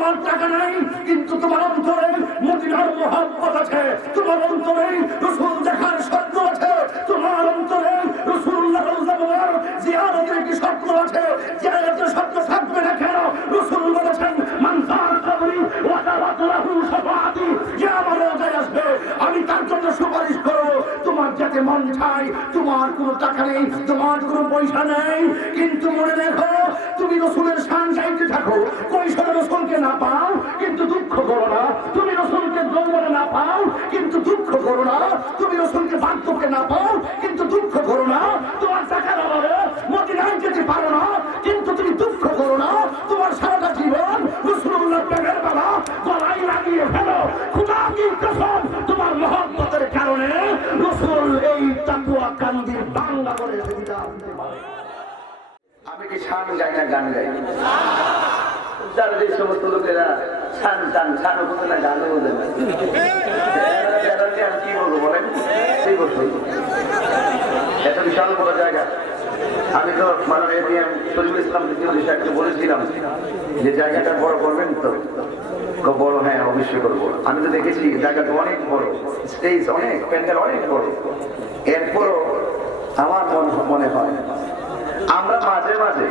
তোমার টাকা নাই, কিন্তু তোমার অন্তরে মদিনার মহব্বত আছে, তোমার অন্তরে রাসূল দেখার স্বপ্ন আছে, তোমার অন্তরে রাসূলুল্লাহ রওজার জিয়ারতের একটি স্বপ্ন আছে। জিয়ারতের স্বপ্ন থাকবে না কেন? রাসূল বলেছেন, মান যার কবরি ওয়া তাওয়াতুহু শাফাআতি, যে আমার রওজায় আসবে আমি তার জন্য সুপারিশ করব। তোমার যাতে মন চায়, তোমার কোনো টাকা নেই, তোমার কোনো পয়সা নেই, কিন্তু মনে রেখো তুমি রাসূলের শান চাইতে থাকো, কৈশোরে রাসূলকে না পাও কিন্তু দুঃখ করো না, তুমি রাসূলকে যৌবনে না পাও কিন্তু দুঃখ করো না, তুমি রাসূলকে বার্ধক্যে না পাও কিন্তু দুঃখ করো না, তোমার টাকার অভাবে মদিনায় যেতে পারো না কিন্তু তুমি দুঃখ করো না, তোমার সারাটা জীবন রাসূলুল্লাহর প্রেমের বালা গলায় লাগিয়ে ফেলো। খোদা কি কসম, তোমার মহব্বতের কারণে রাসূল এই তাকওয়া কান্দির বাংলা করে দিতে পারে। আমি কি শান গাই না গান গাই? যারা যে সমস্ত লোকেরা শান টান শান হতো না, গানও বলে না, আমি কি বলবো বলেন? সেই বছর এত বিশাল বড় জায়গা। আমি তো মাননীয় এটিএম শরীফুল ইসলাম সাহেবকে বলেছিলাম যে জায়গাটা বড় করবেন তো? বড়, হ্যাঁ অবশ্যই করবো। আমি তো দেখেছি জায়গাটা অনেক বড়, স্টেজ অনেক, প্যান্ডেল অনেক বড়। এরপরও আমার মনে হয় আমরা মাঝে মাঝে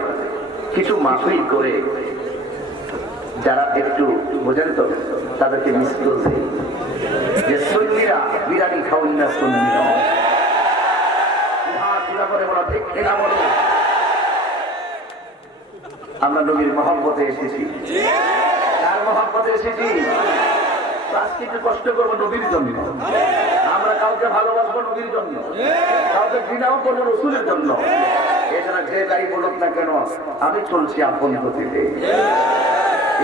কিছু মাহফিল করে যারা একটু বোঝেন তো তাদেরকে মিস করছে যে সুন্নিরা বিরিয়ানি খাওয়ান না, সুন্নিরা আমরা নবীর মহব্বতে এসেছি, কার মহব্বতে এসেছি? আজকে একটু কষ্ট করবো নবীর জন্য, আমরা কাউকে ভালোবাসবো নবীর জন্য, কাউকে ঘৃণাও করবো রাসূলের জন্য। এছাড়া যে যাই বলুক না কেন আমি চলছি আপন গতিতে,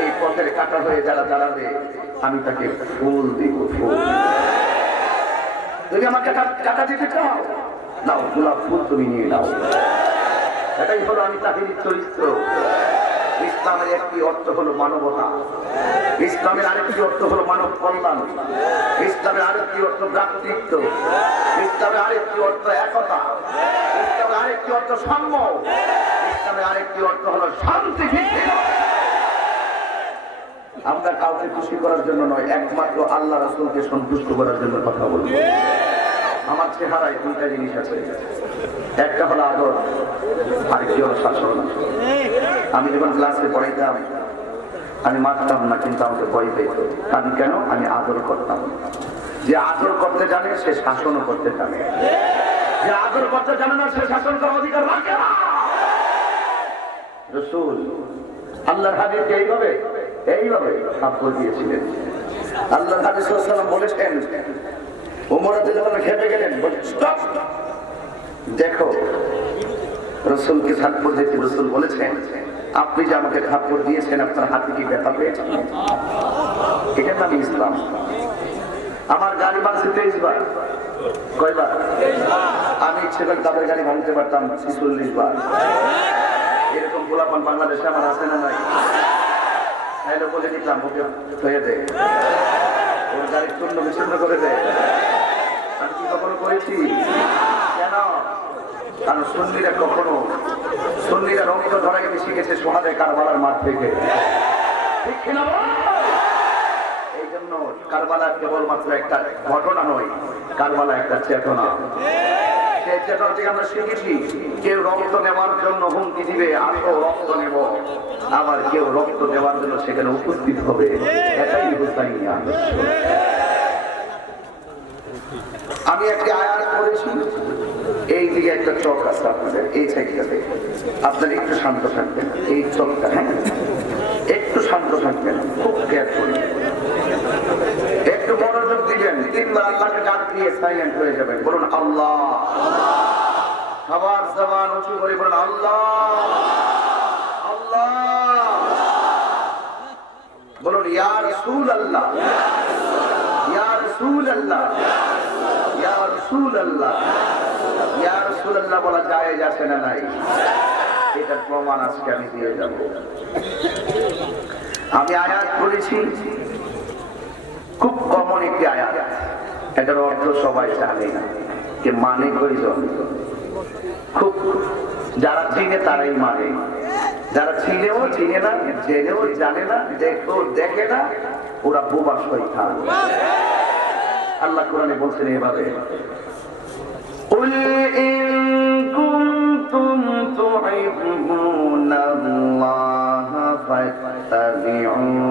এই পথের কাটা হয়ে যারা দাঁড়াবে আমি তাকে ফুল দিব, ফুল। যদি আমাকে কাটা দিতে চাও নাও, গোলাপ ফুল তুমি নিয়ে নাও। এটাই হলো আমি তাহিরির চরিত্র। ইসলামের একটি অর্থ হলো মানবতা, ইসলামের আরেকটি অর্থ হলো মানব কল্যাণ, ইসলামের আরেকটি অর্থ ভ্রাতৃত্ব, ইসলামের আরেকটি অর্থ একতা, ইসলামের আরেকটি অর্থ সাম্য, ইসলামের আরেকটি অর্থ হলো শান্তি ভিত্তিক। আমরা কাউকে খুশি করার জন্য নয়, একমাত্র আল্লাহ রাসূলকে সন্তুষ্ট করার জন্য কথা বলবো। আমার চেহারায় দুইটা জিনিস আছে, একটা হলো আদর, আরেকটি হলো শাসন। আমি যখন ক্লাসে পড়াইতাম আমি মারতাম না, কিন্তু আমাকে ভয় পেত। আমি কেন? আমি আদর করতাম। যে আদর করতে জানে সে শাসনও করতে জানে, যে আদর করতে জানে না সে শাসন করার অধিকার রাখে না। রাসূল আল্লাহর হাবিবকে এইভাবে থাপ্পড় দিয়েছিলেন। আল্লাহর হাবিব সাল্লাল্লাহু আলাইহি ওয়াসাল্লাম বলেছেন, ওমর রাদিয়াল্লাহু আনহু খেপে গেলেন, স্টপ, দেখো রাসূলকে থাপ্পড় দিতে। রাসূল বলেছেন, আপনি যে আমাকে থাপ্পড় দিয়েছেন আপনার হাতে কি ব্যথা পেয়েছেন? এটার নাম ইসলাম। আমার গাড়ি ভাঙছে 23 বার। কয়বার? আমি ইচ্ছে করে তাদের গাড়ি ভাঙতে পারতাম 46 বার। এরকম গোলাপান বাংলাদেশে আমার আছে না নাই? হ্যালো বলে দিতাম, ওকে হয়ে দেয়, ওর গাড়ি চূর্ণ বিচ্ছিন্ন করে দেয়। আমি কি কখনো করেছি? কেন? কারণ সুন্নিরা রক্ত ধরাইতে শিখেছে সোহাদে কারবালার মাঠ থেকে। ঠিক কিনা? এই জন্য কারবালা কেবলমাত্র একটা ঘটনা নয়, কারবালা একটা চেতনা। সেই চেতনা থেকে আমরা শিখেছি, কেউ রক্ত নেওয়ার জন্য হুমকি দিবে, আসো রক্ত নেব, আবার কেউ রক্ত দেওয়ার জন্য সেখানে উপস্থিত হবে। এটাই হুসাইনি আদর্শ। আমি একটি আয়াত পড়েছি, এই দিকে একটা চক আছে আপনাদের, এই সাইডটাতে আপনারা একটু শান্ত থাকবেন। এই চকটা, হ্যাঁ একটু শান্ত থাকবেন, খুব কেয়ারফুলি, একটু মনোযোগ দিবেন। তিনবার আল্লাহকে ডাক দিয়ে সাইলেন্ট হয়ে যাবেন। বলুন আল্লাহ, সবার জবান উঁচু করে বলুন আল্লাহ, আল্লাহ। বলুন ইয়া রাসূলুল্লাহ, ইয়া রাসূলুল্লাহ, ইয়া রাসূলুল্লাহ। ইয়া রাসূলুল্লাহ বলা জায়েজ আছে না নাই? এটার প্রমাণ আজকে আমি দিয়ে যাব। আমি আয়াত পড়েছি, খুব কমন একটি আয়াত, এটার অর্থ সবাই জানে না, যে মানে কয়জন? খুব যারা চিনে তারাই মানে, যারা চিনেও চিনে না, জেনেও জানে না, দেখেও দেখে না, ওরা বোবা শয়তান। আল্লাহ কোরআনে বলছেন এভাবে, قُلْ إِن كُنتُمْ تُحِبُّونَ اللَّهَ فَاتَّبِعُونِي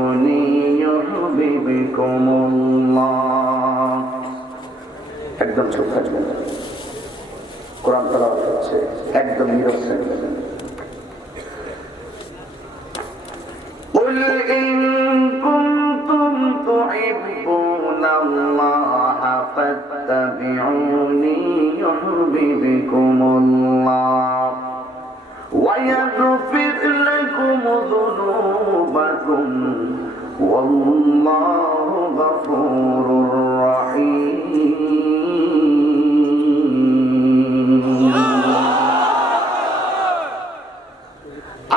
يُحْبِبْكُمُ اللَّهُ। একদম চুপ থাকবেন, কোরআন তেলাওয়াত হচ্ছে, একদম নীরব থাকবেন। قُلْ إِن كُنتُمْ تُحِبُّونَ اللَّهَ فَاتَّبِعُونِي يُحْبِبْكُمُ اللَّهُ وَيَغْفِرْ لَكُمْ ذُنُوبَكُمْ وَاللَّهُ غَفُورٌ رَّحِيمٌ।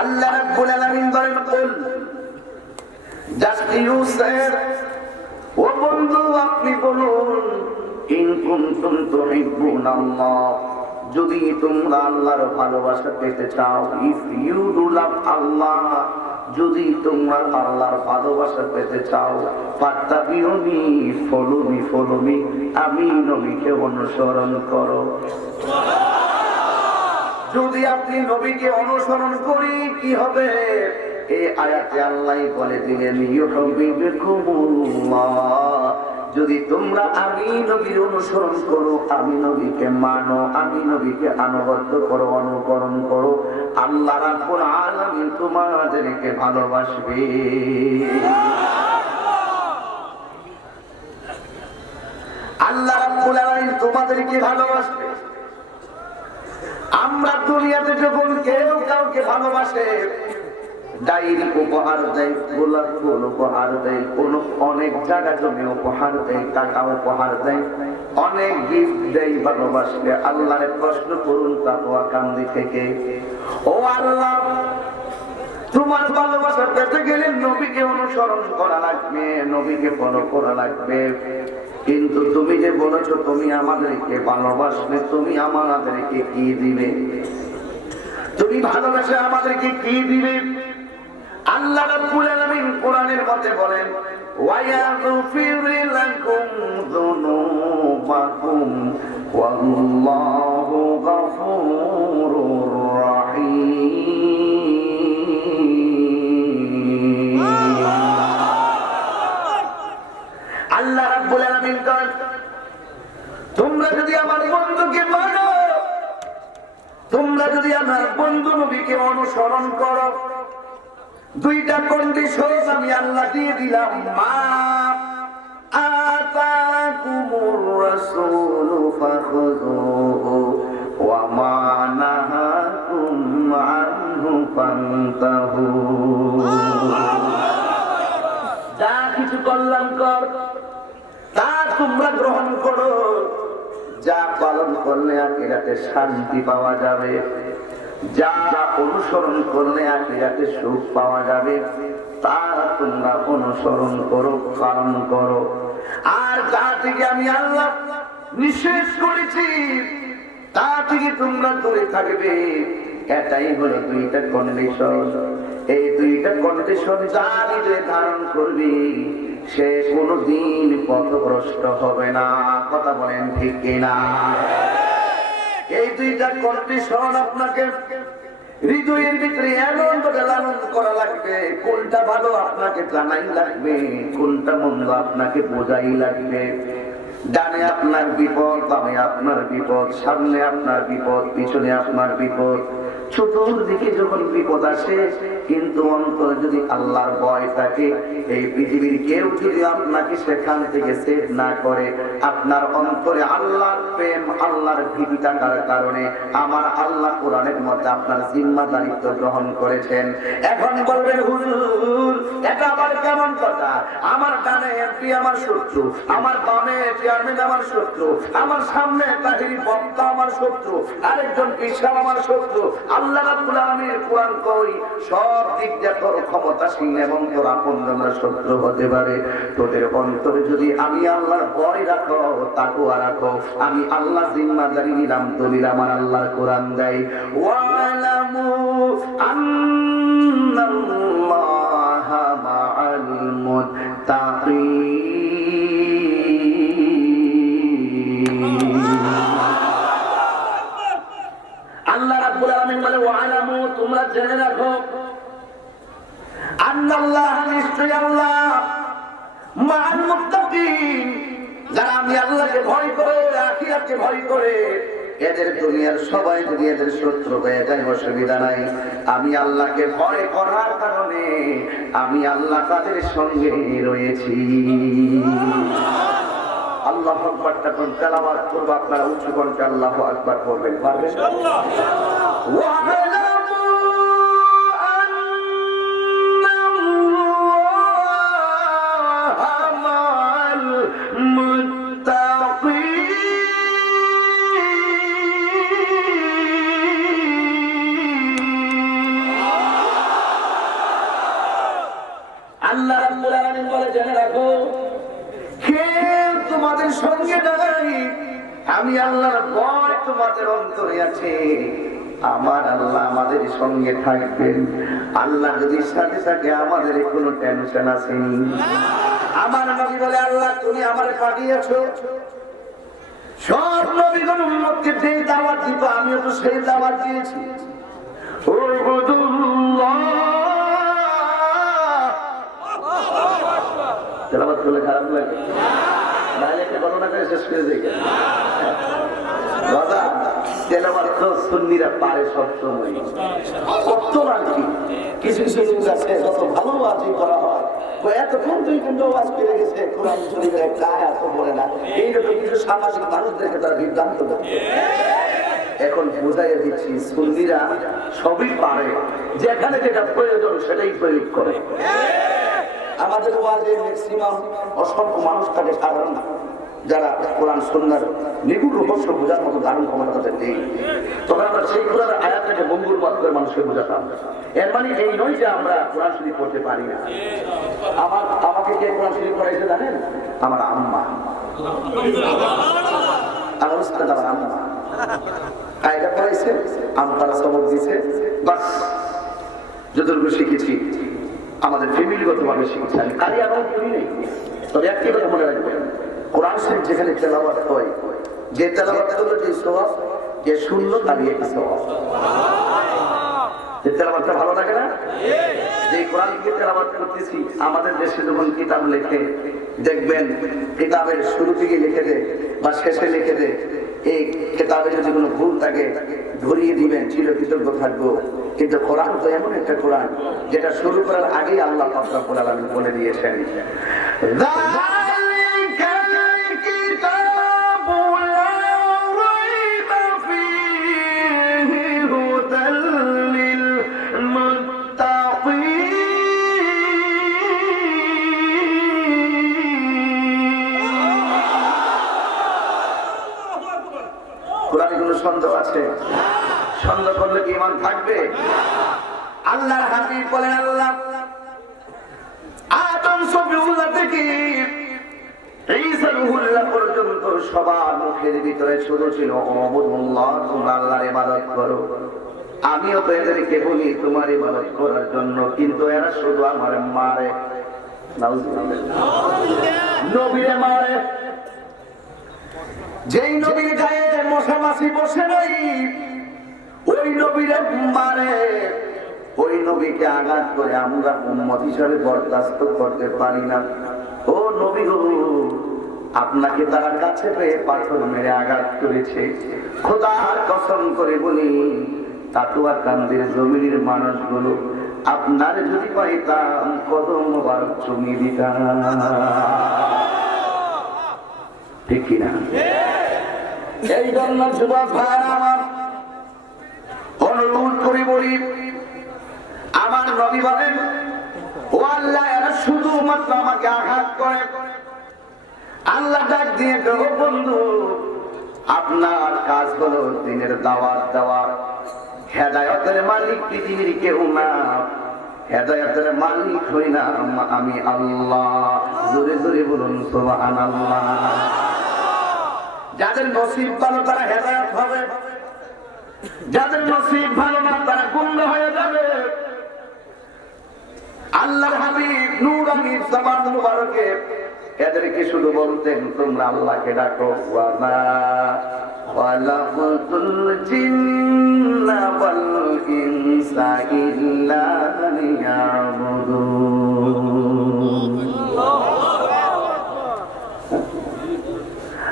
আল্লাহ রাব্বুল আলামিন বলেন, কুল, জাস্ট ইউ সে, ও বন্ধু আপনি বলুন, ইন কুনতুম তুহিব্বুনাল্লাহ, যদি তোমরা আল্লাহর ভালোবাসা পেতে চাও, ইফ ইউ ডু লাভ আল্লাহ, যদি তোমরা আল্লাহর ভালোবাসা পেতে চাও, ফাত্তাবিউনি, ফলো মি, আমি নবীকে অনুসরণ করো। যদি আপনি নবীকে অনুসরণ করি কি হবে? এই আয়াতে আল্লাহ বলে দিলেন, ইউহিব্বুকুমুল্লাহ, যদি তোমরা আমি নবীর অনুসরণ করো, আমি নবীকে মানো, আমি নবীকে আনুগত্য করো, অনুকরণ করো, আল্লাহ রাব্বুল আলামিন তোমাদেরকে ভালোবাসবে। আল্লাহ রাব্বুল আলামিন তোমাদেরকে ভালোবাসবে। আমরা দুনিয়াতে যখন কেউ কাউকে ভালোবাসে, ডায়েরি উপহার দেয়, গোলাপ ফুল উপহার দেয়, অনেক জায়গা জমি উপহার দেয়, টাকা উপহার দেয়, অনেক গিফট দেয় ভালোবাসলে, আল্লাহরে প্রশ্ন করুন তাকওয়া কান্দি থেকে, ও আল্লাহ, তোমার ভালোবাসা পেতে গেলে নবীকে অনুসরণ করা লাগবে, নবীকে ফলো করা লাগবে। কিন্তু তুমি যে বলেছো তুমি আমাদেরকে ভালোবাসবে, তুমি আমাদেরকে কি দিবে? তুমি ভালোবাসে আমাদেরকে কি দিবে? আল্লাহ রাব্বুল আলামিন কোরআনের মধ্যে বলেন, ওয়ায়াগফির লাকুম যুনুবাকুম ওয়াল্লাহু গফুরুর রাহিম। আল্লাহ রাব্বুল আলামিন বলেন, তোমরা যদি আমার বন্ধুকে মানো, তোমরা যদি আমার বন্ধু নবীকে অনুসরণ করো, দুইটা কন্ডিশন আমি আল্লাহ দিয়ে দিলাম। মা আতাকুমুর রাসূলু ফাখুযুহু ওয়া মা নাহাকুম আনহু ফান্তাহু। যা কিছু কল্যাণকর তা তোমরা গ্রহণ করো, যা পালন করলে আখিরাতে শান্তি পাওয়া যাবে, যা অনুসরণ করলে আখিরাতে সুখ পাওয়া যাবে, তা তোমরা অনুসরণ করো, পালন করো। আর যা থেকে আমি আল্লাহ নিষেধ করেছি তা থেকে তোমরা দূরে থাকবে। এটাই হলো দুইটা কন্ডিশন। এই দুইটা কন্ডিশন যার হৃদয়ে ধারণ করবি সে কোনদিন পথভ্রষ্ট হবে না। কথা বলেন ঠিক কিনা? এই দুইটা কন্ডিশন আপনাকে হৃদয়ের ভিতরে এমন ভাবে লালন করা লাগবে, কোনটা ভালো আপনাকে জানাই লাগবে, কোনটা মন্দ আপনাকে বোঝাই লাগবে। ডানে আপনার বিপদ, বামে আপনার বিপদ, সামনে আপনার বিপদ, পিছনে আপনার বিপদ, চতুর্দিকে যখন বিপদ আসে, কিন্তু অন্তরে যদি আল্লাহর ভয় থাকে, এই পৃথিবীর কেউ যদি আপনাকে সেখান থেকে সেভ না করে, আপনার অন্তরে আল্লাহর প্রেম, আল্লাহর ভীতি থাকার কারণে আমার আল্লাহ কোরআনের মধ্যে আপনার জিম্মাদারিত্ব গ্রহণ করেছেন। এখন বলবেন হুজুর এটা আবার কেমন কথা? আমার ডানে এমপি আমার শত্রু, আমার বামে চেয়ারম্যান আমার শত্রু, আমার সামনে তাহিরি বক্তা আমার শত্রু, আরেকজন বিশাল আমার শত্রু। আল্লাহ রাব্বুল আলামিনের কোরআন কই সব দিক দিয়ে তোর ক্ষমতাসীন এবং তোর আপনজনরা শত্রু হতে পারে। তোদের অন্তরে যদি আমি আল্লাহর ভয় রাখো, তাকওয়া রাখো, আমি আল্লাহ জিম্মাদারি নিলাম, দলিল আমার আল্লাহর কোরআন দেয়। ওয়ালামু আন্নাল্লাহা মাআল মুত্তাকিন। আল্লাহ রাব্বুল আলামিন বলে ওয়ালামু, তোমরা জেনে রাখো, আন্নাল্লাহ, নিশ্চয়ই আল্লাহ, মাআল মুত্তাকিন, যারা আমি আল্লাহকে ভয় করে, আখিরাতকে ভয় করে, এদের দুনিয়ার সবাই যদি এদের শত্রু হয়ে যায় অসুবিধা নাই। আমি আল্লাহকে ভয় করার কারণে আমি আল্লাহ তাদের সঙ্গে রয়েছি। আল্লাহু আকবার। তখন তেলাওয়াত করব, আপনারা উঁচু কণ্ঠে আল্লাহু আকবার করবেন, পারবেন? আল্লাহ রাব্বুল আলামিন বলে জেনে রাখো, কে তোমাদের সঙ্গে নাই, আমি আল্লাহর ভয় তোমাদের অন্তরে আছে। আমার আল্লাহ আমাদের সঙ্গে থাকবেন। আল্লাহ যদি সাথে থাকে আমাদের কোনো টেনশন আসেনি। আমার নবী বলে, আল্লাহ তুমি আমারে পাঠিয়েছো, সব নবীগণ উম্মতকে যে দাওয়াত দিত আমিও তো সেই দাওয়াত দিয়েছি। তেলাওয়াত করলে খারাপ লাগে? তাহলে একটা গণনা করে শেষ করে দিই। দাদা, তেলাওয়াত তো সুন্নিরা পারে সবসময়। কত আর কি কিছু কিছু লোক আছে, যত ভালো ওয়াজই করা হয়, এতক্ষণ তুই কিন্তু ওয়াজ করে গেছে, কোরআন শরীফের একটা আয়াত পড়ে না, এইরকম কিছু সামাজিক মানুষদেরকে তারা বিভ্রান্ত করে। এখন বুঝাইয়া দিচ্ছি, সুন্নিরা সবই পারে, যেখানে যেটা প্রয়োজন সেটাই প্রয়োগ করে। আমাদের ওয়াজে ম্যাক্সিমাম অসংখ্য মানুষ থাকে সাধারণ, যারা কোরআন সুন্নাহর নিগুড় রহস্য বোঝার মতো দারুণ ক্ষমতা তাদের নেই। তখন আমরা সেই কোরআনের আয়াতটাকে বঙ্গুর মত করে মানুষকে বোঝাতাম। এর মানে এই নয় যে আমরা কোরআন শরীফ পড়তে পারি না। আমাকে কে কোরআন শরীফ পড়াইছে জানেন? আমার আম্মা, আমার উস্তাদ, আমার আম্মা কায়দা পড়াইছে, আম্মারা সবক দিছে, বাস যতটুকু শিখেছি আমাদের ফ্যামিলিগত ভাবে শিখেছি। আমি কারি আমার করি নেই, তবে একটি কথা মনে রাখবেন, কোরআন শরীফ যেখানে তেলাওয়াত হয়, যে তেলাওয়াত হলো যে সওয়াব, যে শুনল তার একই সওয়াব। যে তেলাওয়াতটা ভালো লাগে না? যে কোরআনকে তেলাওয়াত করতেছি, আমাদের দেশে যখন কিতাব লেখে দেখবেন, কিতাবের শুরু থেকে লিখে দেয় বা শেষে লিখে দেয়, এই কিতাবে যদি কোনো ভুল থাকে ধরিয়ে দিবেন, চিরকৃতজ্ঞ থাকবো। কিন্তু কোরআন তো এমন একটা কোরআন যেটা শুরু করার আগেই আল্লাহ পাক রব্বুল আলামিন বলে দিয়েছেন, কোরআনে কোনো সন্দেহ আছে? সন্দেহ করলে কি ঈমান থাকবে? আল্লাহর হাবিব বলেন, আল্লাহ আদম সফিউল্লাহ থেকে ঈসা রূহুল্লাহ পর্যন্ত সবার মুখের ভিতরে শুধু ছিল উবুদুল্লাহ, তোমরা আল্লাহর ইবাদত করো। আমিও তো এদেরকে বলি তোমার ইবাদত করার জন্য, কিন্তু এরা শুধু আমার মারে, নবীরে মারে। যেই নবীর গায়ে মশা মাছি বসে নাই, ওই নবীরে মারে। ওই নবীকে আঘাত করে আমরা উম্মত হিসাবে বরদাস্ত করতে পারি না। ও নবী গো, আপনাকে তারা কাছে পেয়ে পাথর মেরে আঘাত করেছে। খোদার কসম করে বলি, তাতুয়া কান্দের জমির মানুষগুলো আপনার যদি পাইতাম কদম মোবারক চুমিয়ে দিতাম। ঠিক কিনা? এই জন্য যুবক ভাইরা আমার, অনুরোধ করে বলি, আমার নবী বলেন, ও আল্লাহ এরা শুধুমাত্র আমাকে আঘাত করে। আল্লাহ ডাক দিয়ে গো বন্ধু, আপনার কাজ হলো দিনের দাওয়াত দেওয়া। হেদায়েতের মালিক পৃথিবীর কেউ না, হেদায়েতের মালিক হই না আমি আল্লাহ। জোরে জোরে বলুন সুবহানাল্লাহ। যাদের নসিব ভালো তারা হেদায়েত হবে, যাদের নসিব ভালো না তারা গুমরাহ হয়ে যাবে। আল্লাহর হাবিব নূরানী জবান মুবারকে এদেরকে শুধু বলতেন, তোমরা আল্লাহকে ডাকো। ওয়ামা খালাকাতুল জিন্না ওয়াল ইনসা ইল্লা লিয়াবুদুন।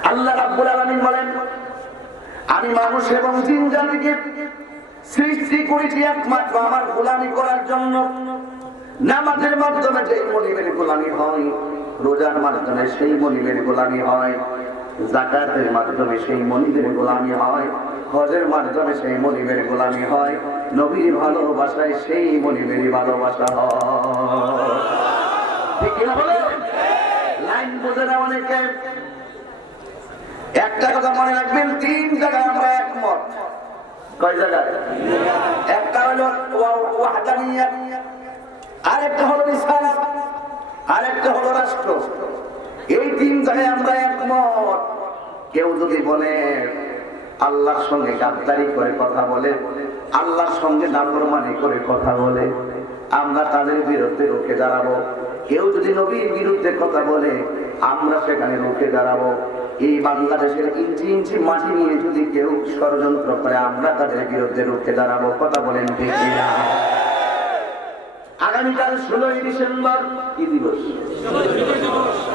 আল্লাহ রাব্বুল আলামিন বলেন, আমি মানুষ এবং জিন জাতিকে সৃষ্টি করেছি একমাত্র আমার গোলামি করার জন্য। নামাজের মাধ্যমে সেই মনিবের গোলামি হয়, রোজার মাধ্যমে সেই মনিবের গোলামি হয়, যাকাতের মাধ্যমে সেই মনিবের গোলামি হয়, হজের মাধ্যমে সেই মনিবের গোলামি হয়, নবীর ভালোবাসায় সেই মনিবেরই ভালোবাসা হয়। ঠিক কিনা বলে? লাইন বোঝে না অনেকে। একটা কথা মনে রাখবেন, 3 জায়গায় আমরা একমত। কয় জায়গায়? একটা হলো ওয়াহদানিয়্যাত, আরেকটা হলো রিসালাত, আরেকটা হলো রাষ্ট্র। এই 3 জায়গায় আমরা একমত। কেউ যদি বলে আল্লাহর সঙ্গে গাদ্দারি করে কথা বলে, আল্লাহর সঙ্গে নাফরমানি করে কথা বলে, আমরা তাদের বিরুদ্ধে রুখে দাঁড়াবো। কেউ যদি নবীর বিরুদ্ধে কথা বলে, আমরা সেখানে রুখে দাঁড়াবো। এই বাংলাদেশের ইঞ্চি ইঞ্চি মাটি নিয়ে যদি কেউ ষড়যন্ত্র করে, আমরা তাদের বিরুদ্ধে রুখে দাঁড়াবো। কথা বলেন ঠিক কিনা? আগামীকাল 16ই ডিসেম্বর কি দিবস?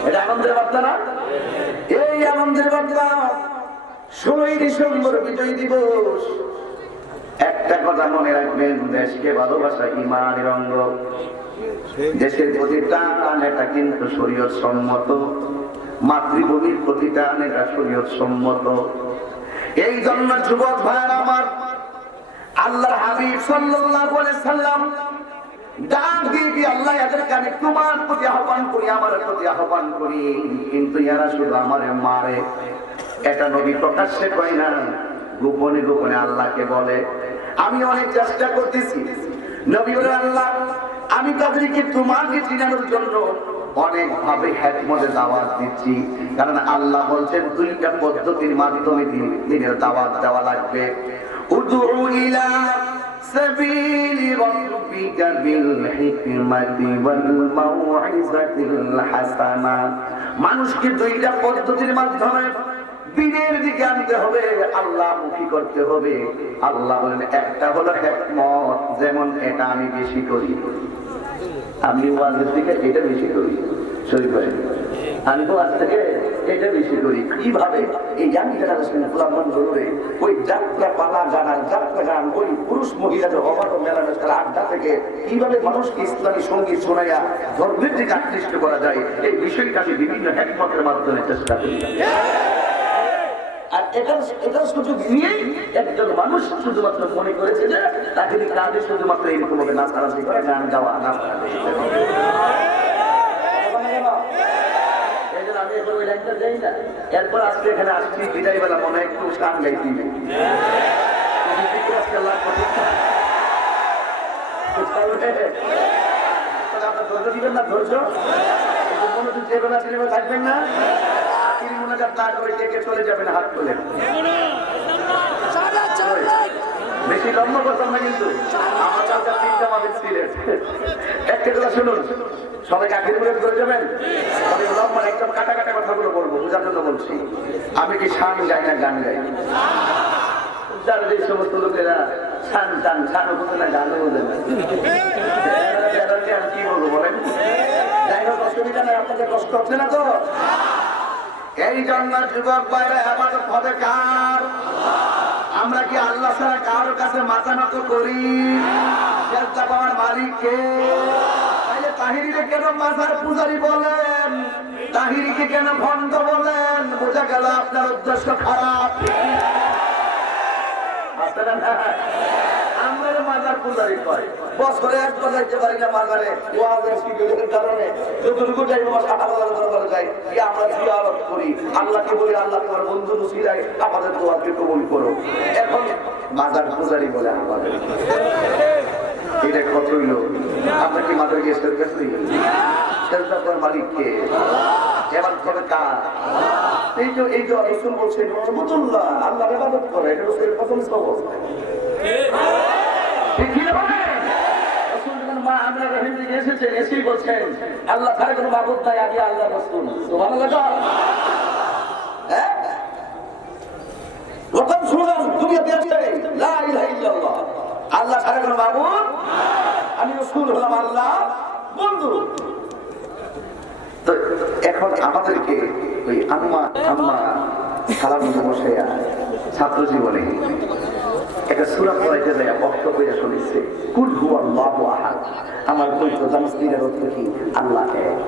এটা আনন্দের বার্তা না? এই আনন্দের বার্তা। 16ই ডিসেম্বর বিজয় দিবস। একটা কথা মনে রাখবেন, দেশকে ভালোবাসা ঈমানের অঙ্গ। দেশের প্রতি টান এটা কিন্তু শরীয়ত সম্মত, মাতৃভূমির প্রতি টান এটা শরীয়ত সম্মত। এই জন্য যুবক ভাইরা আমার, আল্লাহর হাবিব সাল্লাল্লাহু আলাইহি সাল্লাম ডাক দিয়ে আল্লাহ এদের কানে তোমার প্রতি আহ্বান করি, আমার প্রতি আহ্বান করি, কিন্তু এরা শুধু আমারে মারে। এটা নবী প্রকাশ্যে কয় না, গোপনে গোপনে আল্লাহকে বলে। আমি অনেক চেষ্টা করতেছি, নবী বলে আল্লাহ আমি তাদেরকে তোমাকে চিনানোর জন্য অনেক ভাবে হিকমতে দাওয়াত দিচ্ছি। কারণ আল্লাহ বলছেন 2টা পদ্ধতির মাধ্যমে দিনের দাওয়াত দেওয়া লাগবে। উদউ ইলা সাবিলি রাব্বিকা বিল হিকমাতি ওয়াল মাউইযাতিল হাসানা। মানুষকে 2টা পদ্ধতির মাধ্যমে দিনের দিকে আনতে হবে, আল্লাহমুখী করতে হবে। আল্লাহ বলেন একটা হলো হিকমত, যেমন এটা আমি বেশি করি, আমি ওয়াজের থেকে এটা বেশি করি, শরীফ ভাই আমি তো আজ থেকে এটা বেশি করি। কিভাবে? এই ইয়াং জেনারেশন গোলাম ধরে ওই যাত্রা পালা গানার যাত্রা গান, ওই পুরুষ মহিলাদের অবাধ মেলামেশার আড্ডা থেকে কিভাবে মানুষকে ইসলামী সঙ্গীত শোনাইয়া ধর্মের দিকে আকৃষ্ট করা যায়, এই বিষয়টা আমি বিভিন্ন হিকমতের মাধ্যমে চেষ্টা করি। আর এটার সুযোগ নিয়ে একজন মানুষ শুধুমাত্র মনে করেছে যে তাকে কাজে শুধুমাত্র এরকম ভাবে নাচানাচি করে, গান গাওয়া, নাচ। আমি এখন ওই লাইনটা যাই না। এরপর আজকে এখানে আসছি বিদায় বেলা, মনে একটু গান গাইতে আপনার ধৈর্য দিবেন না, ধৈর্য মনোযোগ দেবেন না, সিনেমা থাকবেন না। চলে যাবেন হাত তুলে, বেশি লম্বা করতাম না কিন্তু। আমার কাছে 3টা মাবিল ছিলেন। একটা কথা শুনুন, সবাইকে আখের মুড়ে করে যাবেন। আমি লম্বা একদম কাটা কাটা কথাগুলো বলবো, বোঝার জন্য বলছি। আমি কি শান গাই না গান গাই? যারা যে সমস্ত লোকেরা শান টান শানও বোঝে না, গানও বোঝে না, আমি কি বলবো বলেন? যাই হোক, অসুবিধা নেই, আপনাদের কষ্ট হচ্ছে না তো? এই জন্য যুবক বাইরে আবাদত হবে কার? আমরা কি আল্লাহ ছাড়া কারোর কাছে মাথা নত করি? সেজদা পাওয়ার মালিক কে? তাইলে তাহিরিকে কেন মাজার পূজারি বলেন? তাহিরিকে কেন ভণ্ড বলেন? বোঝা গেল আপনার উদ্দেশ্য খারাপ। আমরা মাজার পূজারি কয় বছরে একবার যাইতে পারি না মাজারে ওয়াজের শিডিউলের কারণে যতটুকু যাই বাবা 60,000 দরবারে যাই কি আমরা জিয়ারত করি আল্লাহকে বলি আল্লাহ তোমার বন্ধু নসিরাই আমাদের দোয়াকে কবুল করো এখন মাজার পূজারি বলে আমাদের এটা কত হইল আমরা কি মাজারে গিয়ে সেজদা করি সেজদা করার মালিক কে এবার করে কার এই যে রাসূল বলছেন রহমাতুল্লাহ আল্লাহর ইবাদত করে এটা রাসূলের প্রথম সবক ঠিক কি না রাসূল যখন মা আমরা রহিম থেকে এসেছেন এসেই বলছেন আল্লাহ ছাড়া কোনো মাবুদ নাই আমি আল্লাহ রাসূল সুবহানাল্লাহ হ্যাঁ প্রথম স্লোগান দুনিয়াতে আছে লা ইলাহা ইল্লাল্লাহ আল্লাহ ছাড়া কোনো মাবুদ আমি রাসূল হলাম আল্লাহ বন্ধু তো এখন আমাদেরকে ওই আম্মা সালাম দিতে বসে ছাত্র জীবনে একটা সূরা পড়াইতে যায় বক্ত কইরা শুনেছে কুল হুয়াল্লাহু আহাদ আমার পবিত্র তামসিলের অর্থ কি আল্লাহ এক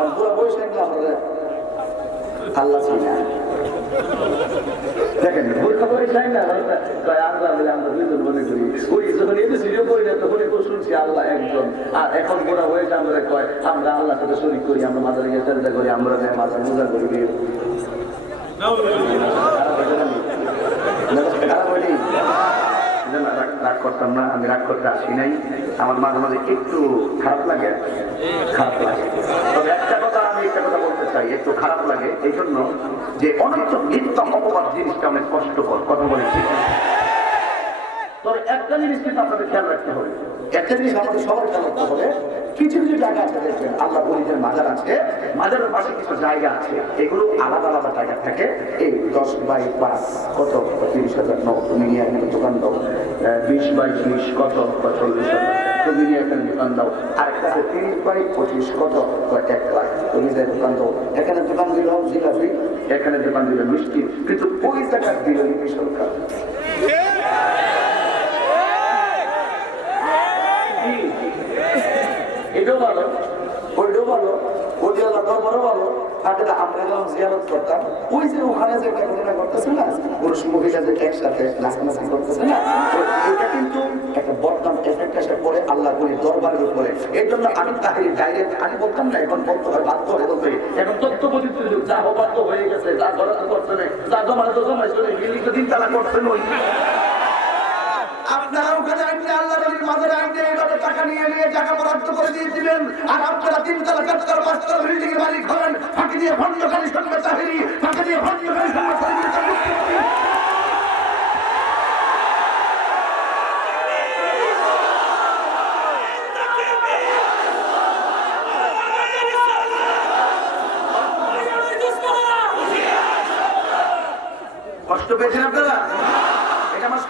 আর পুরো বয়স না আমরা আল্লাহ চিনা দেখেন বুঝতে পারি যাই না আমরা দুইজন মনে করি ওই যখন এতে ভিডিও করি না তখন একটু শুনছি আল্লাহ একজন আর এখন গোড়া হয়েছে আমরা কয় আমরা আল্লাহর সাথে শরীক করি আমরা মাজারে গিয়ে চেষ্টা করি আমরা মাজার পূজা করি রাগ করতাম না আমি রাগ করতে আসি নাই আমার মাঝে মাঝে একটু খারাপ লাগে তবে একটা কথা বলতে চাই একটু খারাপ লাগে এই জন্য যে অনেক নিত্য অপবাদ জিনিসটা অনেক কষ্টকর কথা বলে ঠিক তবে একটা জিনিস কিন্তু আপনাদের খেয়াল রাখতে হবে একটা জিনিস আমাদের সবার খেয়াল রাখতে হবে কিছু জায়গা আছে দেখবেন আল্লাহ বলিদের মাজার আছে মাজারের পাশে কিছু জায়গা আছে এগুলো আলাদা আলাদা জায়গা থাকে এই 10/5 কত 30,000 নক তুমি নিয়ে একটা দোকান দাও 20/20 কত 40,000 তুমি নিয়ে একটা দোকান দাও আর একটা 30/25 কত 1 লাখ তুমি যে দোকান দাও এখানে দোকান দিল জিলাপি এখানে দোকান দিল মিষ্টি কিন্তু ওই জায়গা দিল সরকার এটাও ভালো ওইটাও ভালো ওই এলাকাও বড় ভালো আমরা যখন জিয়ারত করতাম ওই যে ওখানে যে ঘটনা করতেছে না পুরুষ মহিলা যে একসাথে নাচানাচি করতেছে না এটা কিন্তু একটা বদনাম এফেক্ট এসে পড়ে আল্লাহ বলি দরবারের উপরে এই জন্য আমি তাহির ডাইরেক্ট আগে বলতাম না এখন বলতে হয় বাধ্য হয়ে বলতে এখন তথ্য প্রযুক্তি যা বাধ্য হয়ে গেছে যা ধরাতে করছে না যা জমাইছে মিলিত দিন তারা করছে নই আপনারা ওখানে আইনে আল্লাহ নবীর মাজারে আইনে এইভাবে টাকা নিয়ে টাকা বরাদ্দ করে দিয়ে দিবেন আর আপনারা 3 তলা 4 তলা 5 তলা বিল্ডিং এর মালিক হবেন ফাঁকি দিয়ে ভণ্ডকারী সঙ্গে তাহিরি ফাঁকি দিয়ে ভণ্ডকারী সঙ্গে তাহিরি কষ্ট পেয়েছেন আপনারা এটা আমার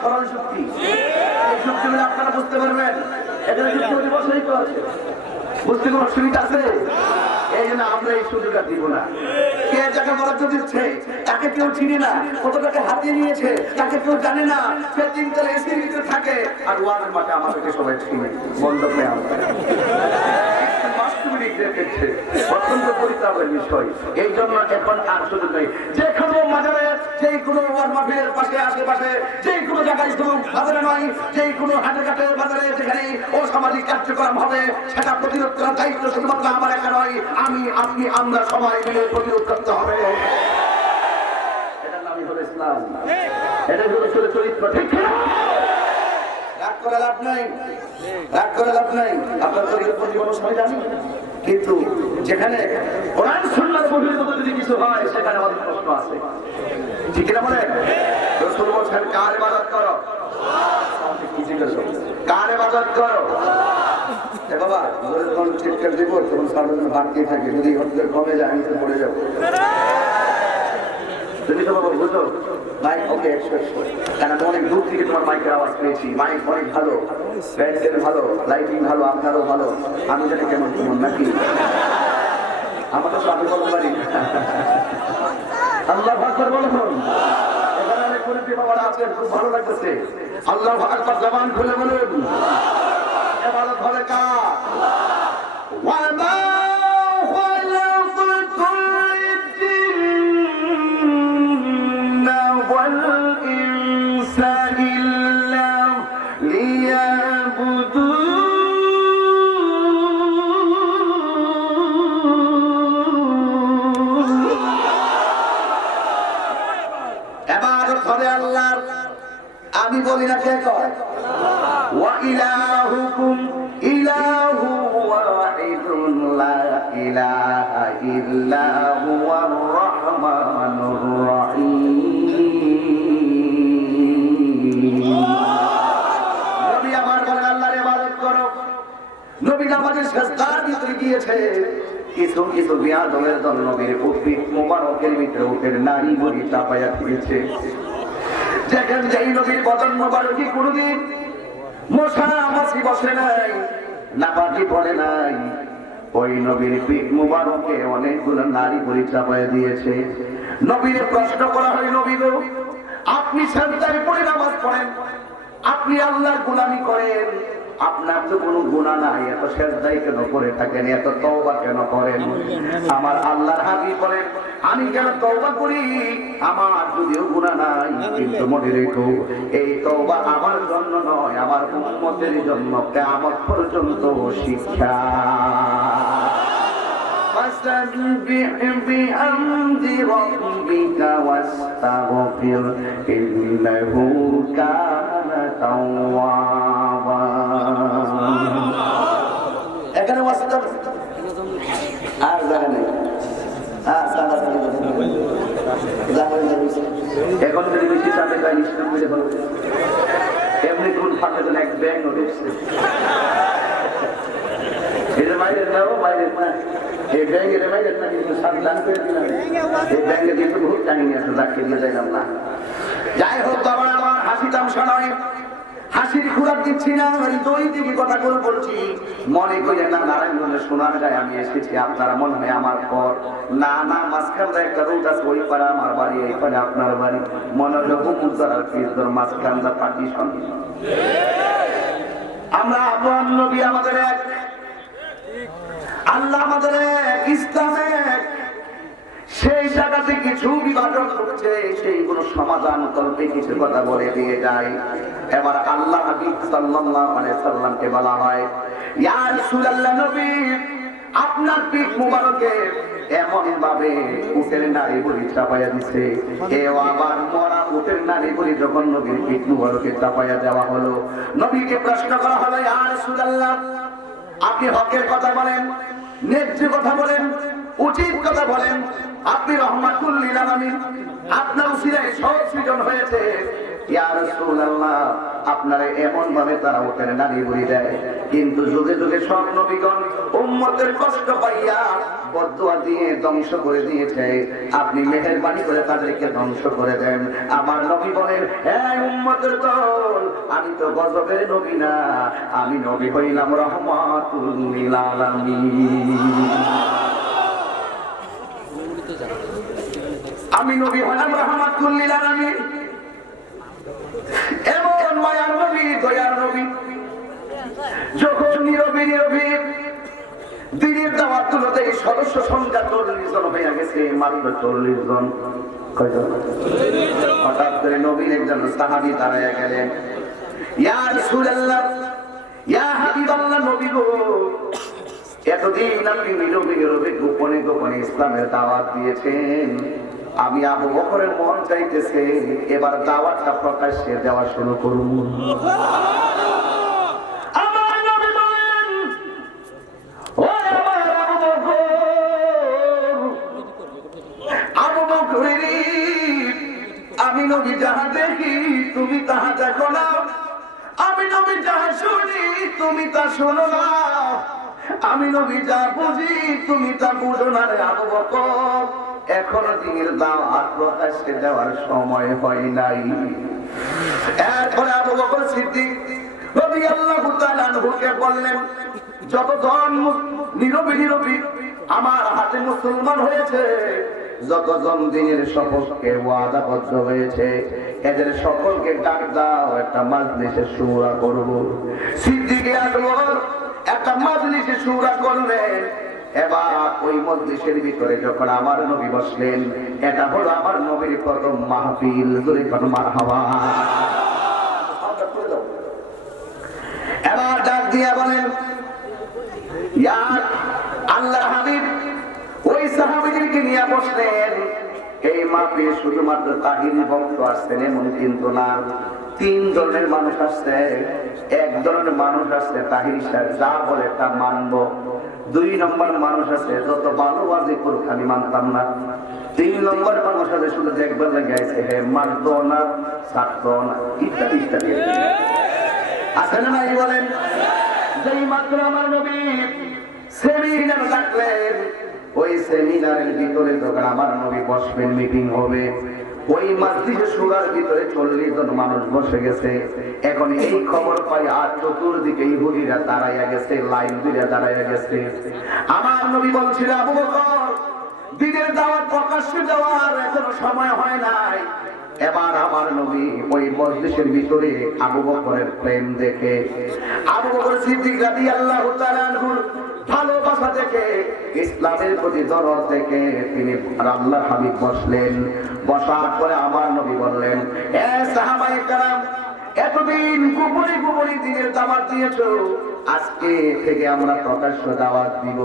সরল শক্তি এই শক্তি হলে আপনারা বুঝতে পারবেন এখানে যুক্ত দিবসই তো আছে বুঝতে কোনো অসুবিধা আছে এই জন্য আমরা এই সুযোগটা দিব না কে যাকে বরাদ্দ দিচ্ছে তাকে কেউ চিনি না কত টাকা হাতিয়ে নিয়েছে তাকে কেউ জানে না সে 3 তলা এসির ভিতরে থাকে আর ওয়ানের মাঠে আমাদেরকে সবাই চিনে মণ্ডপ নেই অত্যন্ত পরিতাপের বিষয় এই জন্য এখন আর সুযোগ নেই যে কোনো মাজারে যে কোনো মাঠের পাশে আশেপাশে যে কোনো জায়গায় শুধু বাজারে নয় যে কোনো হাটে ঘাটে বাজারে যেখানে অসামাজিক কার্যক্রম হবে সেটা প্রতিরোধ করার দায়িত্ব শুধুমাত্র আমার একা নয় আমি আপনি আমরা সবাই মিলে প্রতিরোধ করতে হবে এটার নামই হলো ইসলাম এটা হলো চরিত্র ঠিক না রাগ করে লাভ নাই আপনার তরিকত জীবন সবাই জানি কিন্তু যেখানে কোরআন সুন্নাহর বহির্ভূত যদি কিছু হয় সেখানে আমাদের প্রশ্ন আছে ঠিক না বলেন রাসূল বলেন কার ইবাদত করো কার ইবাদত করো এ বাবা জোরে কোন ঠিক করে দিব তখন সাধারণ বাড়তে থাকে যদি হঠাৎ কমে যায় আমি তো পড়ে যাব তুমি তো বাবা বুঝো মাইক ওকে 100 কারণ অনেক দূর থেকে তোমার মাইকের আওয়াজ পেয়েছি মাইক অনেক ভালো ব্যান্ডের ভালো লাইটিং ভালো আপনারও ভালো আমি জানি কেমন কেমন নাকি আমার তো আমি বলতে পারি আল্লাহু আকবার বলুন এখানে অনেক পরিচিত বাবারা আছেন খুব ভালো লাগতেছে আল্লাহু আকবার জবান খুলে বলুন ইবাদত হবে কার ওয়া মা والإنسان সেজদার ভিতরে গিয়েছে। কিছু কিছু বিয়াদবের দল নবীর পিঠ মোবারকের ভিতরে উঠের নারী বলি চাপাইয়া দিয়েছে। যেখান যেই নবীর বদন মোবারকে কোনদিন মশা মাছি বসে নাই, নাপাকি পড়ে নাই, ওই নবীর পিঠ মুবারকে অনেকগুলো নারী বলি চাপাইয়া দিয়েছে। নবীর প্রশ্ন করা হয়, নবী গো, আপনি সেজদায় পড়ে নামাজ পড়েন, আপনি আল্লাহর গোলামি করেন, আপনার তো কোনো গুনাহ নাই, এত সেজদায় কেন করে থাকেন, এত তওবা কেন করেন? আমার আল্লাহর হাবিব বলেন, আমি কেন তওবা করি? আমার যদিও গুনাহ নাই, কিন্তু মনে রেখো এই তওবা আমার জন্য নয়, আমার উম্মতের জন্য কিয়ামত পর্যন্ত শিক্ষা। فسبح بحمد ربك واستغفر إنه كان توابا। এখানে ওয়াস্তাগফির আর জানেন না, এখন যদি বেশি চাপে যায় নিশ্চয় বুঝে পারবে। এমনি কোন ফাঁকে যেন এক ব্যাগ ঢুকছে, এটা বাইরের না, বাইরের না, এই ব্যাংকের বাইরের না, কিন্তু সাবধান করে দিলাম, এই ব্যাংকে কিন্তু বহুত কাহিনী আছে, রাখতে দিয়ে যাইলাম না। যাই হোক বাবা, আমার হাসি তামসা নয়, হাসির খোরাক দিচ্ছি না, ওই দুই দিকে কথা করে বলছি। মনে করি না নারায়ণগঞ্জের সোনার গায়ে আমি এসেছি, আপনারা মনে হয় আমার পর। না না, মাঝখানটা একটা রোড আছে, ওই পারে আমার বাড়ি, এই পারে আপনার বাড়ি, মনে হলো হুকুমদার আর পিসদার মাঝখানটা পার্টিশন। আমরা আপনার নবী আমাদের এক, আল্লাহ আমাদের এক, ইসলাম এক। সেই জায়গাতে কিছু বিভাজন করছে, সেইগুলো সমাধান করতে কিছু কথা বলে দিয়ে যায়। এবার আল্লাহ হাবিব সাল্লাল্লাহু আলাইহি সাল্লামকে বলা হয়, ইয়া রাসূলুল্লাহ, নবী আপনার পিঠ মুবারকে এমন ভাবে উটের নারী বলি চাপাইয়া দিছে, এও আবার মরা উটের নারী বলি যখন নবীর পিঠ মুবারকে চাপাইয়া দেওয়া হলো, নবীকে প্রশ্ন করা হলো, ইয়া রাসূলুল্লাহ, আপনি হকের কথা বলেন, ন্যায্য কথা বলেন, উচিত কথা বলেন, আপনি রহমাতুল লিল আলামিন, আপনার উসিলায় সব সৃজন হয়েছে। ইয়া রাসূলুল্লাহ, আপনারা এমন ভাবে তারা উটের নারী বলি দেয়, কিন্তু যুগে যুগে সব নবীগণ উম্মতের কষ্ট পাইয়া বদদুয়া দিয়ে ধ্বংস করে দিয়েছে, আপনি মেহেরবানি করে তাদেরকে ধ্বংস করে দেন। আমার নবী বলেন, হে উম্মতের দল, আমি তো গজবের নবী না, আমি নবী হইলাম রহমাতুল লিল আলামিন। আমি নবী হলাম রহমাতুল লিল আলামিন। এমন মায়ার নবী, দয়ার নবী, যখন নীরবে নীরবে দিনের দাওয়াত তুলতে সদস্য সংখ্যা 40 জন হয়ে গেছে, মাত্র 40 জন। হঠাৎ করে নবীর একজন সাহাবী দাঁড়াইয়া গেলেন, ইয়া রাসূলুল্লাহ, ইয়া হাবিবাল্লাহ, নবী গো, এতদিন আপনি নীরবে নীরবে গোপনে গোপনে ইসলামের দাওয়াত দিয়েছেন, আমি আবু বকরের মন চাইতেছে এবার দাওয়াতটা প্রকাশ্যে দেওয়া শুরু করুন। আমার নবী বলেন, ও আমার আবু বকর, আমি নবী যাহা দেখি তুমি তাহা দেখো না, আমি নবী যাহা শুনি তুমি তা শোনো না, আমি নবী যা বুঝি তুমি তা বুঝো না রে আবু বকর, এখনো দিনের দাওয়াত প্রকাশ্যে দেওয়ার সময় হয় নাই। এরপরে আবু বকর সিদ্দিক রাদিয়াল্লাহু তাআলা আনহুকে বললেন, যতজন নীরবে নীরবে আমার হাতে মুসলমান হয়েছে, যতজন দিনের সপক্ষে ওয়াদাবদ্ধ হয়েছে, এদের সকলকে ডাক দাও, একটা মাজলিসে শুরা করব। সিদ্দিক আকবর একটা মাজলিসে শুরা করলেন। এবার ওই মজলিসের ভিতরে যখন আমার নবী বসলেন, এটা হলো আমার নবীর প্রথম মাহফিল। মারহাবা। এবার ডাক দিয়া বলেন, ইয়া আল্লাহর হাবিব, ওই সাহাবীদেরকে নিয়ে বসলেন। এই মাহফিলে শুধুমাত্র তাহিরি ভক্ত আসছেন এমন কিন্তু না, 3 ধরনের মানুষ আসছে। এক ধরনের মানুষ আসছে তাহিরি সাহেব যা বলে তা মানবো। 2 নম্বর মানুষ আছে যত ভালোবাসি করুক আমি মানতাম না। 3 নম্বর মানুষ আছে শুধু দেখবার লেগে আছে, হে মানতো না, ছাড়তো না, ইত্যাদি ইত্যাদি। আসেন না, বলেন যেই মাত্র আমার নবী সেমিনার ডাকলেন। ওই সেমিনারের ভিতরে যখন আমার নবী বসবেন, মিটিং হবে, ওই মসজিদে সুরার ভিতরে 40 জন মানুষ বসে গেছে। এখন এই খবর পাই আর চতুর্দিকে ইহুদিরা দাঁড়াইয়া গেছে, লাইন দিয়ে দাঁড়াইয়া গেছে। আমার নবী বলছিল, আবু বকর, দিনের দাওয়াত প্রকাশ্যে দেওয়ার এখনো সময় হয় নাই। এবার আমার নবী ওই মজলিসের ভিতরে আবু বকরের প্রেম দেখে, আবু বকর সিদ্দিক রাদিয়াল্লাহু তাআলা আনহুর ভালোবাসা দেখে, ইসলামের প্রতি দরদ দেখে তিনি আল্লাহর হাবিব বসলেন। বসার পরে আমার নবী বললেন, এ সাহাবায়ে কেরাম, এতদিন গোপনে গোপনে দিনের দাওয়াত দিয়েছো, আজকে থেকে আমরা প্রকাশ্য দাওয়াত দিব।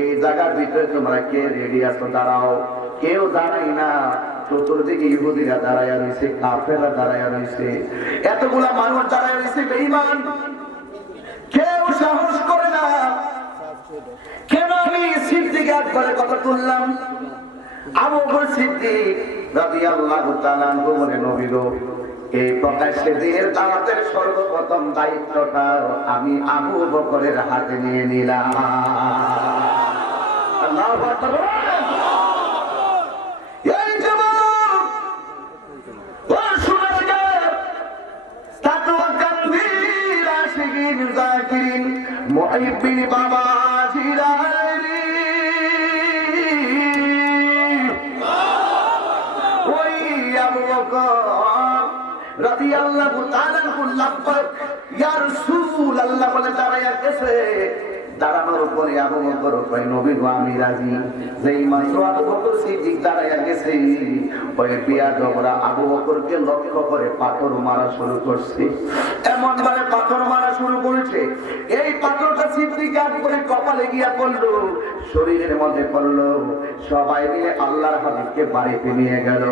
এই জায়গার ভিতরে তোমরা কে রেডি আছো? দাঁড়াও। কেউ দাঁড়াই না, চতুর্দিকে ইহুদিরা দাঁড়াইয়া রয়েছে, কাফেররা দাঁড়াইয়া রয়েছে, এতগুলা মানুষ দাঁড়াইয়া রয়েছে বেঈমান। কেউ সাহস করে না। কেন আমি সিদ্দিক একবারে কথা তুললাম? আবু বকর সিদ্দিক রাদিয়াল্লাহু তাআলা আনহু বলে, নবী গো, এই প্রকাশ্যে দিনের দাওয়াতের সর্বপ্রথম দায়িত্বটা আমি আবু বকরের হাতে নিয়ে নিলাম। আল্লাহু আকবার। এই যুবক, ও শুনে তাকওয়া কান্দির আশিকিন জাকিরিন মুহিব্বিন বাবা জিলানী, ওই আবু বকর রাদিয়াল্লাহু তাআলা আনহু লাব্বাইক ইয়া রাসূলুল্লাহ বলে দাঁড়াইয়া গেছে। দাঁড়ানোর উপরে আবু বকর কয়, নবী গো, আমি রাজি। যেই মাত্র আবু বকর সিদ্দিক দাঁড়াইয়া গেছে, ওই বিয়াদবরা আবু বকরকে লক্ষ্য করে পাথর মারা শুরু করছে। এমন ভাবে পাথর মারা শুরু করেছে, এই পাথরটা সিদ্দিক করে কপালে গিয়া পড়লো, শরীরের মধ্যে পড়লো। সবাই মিলে আল্লাহর হাবিবকে বাড়িতে নিয়ে গেল।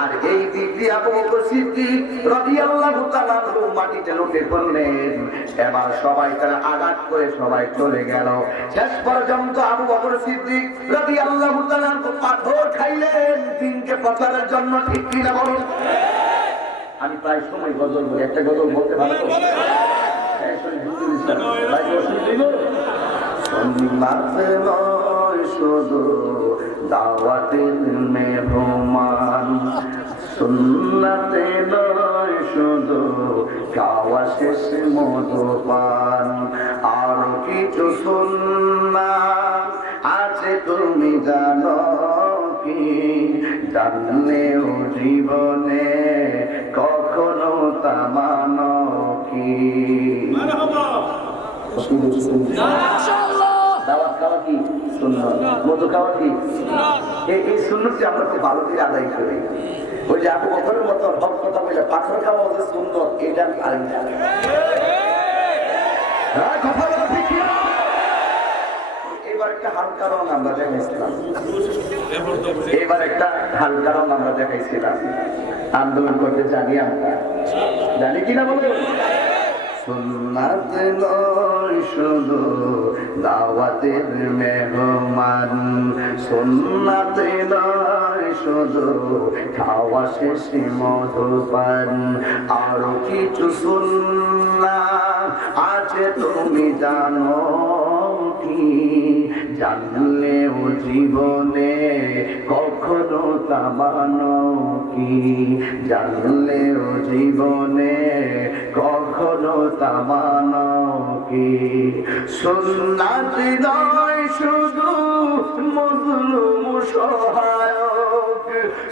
আর এই দিক দিয়ে আবু বকর সিদ্দিক রাদিয়াল্লাহু তাআলা আনহু মাটিতে লুটে পড়লেন। এবার সবাই তারা আঘাত করে সবাই চলে গেল। শেষ পর্যন্ত আবু বকর সিদ্দিক রাদিয়াল্লাহু তাআলা আনহু পাথর খাইলেন দিনকে প্রচারের জন্য। ঠিক কিনা বলুন? আমি প্রায় সময় গজল বলি, একটা গজল বলতে ভালো শুধু দাওয়াতের মেহমান, সুন্নাতে নয় শুধু খাওয়া শেষে মধুপান, আর কিছু সুন্নাত আছে তুমি জানো কি? জানলেও জীবনে কখনো তা মানো কি? দাওয়াত খাওয়া কি সুন্নাত, মধু খাওয়া কি? এই সুন্নতটি আমরা খুব ভালো করে আদায় করি। ওই যে আবু বকরের মতো হক কথা বলে পাথর খাওয়া যে সুন্নত, এটা আরেকটা। এবার একটা হালকা রং আমরা দেখাইছিলাম, আন্দোলন করতে জানি আমরা, জানি কিনা বলবো? সুন্নাত নয় শুধু দাওয়াতের মেহমান, সুন্নাত নয় শুধু খাওয়া শেষে মধুপান, আরো কিছু সুন্নাত আছে তুমি জানো কি? জানলেও জীবনে কখনো তা মানো কি? জানলেও জীবনে কখনো তা মানো কি? সুন্নাত নয় শুধু মজলুম সহায়ক,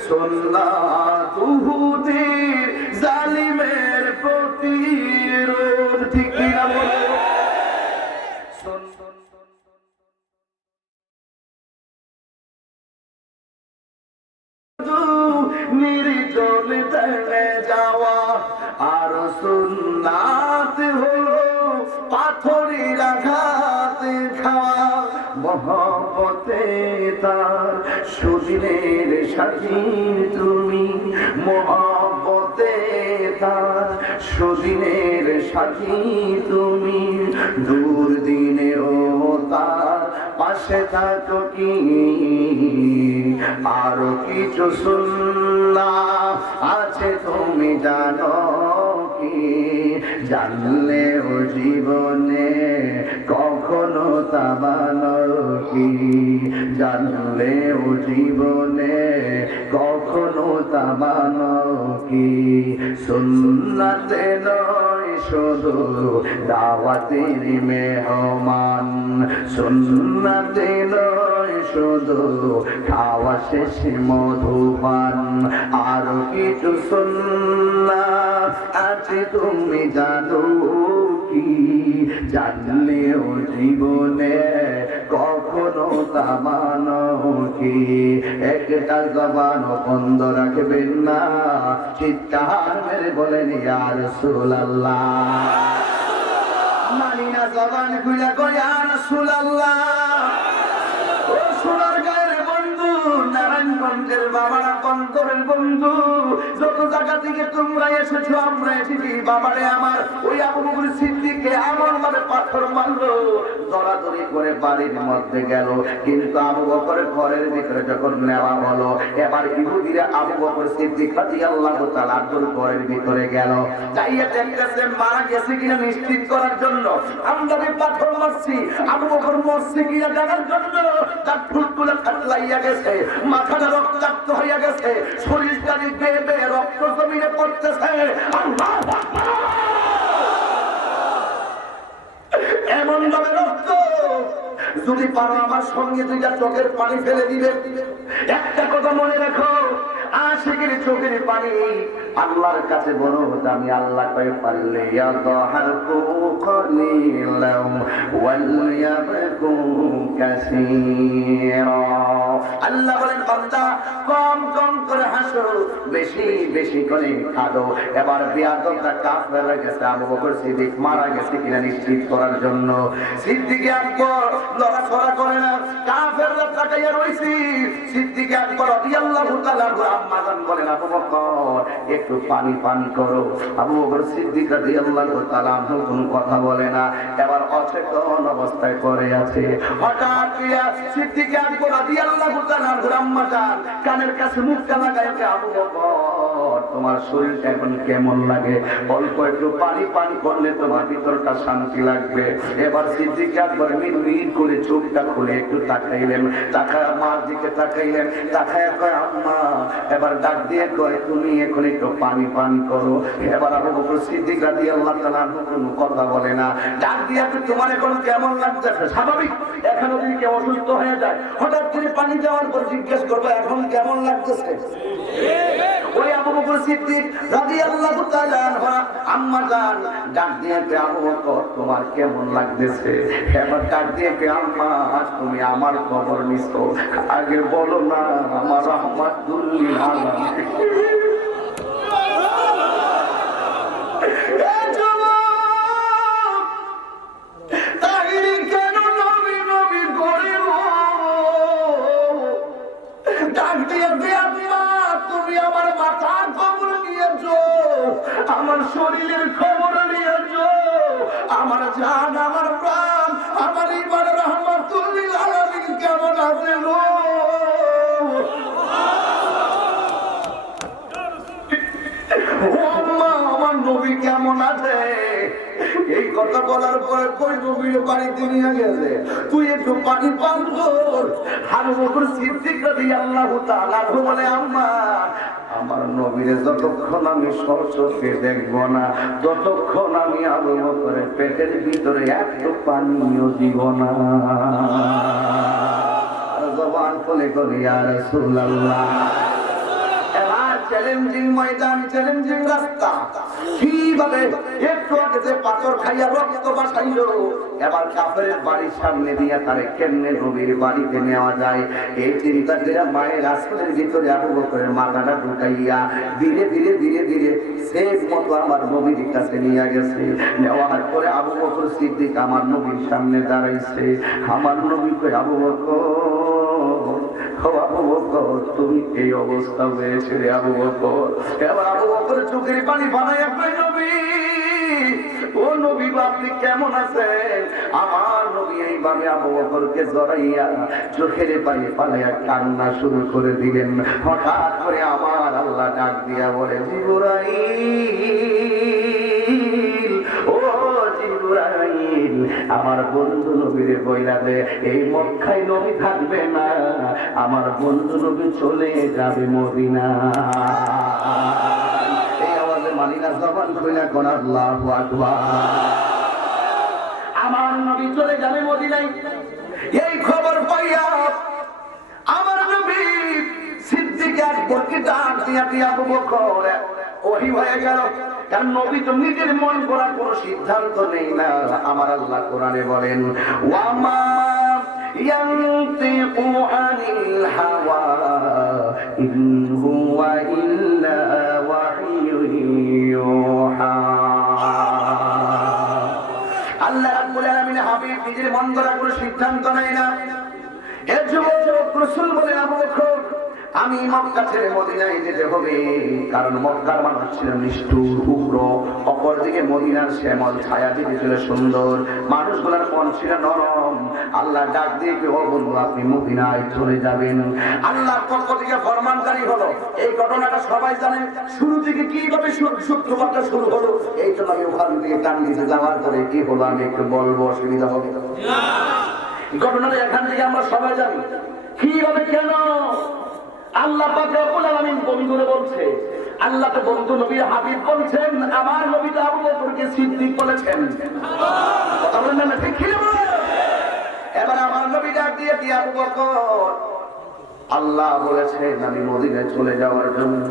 সুন্নাত উহুদের জালিমের প্রতিরোধ। ঠিক কিনা বলো? নির্জন তেনে যাওয়া আর সুন্নাত হলো পাথরের আঘাত খাওয়া, মহব্বতে তার সুদিনের সাথী তুমি, মহব্বতে তার সুদিনের সাথী তুমি, দুর্দিনেও তার পাশে থাকো কি? আরো কিছু সুন্নাত আছে তুমি জানো কি? জানলেও জীবনে কখনো তা মানো কি জানলেও জীবনে কখনো তা মানো কি সুন্নাতে নয় শুধু দাওয়াতের মেহমান সুন্নাতে নয় শুধু খাওয়া শেষ মধুপান আর কিছু সুন্নাত আছে তুমি জানো কি জানলেও জীবনে কখনো তা মানো কি একটা জবান বন্ধ রাখবেন না চিৎকার মেরে বলেন ইয়া রাসূলুল্লাহ মানি না জবান খুলে কই ইয়া রাসূলুল্লাহ ও সোনার গায়ের বন্ধু নারায়ণগঞ্জের বাবারা বন্ধুরের বন্ধু যত জায়গা থেকে তোমরা এসেছো আমরা এসেছি বাবারে আমার ওই আবু বকর সিদ্দিককে এমন ভাবে পাথর মারলো দরাদরি করে বাড়ির মধ্যে গেল কিন্তু আবু বকরের ঘরের ভিতরে যখন নেওয়া হলো এবার ইহুদিরা আবু বকর সিদ্দিক রাদিয়াল্লাহু তাআলা ঘরের ভিতরে গেল যাইয়া দেখতেছে মারা গেছে কিনা নিশ্চিত করার জন্য আমরা পাথর মারছি আবু বকর মরছে কিনা জানার জন্য তার ফুলগুলো কাটলাইয়া গেছে মাথাটা রক্তাক্ত হইয়া গেছে শরীরটা বেয়ে বেয়ে রক্ত জমিনে পড়তেছে আল্লাহু আকবার এমন ভাবে রক্ত যদি পারো আমার সঙ্গে দুইটা চোখের পানি ফেলে দিবে একটা কথা মনে রাখো আশিকের চোখের পানি আল্লাহর কাছে বড় দামি আল্লাহ কয় পারলে ইয়াদহারকু কলিলাম ওয়াল ইয়াবকু কাসীরা আল্লাহ বলেন বান্দা কম কম করে হাসো বেশি বেশি করে কাঁদো এবার বেয়াদবটা কাফের হয়ে গেছে আবু বকর সিদ্দিক মারা গেছে কিনা নিশ্চিত করার জন্য সিদ্দিক আকবর লড়াচড়া করে না কাফেররা তাকাইয়া রইছে সিদ্দিক আকবর রাদিয়াল্লাহু তাআলা আম্মাজান বলেন আবু বকর একটু পানি পান করো আবু বকর সিদ্দিক রাদিয়াল্লাহু তাআলা কোনো কথা বলে না এবার অচেতন অবস্থায় পড়ে আছে হঠাৎ সিদ্দিক আকবর রাদিয়াল্লাহু তাআলা আম্মাজান কানের কাছে মুখটা লাগায় আবু বকর তোমার শরীরটা এখন কেমন লাগে অল্প একটু পানি পানি করলে তোমার ভিতরটা শান্তি লাগবে এবার সিদ্দিক আকবর মিনমিন করে চোখটা খুলে একটু তাকাইলেন তাকায় মার দিকে তাকাইলেন তাকায় কয় আম্মা এবার ডাক দিয়ে কয় তুমি এখন একটু পানি পান করো এবার আবু বকর সিদ্দিক রাদিয়াল্লাহু তাআলা কোনো কথা বলে না ডাক দিয়ে তোমার এখন কেমন লাগতেছে স্বাভাবিক এখনো যদি কেউ অসুস্থ হয়ে যায় হঠাৎ করে পানি দেওয়ার পর জিজ্ঞেস করবো এখন কেমন লাগতেছে ওই আবু বকর সিদ্দিক রাদিয়াল্লাহু তাআলা আম্মা জান ডাক দিয়ে আবু বকর তোমার কেমন লাগতেছে এবার ডাক দিয়ে আম্মা আজ তুমি আমার খবর নিছো আগে বলো না আমার রাহমাতুল লিল আলামিন আমার শরীরের খবর নিয়েছো আমার জান আমার প্রাণ আমার ইমান রাহমাতুল লিল আলামিন কেমন আছে গো ও আম্মা আমার নবী কেমন আছে এই কথা বলার পরে কই নবীর বাড়িতে নিয়ে গেছে তুই একটু পানি পান কর আবু বকর সিদ্দিক রাদিয়াল্লাহু তাআলা বলে আম্মা আমার নবীরে যতক্ষণ আমি সচক্ষে দেখবো না ততক্ষণ আমি আবু বকরের পেটের ভিতরে একটু পানিও দিব না জবান খুলে করি ইয়া রাসূলুল্লাহ চ্যালেঞ্জিং ময়দান চ্যালেঞ্জিং রাস্তা কিভাবে একটু আগে পাথর খাইয়া রক্ত বাসাইলো এবার কাফেরের বাড়ির সামনে দিয়ে তারে কেমনে নবীর বাড়িতে নেওয়া যায় এই চিন্তা করে মায়ের রাসূলের ভিতরে আবু বকরের মাথাটা ঢুকাইয়া ধীরে ধীরে ধীরে ধীরে শেষ মতো আমার নবীর কাছে নিয়ে গেছে নেওয়ার পরে আবু বকর সিদ্দিক আমার নবীর সামনে দাঁড়াইছে আমার নবী কই আবু বকর আবু বকর তুমি এই অবস্থা হয়েছে রে আবু বকর এবার আবু বকরের চোখের পানি বানাইয়া কই নবী ও নবী আপনি কেমন আছেন আমার নবী এইভাবে আবু বকরকে জড়াইয়া চোখের পানি পালাইয়া কান্না শুরু করে দিলেন হঠাৎ করে আমার আল্লাহ ডাক দিয়া বলে জিবরাইল ও জিবরাইল আমার বন্ধু নবীরে বইলা দে এই মক্কায় নবী থাকবে না, আমার বন্ধু নবী চলে যাবে মদিনা। এই আওয়াজে মানিনা জবান খুইলা কোন আল্লাহু আকবার। আমার নবী চলে যাবে মদিনায়, এই খবর পাইয়া আমার নবী সিদ্দিক আকবরকে ডাক দিয়া দিয়া আবু বকর ওহী হয়ে গেল। কারণ নবী তো নিজের মন করার কোন সিদ্ধান্ত নেই না। আমার আল্লাহ কোরআনে বলেন ওয়ামা ইয়ানতিকু আনিল হাওয়া ইন হুয়া ইল্লা ওয়াহয়ুন ইউহা। আল্লাহ রাব্বুল আলামিন হাবিব নিজের মন করার কোন সিদ্ধান্ত নেয় না। এর যুবক রাসূল বলেন আবু বকর আমি মক্কা ছেড়ে মদিনায় যেতে হবে, কারণ মক্কার মানুষ ছিল নিষ্ঠুর উগ্র, অপরদিকে মদিনার শ্যামল ছায়া দিকে ছিল সুন্দর, মানুষগুলোর মন ছিল নরম। আল্লাহ ডাক দিয়ে ও বলবো আপনি মদিনায় চলে যাবেন। আল্লাহর পক্ষ থেকে ফরমানকারী হলো। এই ঘটনাটা সবাই জানেন। শুরু থেকে কিভাবে সূত্রপাতটা শুরু হলো এই জন্য আমি ওখান থেকে টান দিতে যাওয়ার পরে কি হলো আমি একটু বলবো, অসুবিধা হবে? ঘটনাটা এখান থেকে আমরা সবাই জানি কিভাবে কেন আল্লাহ পাক রব্বুল আলামিন কবি করে বলছে। আল্লাহ তো বন্ধু নবী হাবিব বলছেন, আমার নবী তো আবু বকরকে সিদ্দিক বলেছেন। কথা বলেন না ঠিক কি বলেন? এবার আমার নবী ডাক দিয়ে কি আবু বকর আল্লাহ বলেছেন আমি মদিনায় চলে যাওয়ার জন্য।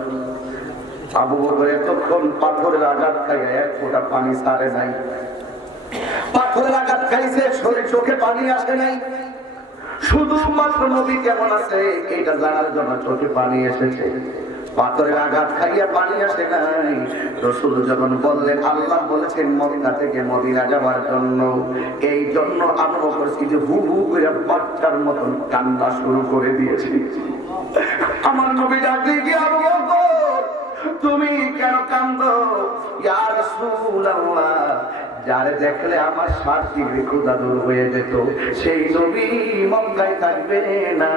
আবু বকর এতক্ষণ পাথরের আঘাত খাইয়া এক ফোঁটা পানি ছাড়ে নাই। পাথরের আঘাত খাইছে, শরীর চোখে পানি আসে নাই। শুধুমাত্র নবী কেমন আছে এটা জানার জন্য চোখে পানি এসেছে। পাথরের আঘাত খাইয়া পানি আসে নাই। রাসূল যখন বললেন আল্লাহ বলেছেন মদিনা থেকে মদিনা যাওয়ার জন্য, এই জন্য আবু বকর সিধে হু হু করে বাচ্চার মতন কান্না শুরু করে দিয়েছে। আমার নবী ডাক দিয়ে আবু বকর তুমি কেন কাঁদো? ইয়া রাসূলুল্লাহ যারে দেখলে আমার 7 ডিগ্রি ক্ষুধা দূর হয়ে যেত সেই নবী মক্কায় থাকবে না,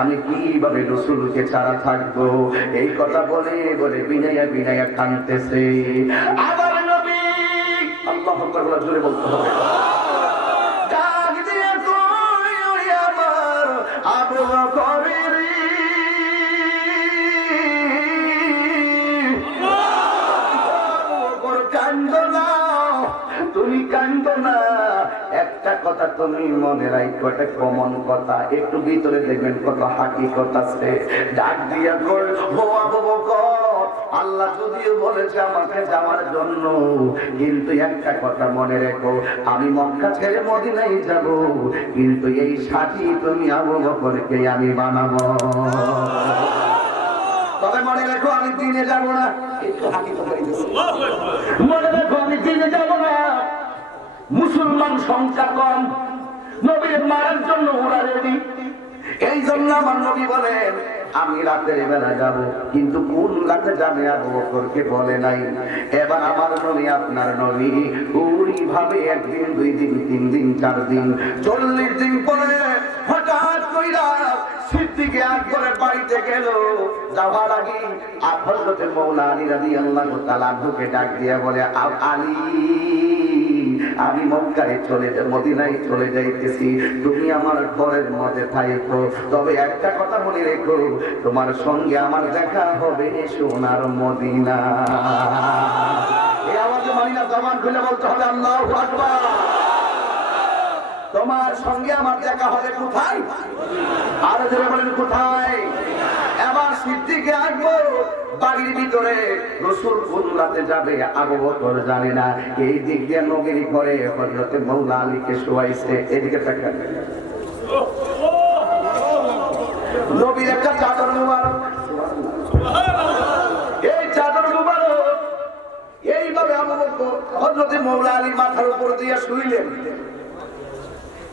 আমি কিভাবে রাসূলকে ছাড়া থাকবো? এই কথা বলে বলে বিনায়া বিনায়া কাঁদতেছে। আবার নবী আল্লাহু আকবার জোরে বলতে হবে। ডাক দিয়ে কই ওই আমার আবু বকর তুমি কান্দো না। একটা কথা তুমি মনে রাখো, একটা কমন কথা, একটু ভিতরে দেখবেন কত হাকিকত আছে। ডাক দিয়া কই ও আবু বকর আল্লাহ যদিও বলেছে আমাকে যাওয়ার জন্য, কিন্তু একটা কথা মনে রেখো আমি মক্কা ছেড়ে মদিনায় যাব, কিন্তু এই সাথী তুমি আবু বকরকে আমি বানাবো। তবে মনে রাখো আমি দিনে যাব না। মনে রাখো আমি দিনে যাব না। মুসলমান সংখ্যা কম, নবীর মারার জন্য ওরা রেডি। এই জন্য আমার নবী বলেন আমি রাতের বেলা যাব, কিন্তু কোন রাতে যাবে আবু বকরকে বলে নাই। এবার আমার নবী আপনার নবী ওইভাবে একদিন 2 দিন 3 দিন 4 দিন 40 দিন পরে হঠাৎ কইরা সিদ্দিক আকবরের বাড়িতে গেল। যাওয়ার আগে হযরত মাওলানা আলী রাদিয়াল্লাহু তাআলা আনহুকে ডাক দিয়া বলে আলী আমি মক্কায় চলে মদিনায় চলে যাইতেছি, তুমি আমার ঘরের মধ্যে থাকো, তবে একটা কথা মনে রেখো তোমার সঙ্গে আমার দেখা হবে সোনার মদিনা। এই আওয়াজে মানিনা জবান খুলে বলতে হবে আল্লাহু আকবার। তোমার সঙ্গে আমার দেখা হবে কোথায়? আর যারা বলেন কোথায়? এবার সিদ্দিক আকবর বাড়ির ভিতরে রাসূল কোন রাতে যাবে আবু বকর জানে না। এই দিক দিয়ে নবীর ঘরে হযরত মাওলানা আলীকে শোয়াইছে। এদিকে তাকান, নবীর একটা চাদর মুবারক, এই চাদর মুবারক এইভাবে আবু বকর হযরত মাওলানা আলী মাথার উপর দিয়ে শুইলেন।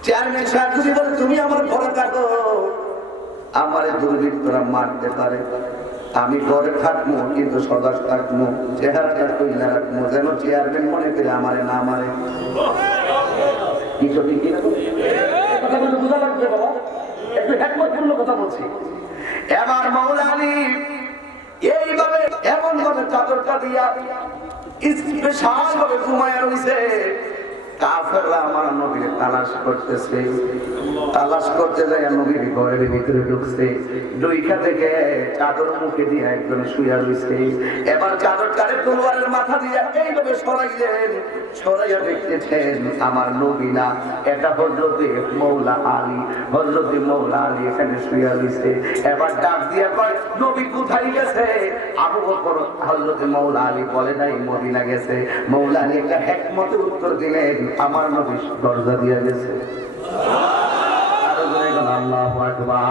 চেয়ারম্যান সাহেব যদি বলে তুমি আমার ঘরে থাকো, আমারে দুর্বৃত্তরা মারতে পারে, আমি ঘরে থাকবো কিন্তু সদস্য থাকবো, চেহারাটা কইলা রাখবো যেন চেয়ারম্যান মনে করে আমারে না মারে। কিছু ঠিক না কথা বলতে বোঝা লাগবে বাবা, একটু হিকমতপূর্ণ কথা বলছি। এবার মাওলানা আলী এইভাবে এমন ভাবে চাদরটা দিয়া স্পেশাল ভাবে ঘুমায়া রইছে। কাফেররা আমার নবীকে তালাশ করতেছে, তালাশ করতে যায় নবীর ঘরের ভিতরে ঢুকছে, দুইখা থেকে চাদর মুখে দিয়ে একজন শুয়ে রয়েছে। এবার চাদরটারে তলোয়ারের মাথা দিয়ে এইভাবে সরাইলেন, সরাইয়া দেখতেছেন আমার নবী না, এটা হযরতে মৌলা আলী। হযরতে মৌলা আলী এখানে শুয়ে রয়েছে। এবার ডাক দিয়ে কয় নবী কোথায় গেছে? আবু বকর হযরতে মৌলা আলী বলে নাই মদিনা গেছে। মৌলা আলী একটা হিকমতে উত্তর দিলেন, আমার নবী দরজা দিয়ে গেছে। আল্লাহু আকবার।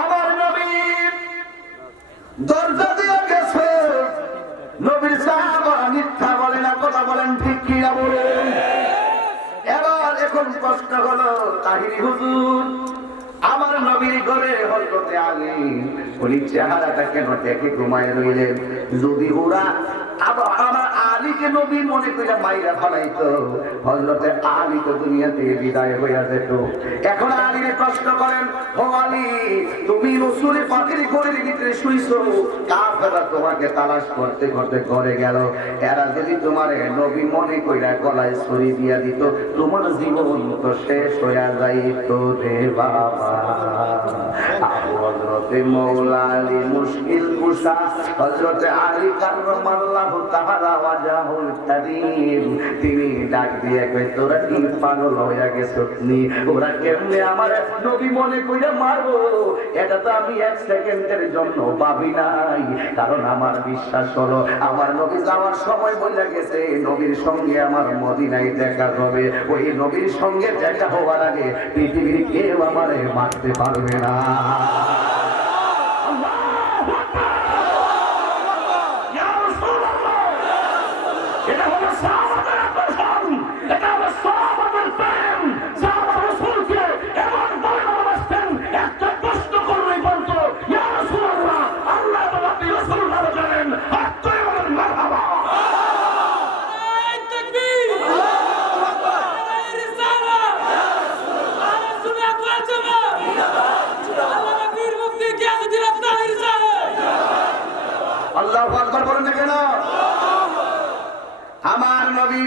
আমার নবী দরজা দিয়ে গেছে। নবীর সাহাবা মিথ্যা বলে না, কথা বলেন ঠিক কি না বলেন? এবার এখন প্রশ্ন হলো, তাহিরি হুজুর আমার নবীর ঘরে হযরতে আলী উনি চেহারাটা কেন দেখে ঘুমায় রইলেন? যদি ওরা আমার আলীকে নবী মনে করে মাইরা ফেলাইতো, হযরতে আলী তো দুনিয়া থেকে বিদায় হইয়া যেত। এখন আলীকে প্রশ্ন করেন, ও আলী তুমি রাসূলের পাকের ঘরের ভিতরে শুইছো, কাফেররা তোমাকে তালাশ করতে করতে ঘরে গেল, এরা যদি তোমার নবী মনে কইরা গলায় ছুরি দিয়া দিত, তোমার জীবন তো শেষ হইয়া যাইত রে বাবা। হযরতে মৌলা আলী মুশকিল কুশা, হযরতে আলী কাররামাল্লাহু তাআলা ওয়াজহুল কারীম, তিনি ডাক দিয়ে কই তোরা কি পাগল হইয়া গেছস নি? ওরা কেমনে আমার নবী মনে কইরা মারবো, এটা তো আমি এক সেকেন্ডের জন্য ভাবি নাই। কারণ আমার বিশ্বাস হলো আমার নবী যাওয়ার সময় বলে গেছে নবীর সঙ্গে আমার মদিনায় দেখা হবে। ওই নবীর সঙ্গে দেখা হওয়ার আগে পৃথিবীর কেউ আমারে মারতে পারবে না। আল্লাহু আকবার বলেন না কেন? আমার নবী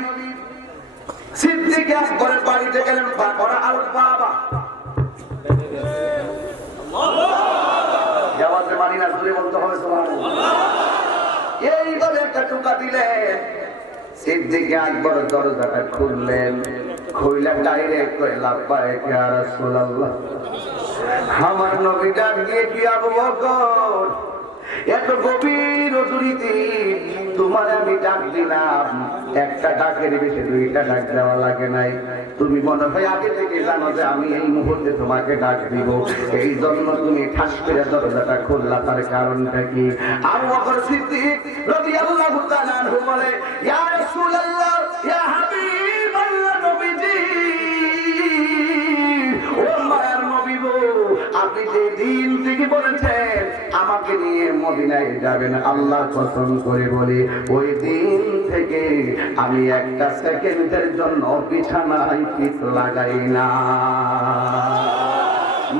সিদ্দিক আকবরের বাড়িতে গেলেন, ওরা আল বাবা জাওয়াতে মানি না, জোরে বলতে হবে সুবহানাল্লাহ। এইভাবে একটা টোকা দিলেন, সিদ্দিক আকবর দরজাটা খুললেন, খুলে ডাইরেক্ট কইলেন লাব্বাইক ইয়া রাসূলুল্লাহ। আমার নবী ডাক দিয়ে কি আবু বকর এত গভীর রজনীতে তোমার আমি ডাক দিলাম, একটা ডাকের বেশি দুইটা ডাক দেওয়া লাগে নাই। তুমি মনে হয় আগে থেকে জানো যে আমি এই মুহূর্তে তোমাকে ডাক দিব, এই জন্য তুমি ঠাস করে দরজাটা খুললা। তার কারণটা কি? আবু বকর সিদ্দিক রাদিয়াল্লাহু তাআলা আনহু বলে, ইয়া রাসূলুল্লাহ, ইয়া হাবিবাল্লাহ, নবীজি ও মায়ার নবী গো, আপনি যে দিন থেকে বলেছেন আমাকে নিয়ে মদিনায় যাবেন, আল্লাহর কসম করে বলি ওই দিন থেকে আমি একটা সেকেন্ডের জন্য বিছানায় পিঠ লাগাই না।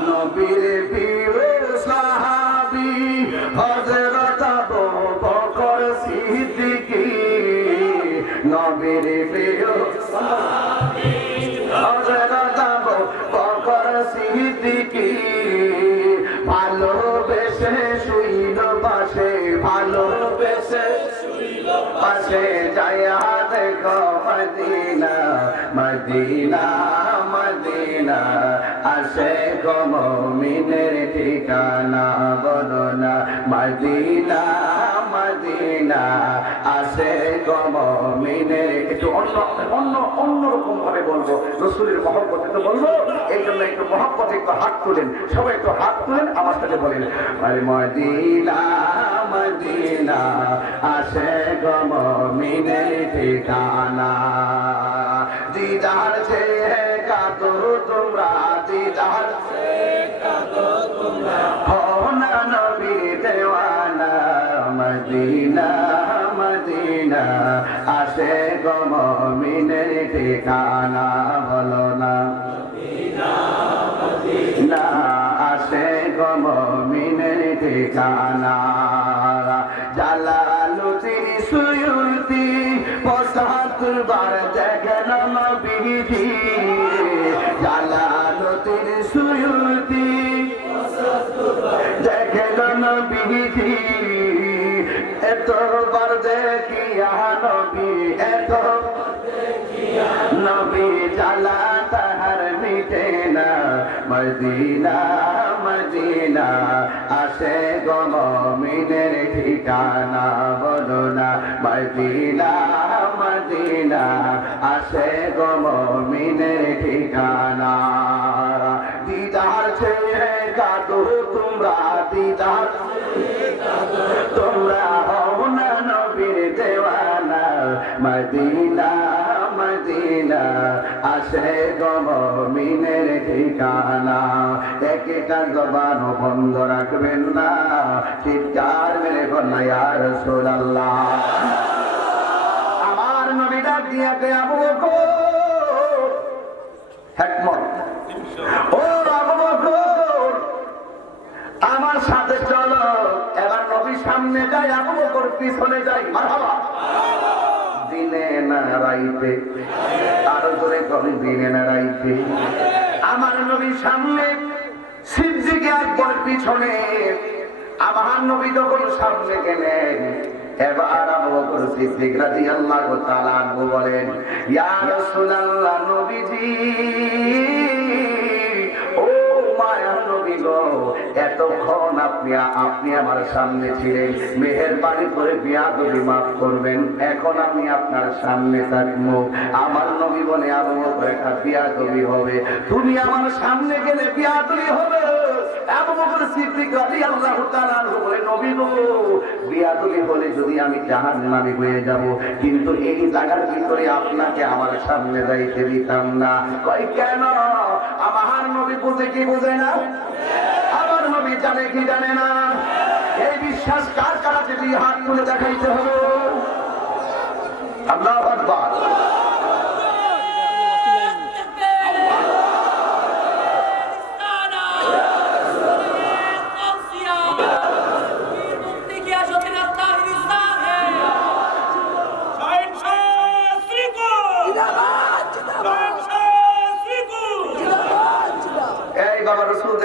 নবীর প্রিয় সাহাবী হযরত আবু বকর সিদ্দিক, নবীর প্রিয় সাহাবী হযরত আবু বকর সিদ্দিক, ভালোবেসে শুইল পাশে, ভালোবেসে শুইল পাশে, যায়া দেখো মদিনা, মদিনা, মদিনা, আসে গো মুমিনের ঠিকানা, বলো না মদিনা, মদিনা, আসে গো মুমিনের। একটু অন্যরকম ভাবে বলবো, রাসূলের মহব্বতে তো বলবো, এই জন্য একটু মহব্বতে একটু হাত তুলেন, সবাই একটু হাত তুলেন, আমার সাথে বলেন মদিনা, মদিনা, আসে গো মুমিনের ঠিকানা। দিদার সে কাতর তোমরা, দিদার সে কাতর তোমরা, হো না নবী দেওয়ানা, মদিনা, মদিনা, আসে গো মুমিনের ঠিকানা, বলো না মদিনা, মদিনা, আসে গো মুমিনের ঠিকানা। জালালুদ্দিন সুয়ুতি ৭৫ বার দেখা নবীজি এতবার দেখিয়া নবী এতবার দেখিয়া নবী জ্বালা তাহার মিটে না মদিনা মদিনা আসে গো মুমিনের ঠিকানা বলো না মদিনা মদিনা আসে গো মুমিনের ঠিকানা দিদার ছেড়ে কাঁদো তোমরা দিদার তোমরা হও না নবীর দেওয়ানা মদিনা মদিনা আসে গো মুমিনের ঠিকানা একটা জবান বন্ধ রাখবেন না চিৎকার মেরে বলনা ইয়া রাসূলুল্লাহ আমার নবী ডাক দিয়া কে আবু বকর হিকমত ও আবু বকর আমার সাথে চলো এবার নবী সামনে যায় আবু বকর পিছনে যায় মারহাবা দিনে না রাইতে আরো জোরে কোন দিনে না রাইতে আমার নবী সামনে সিদ্দিক আকবর পিছনে আমার নবী যখন সামনে গেলেন এবার আবু বকর সিদ্দিক রাদিয়াল্লাহু তাআলা আনহু বলেন ইয়া রাসূলুল্লাহ নবীজি ও মায়ার নবী গো এতক্ষণ আপনি আমার সামনে ছিলেন মেহেরবানি করে বিয়াদবি মাফ করবেন এখন আমি আপনার সামনে থাকবো আমার নবী বলে আবু বকর একটা বিয়াদবি হবে তুমি আমার সামনে গেলে বিয়াদবি হবে আবু বকর সিদ্দিক রাদিয়াল্লাহু তাআলা আনহু বলে নবী গো বিয়াদবি হলে যদি আমি জাহান্নামী হয়ে যাব কিন্তু এই জায়গার ভিতরে আপনাকে আমার সামনে যাইতে দিতাম না কই কেন আমার নবী বুঝে কি বুঝে না আমার নবী জানে কি জানে না এই বিশ্বাস কার কার আছে দুই হাত তুলে দেখাইতে হবে আল্লাহু আকবার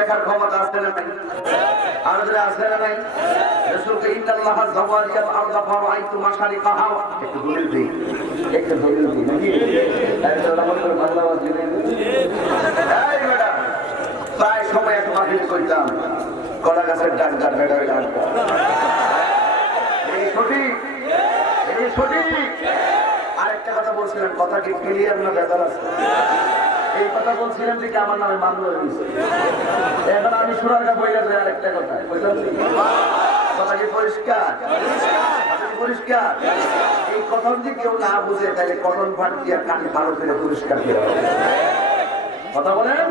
দেখার ক্ষমতা আছে না নাই আর যারা আছে না নাই রাসূলকে ইন্নাল্লাহ যাওয়ারিয়াল আরদা ফারাইতু মাশারিকাহা একটু দলিল দেই নাকি তাহলে আমরা করে বাংলা আওয়াজ দিবেন এই বেটা প্রায় সময় এক মাহফিল কইতাম কলা গাছের ডাক বেটা ডাক এই সঠিক আরেকটা কথা বলছিলেন কথা কি ক্লিয়ার না বেজাল আছে এই কথা বলছিলেন যে আমার নামে মামলা হয়েছে এখন আমি সুরাগা বইলা যাই আরেকটা কথা কথা কি পরিষ্কার এই কথা যদি কেউ না বুঝে তাহলে কটন ফাট দিয়ে কান ভালো করে পরিষ্কার করা হবে কথা বলেন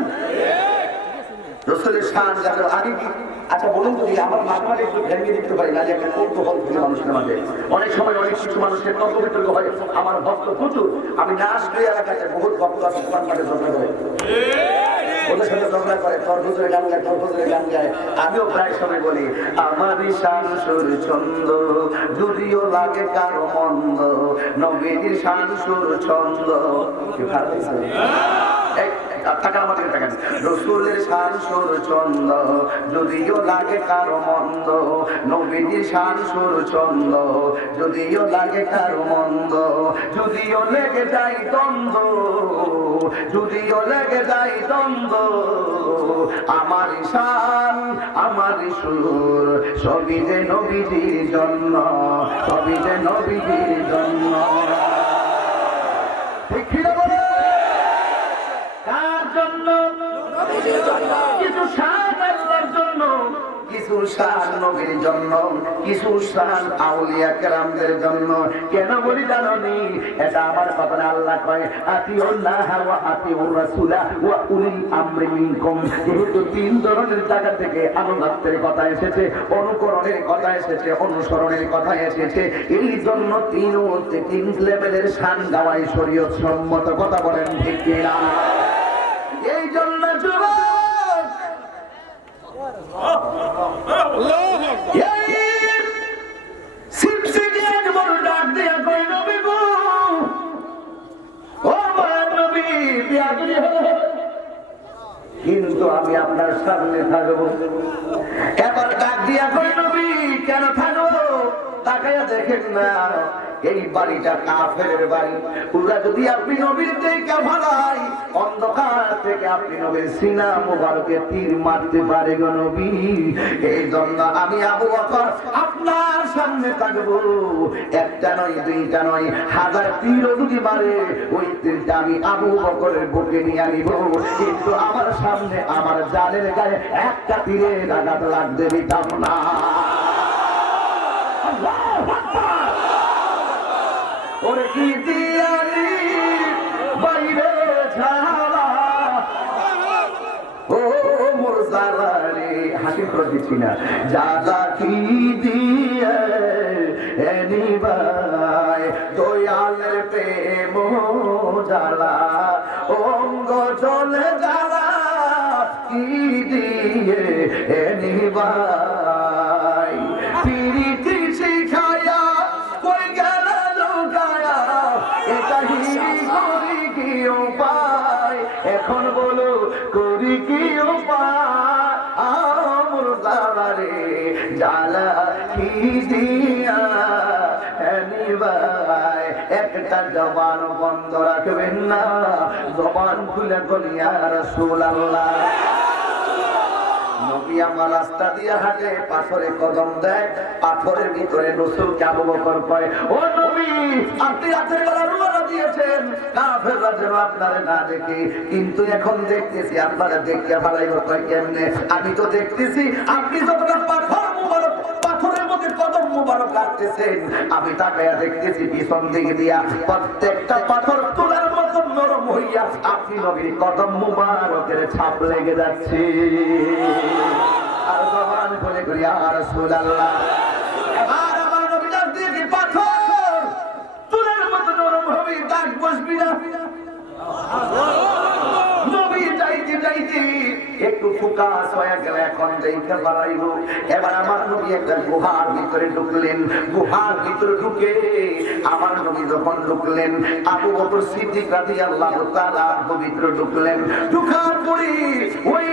রসুলের শান যাদের আগে কি আচ্ছা বলুন তো আমার মাঝে একটু ভেঙে দিতে পারি না যে একটা কৌতূহল থাকে মানুষের মাঝে অনেক সময় অনেক কিছু মানুষের তর্ক বিতর্ক হয় আমার ভক্ত প্রচুর আমি না আসলে এলাকাতে বহুত ভক্ত আছে কোরআন পাঠে ঝগড়া করে ওদের সাথে ঝগড়া করে তর্কজোরে গান গায় আমিও প্রায় সময় বলি আমার শান সুর ছন্দ যদিও লাগে কারো মন্দ নবীর শান সুর ছন্দ কি ভালো রসুলের শান সুর ছন্দ যদিও লাগে কারো মন্দ নবীর শান সুর ছন্দ যদিও লাগে কারো মন্দ যদিও লেগে যায় দ্বন্দ্ব আমার শান আমার সুর সবই যে নবীজির জন্য ঠিক বলে কার জন্য কিছু শান আল্লাহর জন্য কিছু শান নবীর জন্য কিছু শান আউলিয়া কেরামদের জন্য কেন বলি জানি এটা আমার কথা না আল্লাহ কয় আতিউল্লাহ ওয়া আতিউর রাসূলা ওয়া উলিল আমরি মিনকুম যেহেতু তিন ধরনের জায়গা থেকে আনুগত্যের কথা এসেছে অনুকরণের কথা এসেছে অনুসরণের কথা এসেছে এই জন্য তিন লেভেলের শান গাওয়াই শরীয়ত সম্মত কথা বলেন ঠিক কিনা এই জন্য যুবক সিপসিকে একবার ডাক দিয়া কই নবী গো ও মায়ের নবী বিয়া দিলি হলো কিন্তু কিন্তু আমি আপনার সামনে থাকবো। এবার ডাক দিয়া কই নবী কেন থাকবো? তাকায়া দেখেন না এই বাড়িটা কাফেরের বাড়ি। পুরা যদি আপনি নবীর দেখে ভালাই অন্ধকার থেকে আপনি নবীর সিনা মুবারকে তীর মারতে পারে গো নবী। এই জন্য আমি আবু বকর আপনার সামনে থাকবো। একটা নয় দুইটা নয় হাজার তীরও যদি মারে ওই তীরটা আমি আবু বকরের বুকে নিয়ে আনিব, কিন্তু আমার সামনে আমার জানের গায়ে একটা তীরের আঘাত লাগতে দিতাম না। ওরে কি দিয়ালি বাইরে ছাড়া ও মোর জালারে হাসি করে দিচ্ছি না জাদা কি দিয়ে এনিবাই দয়ালের প্রেম জ্বালা অঙ্গ চলে জ্বালা কি দিয়ে এনিবাই পিরিতি শিখায়া কই গেল লুকায়া এটা হিরি করি কি উপায় এখন বলো করি কি উপায় আমর জালারে জ্বালা কি দিয়া এনিবাই একটা জবান বন্ধ রাখবেন না, জবান খুলে বলি ইয়া রাসূলুল্লাহ। নবী আমার রাস্তা দিয়ে হাঁটে, পাথরে কদম দেয়, পাথরের ভিতরে রাসূলকে আবু বকর কয় ও নবী আপনি রাতের বেলা রওনা দিয়েছেন কাফেররা যেন আপনারে না দেখে, কিন্তু এখন দেখতেছি আপনারা দেখতে ভালোই কয় কেমনে? আমি তো দেখতেছি আপনি যতটা পাথর মুবারক পাথরের মধ্যে কদম মুবারক রাখতেছেন, আমি তাকায়া দেখতেছি পিছন দিকে দিয়া প্রত্যেকটা পাথর তোলার মতো নরম হইয়া আপনি নবীর কদম মুবারকের ছাপ লেগে যাচ্ছে। আর জবান খুলে করি ইয়া রাসূলুল্লাহ। এবার আমার নবী ডাক দিয়ে কি পাথর তুলার মতো নরম হবে, দাগ বসবি না। নবী যাইতে যাইতে একটু ফোকাস হয়ে গেল, এখন দেখতে পারাইব। এবার আমার নবী একটা গুহার ভিতরে ঢুকলেন, গুহার ভিতরে ঢুকে আমার নবী যখন ঢুকলেন আবু বকর সিদ্দিক রাদিয়াল্লাহু তাআলা পবিত্র ঢুকলেন। ঢুকার পরে ওই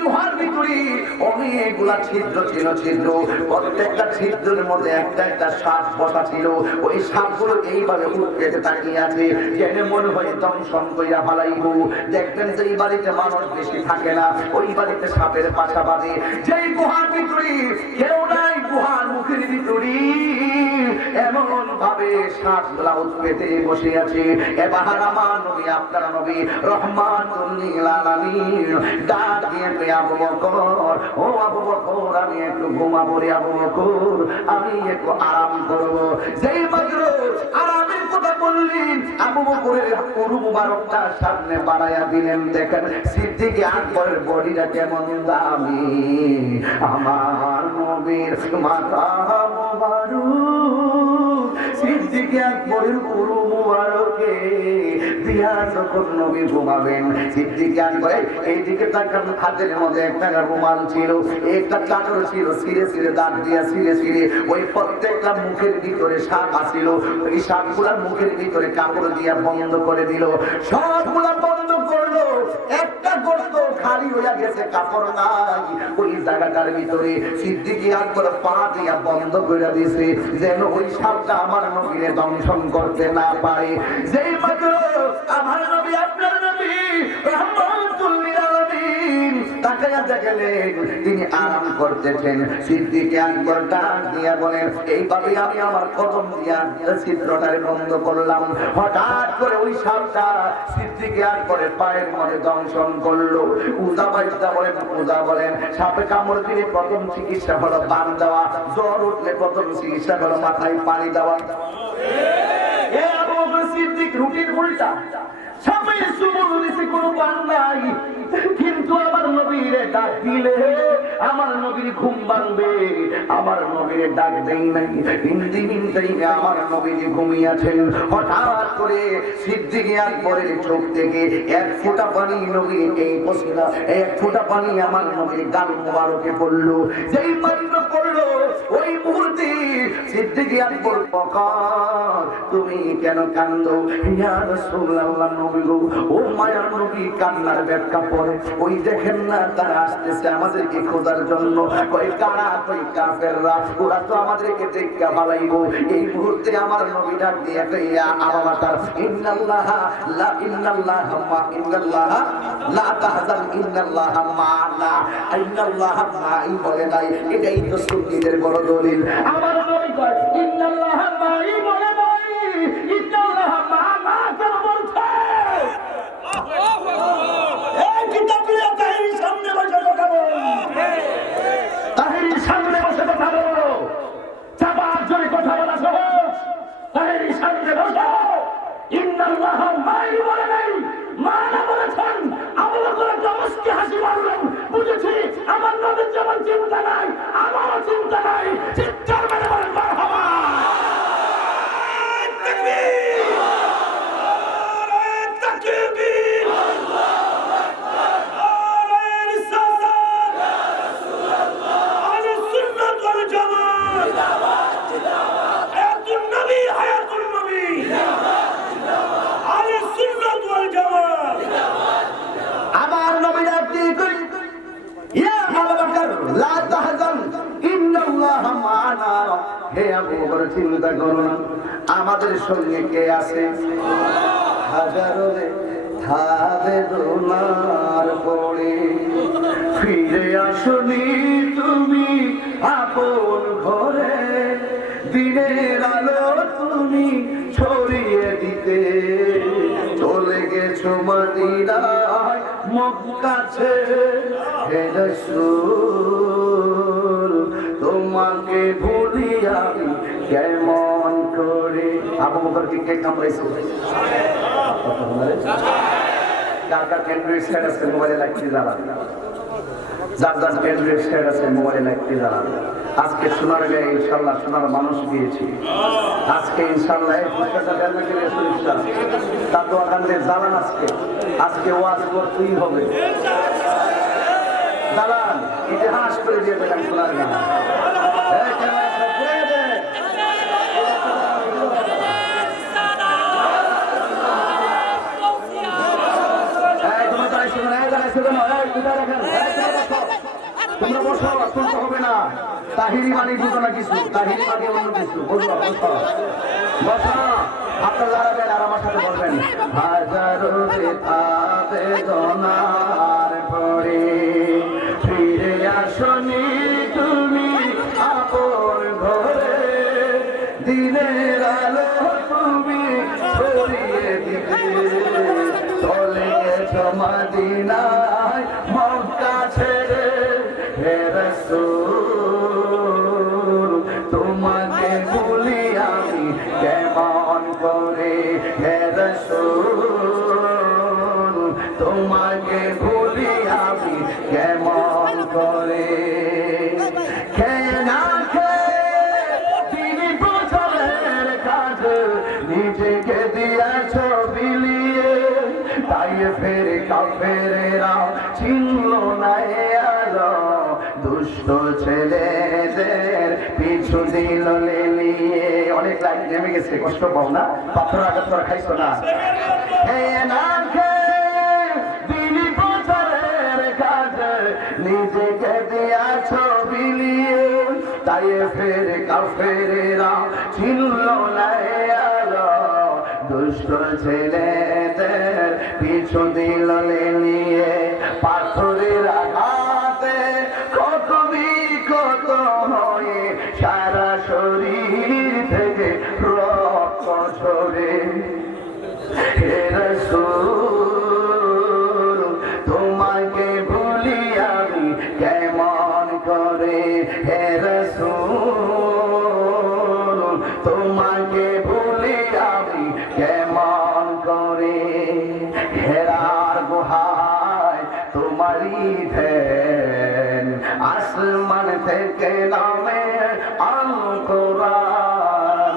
গুহার ভিতরে অনেকগুলা ছিদ্র ছিল, ছিদ্র প্রত্যেকটা ছিদ্রের মধ্যে একটা একটা সাপ বসা ছিল। ওই সাপগুলো এইভাবে উঠে তাকিয়ে আছে, যেন মনে হয় দংশন কইরা ফালাইব। দেখবেন যে এই বাড়িতে মানুষ বেশি থাকে না, ওই বাড়িতে সাপের পাশা বাঁধে। যেই গুহার ভিতরে কেউ নাই, গুহার মুখের ভিতরে এমন ভাবে সাপগুলা উৎপেতে বসে আছে। এবার আমার নবী আপনার নবী রহমাতুল লিল আলামিন ডাক দিয়ে কয় আবু বকর ও আবু বকর আমি একটু ঘুমাবো রে আবু বকর, আমি একটু আরাম করব। যেই মাত্র আরামের কথা বললেন আবু বকরের পুরো মুবারকটা সামনে বাড়ায়া দিলেন। দেখেন সিদ্দিক আকবরের বডিটা কেমন দামি, আমার নবীর মাথা মুবারক সিদ্দিক আকবরের পুরো মুবারকে দিয়া যখন নবী ঘুমাবেন সিদ্দিক আকবর এইদিকে তাকান, হাতের মধ্যে একটা রুমাল ছিল, একটা চাদর ছিল, ছিঁড়ে ছিঁড়ে দাঁত দিয়া ছিঁড়ে ছিঁড়ে ওই প্রত্যেকটা মুখের ভিতরে সাপ আসিল, ওই সাপগুলার মুখের ভিতরে কাপড় দিয়া বন্ধ করে দিল। সবগুলা বন্ধ করলো, একটা গর্ত খালি হইয়া গেছে, কাপড় নাই। ওই জায়গাটার ভিতরে সিদ্দিক আকবর পা দিয়া বন্ধ করে দিয়েছে, যেন ওই সাপটা আমার নবীরে দংশন করতে না পারে। যেই মাত্র আমার নবী আপনার নবী রহমাতুল লিল আলামিন তাকায়া দেখলেন তিনি আরাম করতেছেন, সিদ্দিক আকবর ডাক দিয়া বলেন এইভাবে আমি আমার কদম দিয়া ছিদ্রটারে বন্ধ করলাম। হঠাৎ করে ওই সাপটা সিদ্দিক আকবরের পায়ের মধ্যে দংশন করলো। উজা বাইদা বলেন, উজা বলেন সাপে কামড় দিলে প্রথম চিকিৎসা হলো বান দেওয়া, জ্বর উঠলে প্রথম চিকিৎসা হলো মাথায় পানি দেওয়া। সিদ্দিক রুটিন উল্টা, সাপে সুমন দিছে কোনো বান নাই, কিন্তু আমার নবীরে ডাক দিলে আমার নবীর ঘুম ভাঙবে। আমার নবীরে ডাক দেই নাই, আমার নবীজি ঘুমিয়েছেন। হঠাৎ করে সিদ্দিক আকবরের চোখ থেকে এক ফোঁটা পানি নবী এই পশিনা, এক ফোঁটা পানি আমার নবীর গাল মুবারকে পড়লো। যেই মাত্র পড়লো ওই মুহূর্তে সিদ্দিক আকবর বকর তুমি কেন কান্দো? ইয়া রাসূলুল্লাহ নবী গো, ও মায়ার নবী কান্নার ব্যাখ্যা পড়ে। ওই দেখেন না তারা আসতেছে আমাদেরকে খোঁজার জন্য। কই কারা? কই কাফেররা। ওরা তো আমাদেরকে দেখা ভালাইবো। এই মুহূর্তে আমার নবী ডাক দিয়ে কই ইয়া আবু বকর ইন্নাল্লাহা লা তাহজান ইন্নাল্লাহা মা'ানা ইন্নাল্লাহা মা'i বলে নাই। এটাই তো সুন্নিদের বড় দলিল। আমার নবী কয় ইন্নাল্লাহা মা'i বলে নাই, ইন্নাল্লাহা মা'ানা কেন বলছে? এই কিতাবগুলো তাহিরির সামনে বসে কথা বল, তাহিরির সামনে বসে কথা বলো। চাপার জোরে কথা বলা সহজ, তাহিরির সামনে বসো। ইন্নাল্লাহা মা'i বলে নাই, মা'ানা বলেছেন। আবু বকর নমস্কে হাসি মারলেন, বুঝেছি আমার নবীর যেমন চিন্তা নাই আমারও চিন্তা নাই। চিৎকার মেরে বলেন মারহাবা। তাকবীর, নারে তাকবীর, আল্লাহু আকবার, নারে রিসালাত, ইয়া রাসূলুল্লাহ, আহলে সুন্নাত ওয়াল জামাত, জিন্দাবাদ জিন্দাবাদ, হায়াতুন নবী হায়াতুন নবী, জিন্দাবাদ জিন্দাবাদ, আহলে সুন্নাত ওয়াল জামাত, জিন্দাবাদ। আমার নবী ডাক দিয়ে কই ইয়া আবু বকর লা তাহজান ইন্নাল্লাহা মা'ানা। হে আবু বকর চিন্তা করো না, আমাদের সঙ্গে কে আছে? হাজারো ধাবে দোনার পড়ে ফিরে আসনি তুমি আপন ঘরে। দিনের আলো তুমি ছড়িয়ে দিতে চলে গেছো মদিনায় মক্কা ছেড়ে। হে রাসূল তোমাকে ভুলি আমি কেমন করে? আবু বকরকে কে কামড়াইছে? কার কার ক্যান্ডিডেট সেট আছে মোবাইলে লাগতে যারা, যার যার ক্যান্ডিডেট সেট আছে মোবাইলে লাগতে যারা। আজকে সোনার গায়ে ইনশাল্লাহ সোনার মানুষ দিয়েছি। আজকে ইনশাল্লাহ এই পুরস্কারটা দেন না গেলে সুনিশ্চিত তার তো আকান্তে জ্বালান। আজকে ওয়াজ করতেই হবে। জ্বালান ইতিহাস করে দিয়ে দেবেন সোনার গায়ে। তোমরা বসো, শুনতে হবে না। তাহিরি মানে বুঝো না কিছু, তাহিরি মানে অন্য কিছু। বসো বসো বসো, আপনার দাঁড়াবেন আর আমার সাথে বলবেন হাজারো বেদনার পরে ফিরে আসনি তুমি আপন ঘরে। দিনের আলো তুমি ছড়িয়ে দিতে চলে গেছো মদিনায় মক্কা ছেড়ে। হে রাসূল তোমাকে ভুলি আমি কেমন করে? হে রাসূল তোমাকে ভুলি আমি কেমন করে? খেয়ে না খেয়ে 3 বছরের কাজ নিজেকে দিয়েছ বিলিয়ে। তাই ফেরে কাফেরেরা চিনল না আলো, দুষ্ট ছেলেদের পিছু দিল লেলিয়ে। অনেক লাইন নেমে গেছে, কষ্ট পাও না? পাথর আঘাত করে খাইছো না? খেয়ে না খেয়ে 3 বছরের কাজ নিজেকে দিয়েছ বিলিয়ে। তাই ফেরে কাফেরেরা চিনল না আলো, দুষ্ট ছেলেদের পিছু দিল নিয়ে। পাথরের আঘাতে কত বিকত হয়ে সারা শরীর থেকে রক্ত ঝরে। হে রাসূল তোমাকে ভুলি আমি কেমন করে? হে রাসূল তোমাকে ভুলি আমি কেমন করে? হেরার গুহায় তোমারই ধ্যান, আসমান থেকে নামে আল কোরআন।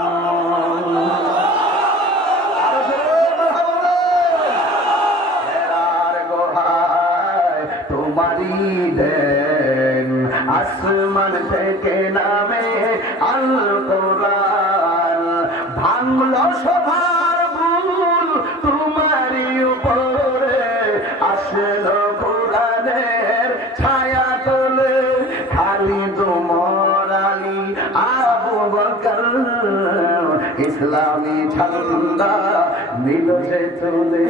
হেরার গুহায় তোমারই পাড়ি দেন আসমান থেকে নামে আল কোরআন ভাঙলো সবার ভুল তোমারই উপরে আসলো কোরআনের ছায়া তোলে খালিদ ওমর আলী আবু বকর ইসলামী ঝান্ডা নিল যে তোলে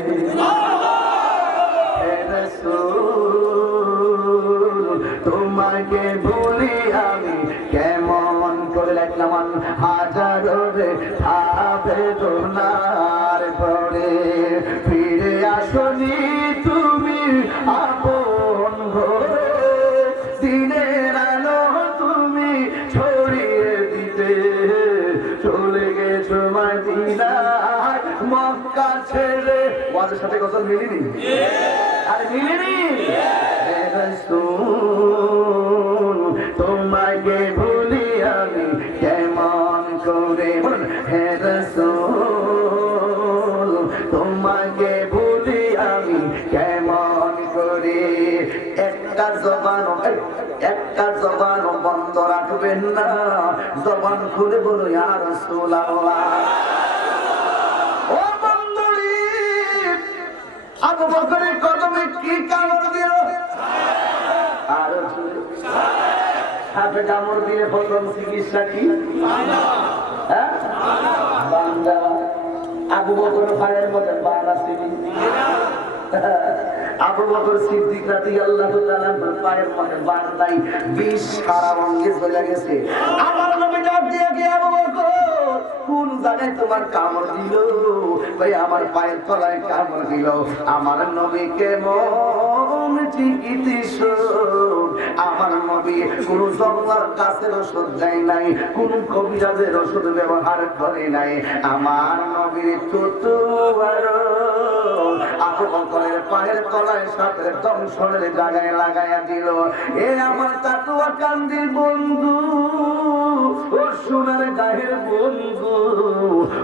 হে রাসূল তোমাকে ভুলি আমি কেমন করে লিখলাম হাজারো রে আবেদনার পরে ফিরে আসনি তুমি আপন ঘরে দিনের আলো তুমি ছড়িয়ে দিতে চলে গেছো মদিনায় মক্কা ছেড়ে ওদের সাথে কথা মিলিনি আরে মিলিনি হে রাসূল তোমাকে ভুলি আমি কেমন করে হে রাসূল তোমাকে ভুলি আমি কেমন করে একটা জবান বন্ধ রাখবেন না জবান খুলে বলো ইয়া রাসূলুল্লাহ ও বন্ধুরি আবু বকরের কদমে কি কামড় দিল আর সাপে কামড় দিয়ে প্রথম চিকিৎসা কি হ্যাঁ বান্দা আবু বকর পায়ের মধ্যে বান্দা ছিলেন আবু বকর সিদ্দিক রাদিয়াল্লাহু তাআলা পায়ের মধ্যে বান্দাই বিষ সারা অঙ্গে চলে গেছে আমার নবী ডাক দিয়ে গিয়ে আবু বকর কোন জায়গায় তোমার কামড় দিল ভাই আমার পায়ের তলায় কামড় দিল আমার নবী কেমন চিকিৎসক আমার নবী কোন জঙ্গলার গাছের ওষুধ দেয় নাই কোন কবিরাজের ওষুধ ব্যবহার করে নাই আমার নবীর তুতুয়ারো আবু বকরের পায়ের তলায় সাপের দংশনের জায়গায় লাগাইয়া দিল এ আমার তাতুয়া কান্দির বন্ধু ও সোনার গায়ের বন্ধু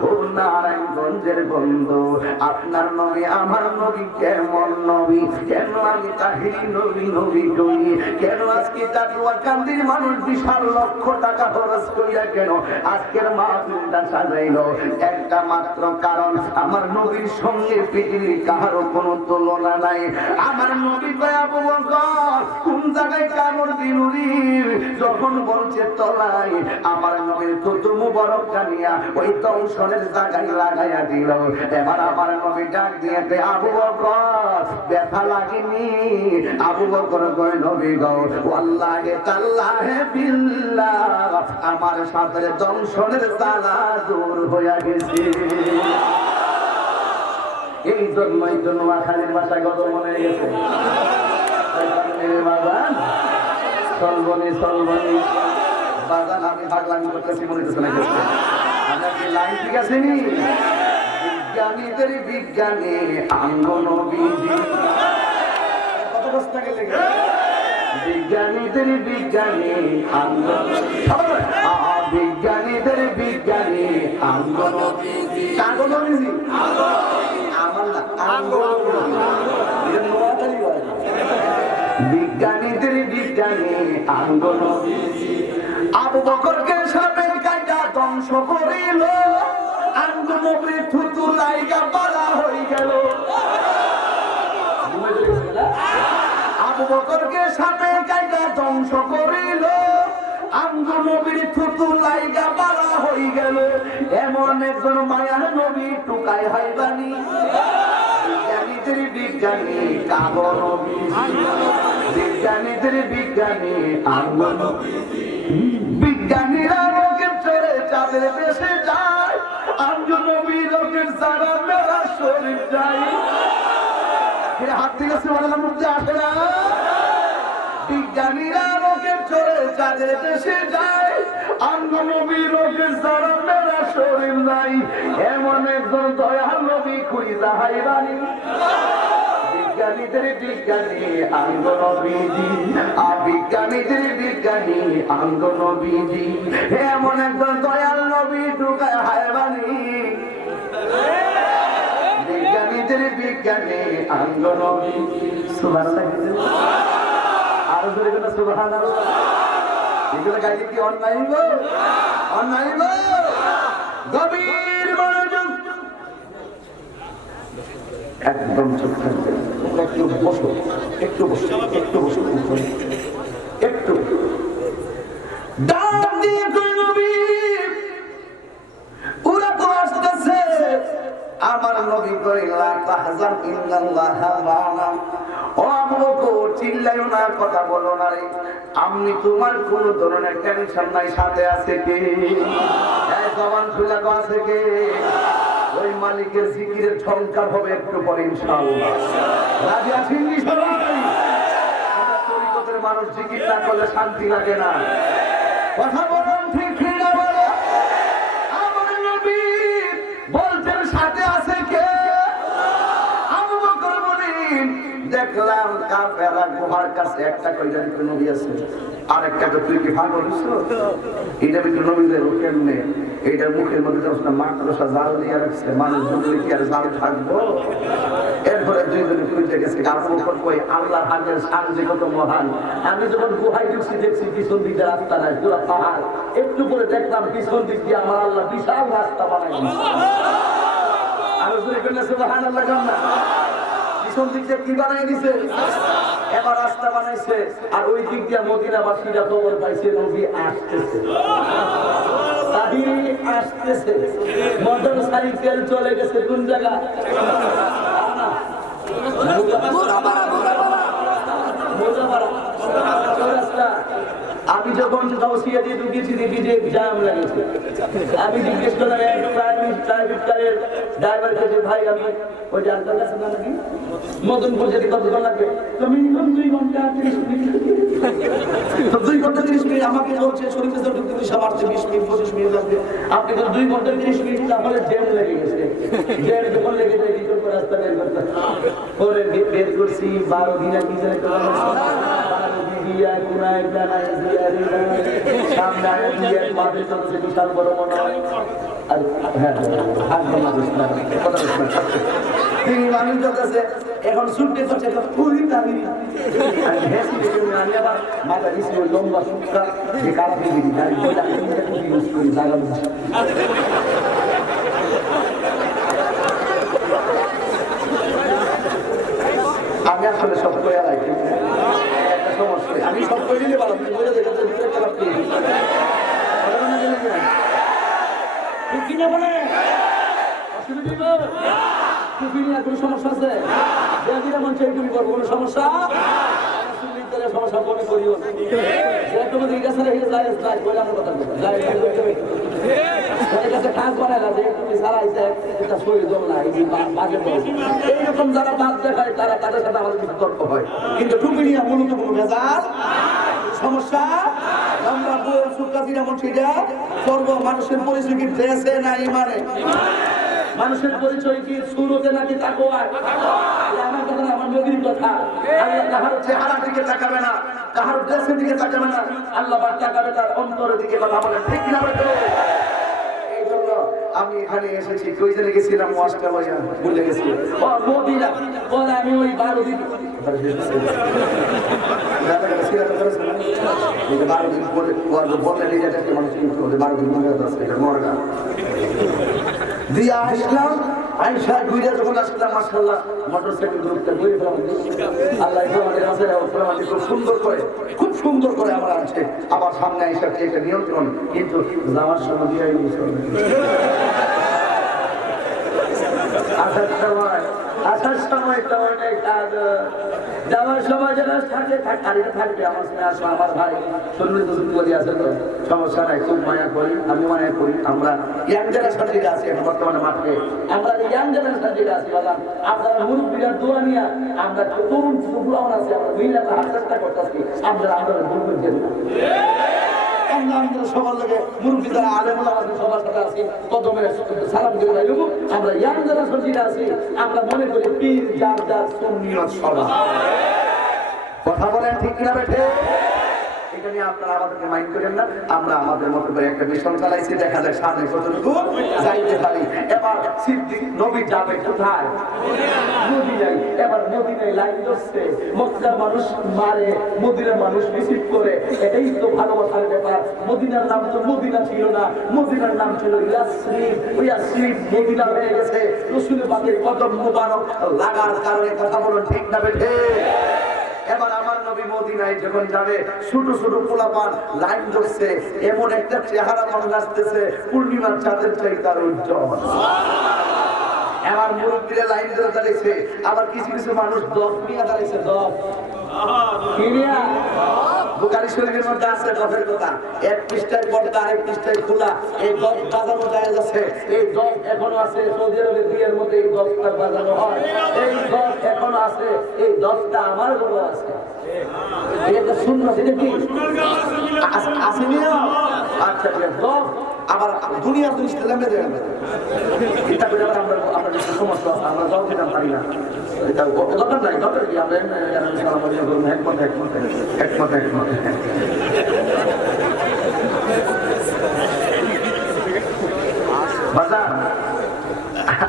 ও নারায়ণগঞ্জের বন্ধু আপনার নবী আমার নবী কেমন নবী কেন আমি তাহিরি নবী নবী কই কেন আজকে তাতুয়া কান্দির মানুষ বিশাল লক্ষ টাকা খরচ কইরা কেন আজকের মাহফিলটা সাজাইলো একটা মাত্র কারণ আমার নবীর সঙ্গে পৃথিবীর কারো কোনো তুলনা নাই আমার নবী কয় আবু বকর কোন জায়গায় কামড় দিলুরি যখন বলছে তলায় আমার নবীর থুতু মুবারক কানিয়া ওই দংশনের জায়গায় লাগাইয়া দিল এবার আমার নবী ডাক দিয়ে আবু বকর ব্যথা লাগেনি আবু বকর কয় নবী গো ওয়াল্লাহি তাআলাহি বিল্লাহ আমার সাথে দংশনের জ্বালা দূর হয়ে গেছে এই জন্যই তো নোয়াখালীর ভাষায় গত মনে গেছে বাগান সলবনি বাগান আমি ভাগলামি করতেছি মনে হচ্ছে না আপনার কি লাইন ঠিক আছে নি বিজ্ঞানীদের বিজ্ঞানী আঙ্গনবীজি কত বস্তা গেলে বিজ্ঞানীদের বিজ্ঞানী বিজ্ঞানীদের বিজ্ঞানী আঙ্গনবীজি বিজ্ঞানীদের বিজ্ঞানী আঙ্গনবীজি আবু বকরকে সাপের কাটা ধ্বংস করিল আঙ্গনবীর থুতু লাইগা বালা হয়ে গেল আবু বকরকে সাপের কাটা ধ্বংস করিল আঙ্গনবীর থুতু লাইগা বালা হয়ে গেল এমন একজন মায়ার নবী টুকাই হাইবানি বিজ্ঞানীদের বিজ্ঞানী বিজ্ঞানীদের বিজ্ঞানী বিজ্ঞানীরা লোকের চড়ে চাঁদের দেশে যায় আঙ্গনবী লোকের সারা মেলা শরীর যায় হাত থেকে সুবহানাল্লাহ মুখে আসে না বিজ্ঞানীরা লোকের চড়ে চাঁদের দেশে যায় আঙ্গনবী লোকের সারা মেলা শরীর নাই এমন একজন দয়াল নবী খুঁজা হাইবানি বিজ্ঞানীদের বিজ্ঞানী আঙ্গনবীজি বিজ্ঞানীদের বিজ্ঞানী আঙ্গনবীজি এমন একজন দয়াল নবী ঢুকায় হাইবানি বিজ্ঞানীদের বিজ্ঞানী আঙ্গনবীজি সুবহানাল্লাহ না সুবহানাল্লাহ? এগুলো গাইলে কি অন্যায় হইবো? অন্যায় হইবো? গভীর মনোযোগ, একদম চুপ থাকবে। তোমরা একটু বসো, একটু বসো, একটু বসো, একটু ডাক দিয়ে কই নবী, ওরা তো আসতেছে। আমার নবী কই লা তাহজান ইন্নাল্লাহা মা'না। ও আবু বকর, চিল্লাইও না, কথা বলো না রে। আমি তোমার কোন ধরনের টেনশন নাই, সাথে আছে কে? এই জবান খুলে আছে কে? ওই মালিকের জিকিরের ঝংকার হবে একটু পরে ইনশাআল্লাহ। রাজি আছেন কি সবাই? আমরা তরিকতের মানুষ, জিকির না করলে শান্তি লাগে না। কথা বলুন ঠিক না বলো? আমার নবী বলছেন সাথে আছে কে? আবু বকর বলেন, দেখলাম কাফেররা গুহার কাছে একটা কইরা দিতে নবী আছে, আর একটা তো তুই কি ভাগ করিস? এটা বিক্রি নবীদের কেমনে? এইটার মুখের মধ্যে যখন মাকড়সা জাল দিয়ে রাখছে, মানুষ ঢুকলে কি আর জাল থাকবো? এরপরে দুইজনে খুঁজে গেছে। আবু বকর কই, আল্লাহর হাতের শান যে কত মহান। আমি যখন গুহায় ঢুকছি দেখছি পিছন দিকে রাস্তা নাই, পুরো পাহাড়। একটু করে দেখলাম পিছন দিক দিয়ে আমার আল্লাহ বিশাল রাস্তা বানাই দিয়েছে। আর সুবহানাল্লাহ জানা পিছন দিক দিয়ে কি বানাই দিছে? এবার রাস্তা বানাইছে। আর ওই দিক দিয়ে মদিনাবাসীরা খবর পাইছে নবী আসতেছে, আসতেছে। মোটর সাইকেল চলে গেছে কোন জায়গা? আমি যখন গাউসিয়া দিয়ে ঢুকেছি দেখি যে জ্যাম লাগেছে। আমি জিজ্ঞেস করলাম প্রাইভেট কারের ড্রাইভার কাছে, ভাই আমি ওই জানতাম কাছে না নাকি মদনপুর যেতে কতক্ষণ লাগবে? তো মিনিমাম 2 ঘন্টা 30 মিনিট। তো 2 ঘন্টা 30 মিনিট আমাকে বলছে শরীরে তো ঢুকতে 20 মিনিট 25 মিনিট লাগবে। আপনি তো 2 ঘন্টা 30 মিনিট তাহলে জ্যাম লেগে গেছে। জ্যাম যখন লেগে যায় কি করে রাস্তা বের করতে? পরে বের করছি 12 দিন আগে যেতে করলাম। 12 দিন দিয়া কুনায় জানাই দিয়া সামনে আয় দিয়া পাবে চলছে বিশাল বড় মনে হয়। আর হ্যাঁ হাত বন্ধ করতে কথা বলতে তিনি মানুষ কাছে এখন ছুটতে করছে একটা পুরি দাবি। আমি হেসে দেখে আমি আবার মাথা দিছি ওই লম্বা সুটকা যে কালা দিবি দাঁড়ি বইটা খুবই ইউজ করি জায়গা বুঝি। আমি আসলে সব করে আলাই একটা সমস্যা, আমি সব করে দিলে ভালো বলে দেখেছি খারাপ করে কিনা বলে অসুবিধা কোনো সমস্যা আছে? তুমি করবো কোনো সমস্যা? সমস্যা মনে করিও তোমাদের কাছে রেখে যায় বলে আমার কথা কাজ বানায় না যে তুমি সারা একটা শরীর জল না এইরকম যারা বাদ দেখায় তারা তাদের সাথে আমাদের কিছু তর্ক হয়। কিন্তু টুপি নিয়ে মূলত কোনো ভেজাল সমস্যা আমরা বই সুকাতি যেমন সেটা করবো। মানুষের পরিচয় কি ড্রেসে না ইমানে? মানুষের পরিচয় কি সুরতে নাকি তাকওয়ায়? আমার কথা না, আমার নবীর কথা। আল্লাহ কাহার চেহারা দিকে তাকাবে না, কাহার ড্রেসের দিকে তাকাবে না, আল্লাহ পাক তাকাবে তার অন্তরের দিকে। কথা বলে ঠিক না? এই জন্য আমি এখানে এসেছি। কই জেনে গেছিলাম? ওয়াশটা লইয়া ভুলে গেছি। ও মদিনা বলে আমি ওই 12 দিন দিয়া আসলাম। আইসা ঘুরে যখন আসলাম মাশাআল্লাহ মোটরসাইকেল গ্রুপটা ঘুরে আল্লাহ আমাদের কাছে খুব সুন্দর করে আমার আছে। আবার সামনে আইসা একটা নিয়ন্ত্রণ, কিন্তু যাওয়ার সময় দিয়ে আসার সময় তো অনেক কাজ, যাওয়ার সময় যারা থাকে থাকবে। আমার সঙ্গে আসবে আমার ভাই সন্ন্যত বলি আছে, তো সমস্যা নাই, খুব মায়া করি, আমি মায়া করি। আমরা ইয়াং জেনারেশন যেটা আছে বর্তমানে মাঠে, আমরা ইয়াং জেনারেশন যেটা আছে বললাম, আপনারা মুরব্বীরা দোয়া নিয়ে আমরা তরুণ পুরান আছে, আমরা মিলে হাত চেষ্টা করতেছি আমরা ভুল করছি না। সবার লাগে মুরব্বী যারা আলেম আছে সবার সাথে আছি, কদমে সালাম দিয়ে যাই। আমরা ইয়াং জেনারেশন যেটা আছি আমরা মনে করি পীর যার যার সুন্নিয়ত সভা। কথা বলেন ঠিক না বেঠে? এই এটা নিয়ে আপনারা আমাদেরকে মাইন্ড করেন না, আমরা আমাদের মতো করে একটা মিশন চালাইছি, দেখা যায় সামনে কতটুকু যাইতে পারি। এবার সিদ্দিক নবী যাবে কোথায়? মদিনায়। এবার মদিনায় লাইন ধরছে, মক্কার মানুষ মারে, মদিনার মানুষ রিসিভ করে, এটাই তো ভালোবাসার ব্যাপার। মদিনার নাম তো মদিনা ছিল না, মদিনার নাম ছিল ইয়াসরিব। ওই ইয়াসরিব মদিনা হয়ে গেছে। রাসূলের পাকের কদম মুবারক লাগার কারণে, কথা বলুন ঠিক না বেঠে? এবার আমার নবী মদিনায় যখন যাবে, ছোট ছোট পোলাপান লাইন ধরছে, এমন একটা চেহারা মানুষ আসতেছে পূর্ণিমার চাঁদের চাইতে আরো উজ্জ্বল। এবার মুরব্বীরা লাইন ধরে দাঁড়িয়েছে, আবার কিছু কিছু মানুষ দশ নিয়ে দাঁড়িয়েছে। দশ বুখারী শরীফের মধ্যে আছে দশের কথা, এক পৃষ্ঠায় পর্দা, আরেক পৃষ্ঠায় খোলা। এই দশ বাজানো যায় যাচ্ছে, এই দশ এখনো আছে। সৌদি আরবের বিয়ের মধ্যে এই দশটা বাজানো হয়, এই দশ এখনো আছে। এই দশটা আমার বড় আছে। এটা শুনলো সেটা কি আসেনি? আচ্ছা দশ আবার দুনিয়া জিনিসটা লেমে দেয়। এটা করে আমরা সমস্যা, আমরা দশ দিতাম পারি না। এটা দরকার নাই, দরকার কি? আমরা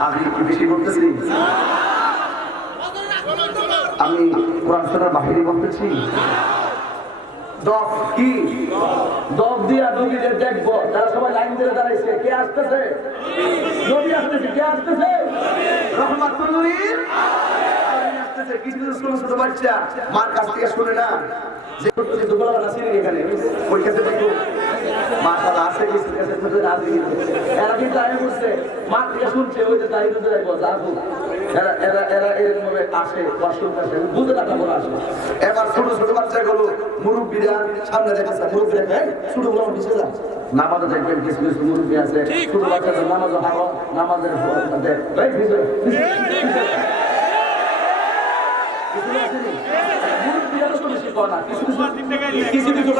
আমি কি বেশি বলতেছি? আমি কোরআন শোনার বাহিরে বলতেছি। দফ কি? দফ দিয়া নবীদের দেখবো, তারা সবাই লাইন ধরে দাঁড়াইছে। কে আসতেছে? নবী আসতেছে। কে আসতেছে? রহমাতুল লিল আলামিন আসতেছে। কিছু ছোট ছোট বাচ্চা মার কাছ থেকে শুনে না যে দুপুরবেলা নাসির এখানে ওই কাছে দেখো মাশাআল্লাহ আছে, কিছু কাছে ছোট রাজি। এরা কিন্তু আয় করছে, মার থেকে শুনছে, ওই যে তাই দুধ রাখবো যাবো। এরা এরা এরা এরকম ভাবে আসে, ওয়াশরুম আসে, বুঝে টাকা বলে আসে। এবার ছোট ছোট বাচ্চাগুলো মুরব্বীরা সামনে দেখাচ্ছে, মুরব্বীরা ছোট গুলো পিছিয়ে যায়। নামাজে দেখবেন কিছু কিছু মুরব্বী আছে, ছোট বাচ্চাদের নামাজও হারাম, নামাজের কিছু কিছু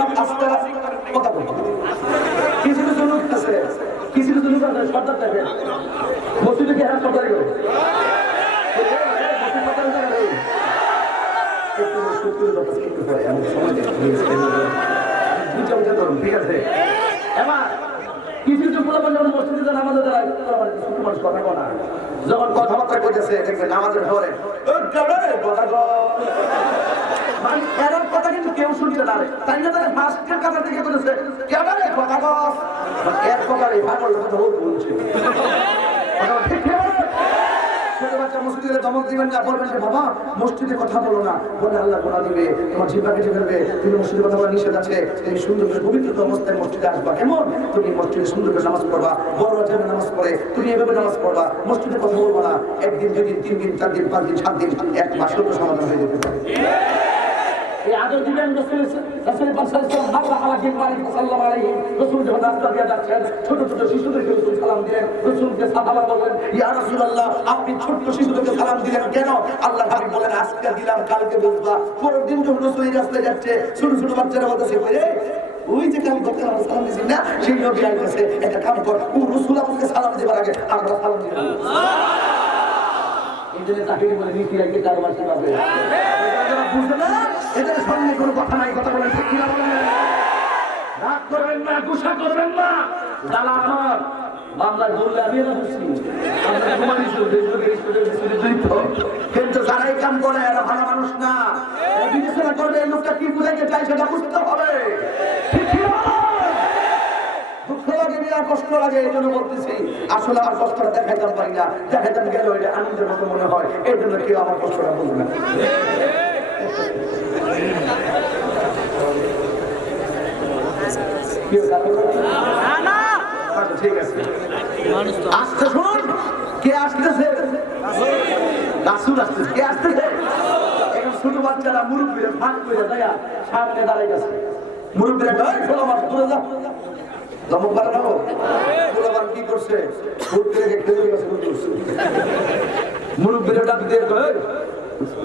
কথা বলছে, কিছু কিছু লোক আছে, কিছু কিছু লোক আছে সর্দার দেখেন মসজিদে কি হ্যাঁ সর্দারি করে ঠিক আছে। এবার কিছু কিছু মসজিদে নামাজের দ্বারা মানুষ কথা বলা, যখন কথাবার্তা করতেছে নামাজের ঘরে এরকম কথা কিন্তু কেউ শুনছে না, তাই না? তারা ফার্স্টের কথা থেকে বলেছে কেবারে কথা কস এক প্রকারে ভাগল কথা বলছে। ছোট বাচ্চা মসজিদে ধমক দিবেন না, বলবেন যে বাবা মসজিদে কথা বলো না, বলে আল্লাহ গোনা দিবে, তোমার জিহ্বা কেটে ফেলবে, তুমি মসজিদে কথা বলা নিষেধ আছে, তুমি সুন্দর করে পবিত্র অবস্থায় মসজিদে আসবা। কেমন? তুমি মসজিদে সুন্দর করে নামাজ পড়বা, বড় যেন নামাজ পড়ে তুমি এভাবে নামাজ পড়বা, মসজিদে কথা বলবো না। একদিন, দুদিন, 3 দিন, 4 দিন, 5 দিন, 7 দিন, 1 মাসের তো সমাধান হয়ে যেতে পারে। এই আদর দিবেন রাসূলের পাক সাল্লাল্লাহু আলাইহি রাসূল যখন রাস্তা দিয়ে যাচ্ছেন, ছোট ছোট শিশুদেরকে রাসূল সালাম দিলেন। রাসূলকে সাহাবা বললেন, ইয়া রাসূলুল্লাহ আপনি ছোট শিশুদেরকে সালাম দিলেন কেন? আল্লাহ হাবিব বলেন, আজকে দিলাম কালকে বুঝবা। পরের দিন যখন রাসূল এই রাস্তায় যাচ্ছে, ছোট ছোট বাচ্চারা বলতেছে ওই যে কাল গতকাল আমরা সালাম দিয়েছি না, সেই নবী আইতেছে, একটা কাম কর, ও রাসূল আমাকে সালাম দেবার আগে আমরা সালাম দিব। এই জন্য তাকে বলে নীতি রাখবে তার বাসা পাবে, বুঝবে না? এদের সঙ্গে কোনো কথা নাই, কথা বলেন ঠিক কিনা বলেন? রাগ করবেন না, গুসা করবেন না। দালা আমার মামলায় ধরলে আমি না বুঝছি, কিন্তু যারাই কাম করে এরা ভালো মানুষ না। বিবেচনা করবে এই লোকটা কি বুঝাইতে চাই সেটা বুঝতে হবে। দুঃখ লাগে, বিরাট কষ্ট লাগে, এই জন্য বলতেছি আসলে আমার কষ্টটা দেখাইতাম পারি না, দেখাইতাম গেল এটা আনন্দের মতো মনে হয়, এই জন্য কেউ আমার কষ্টটা বুঝবে না। ঠিক আছে, আসতে শুনুন, কে আসতেছে? রাসূল আসতেছে। কে আসতেছে? এখন ছোট বাচ্চারা মুরব্বীরা ফাঁক করে দেয়া সামনে দাঁড়াই গেছে। মুরব্বীরা কয় ষোলো মাস দূরে যাও, ধমক বাড়া নাও। পোলাপান কি করছে? ফুট করে খেলে গেছে। মুরব্বীরা ডাক দিয়ে কয়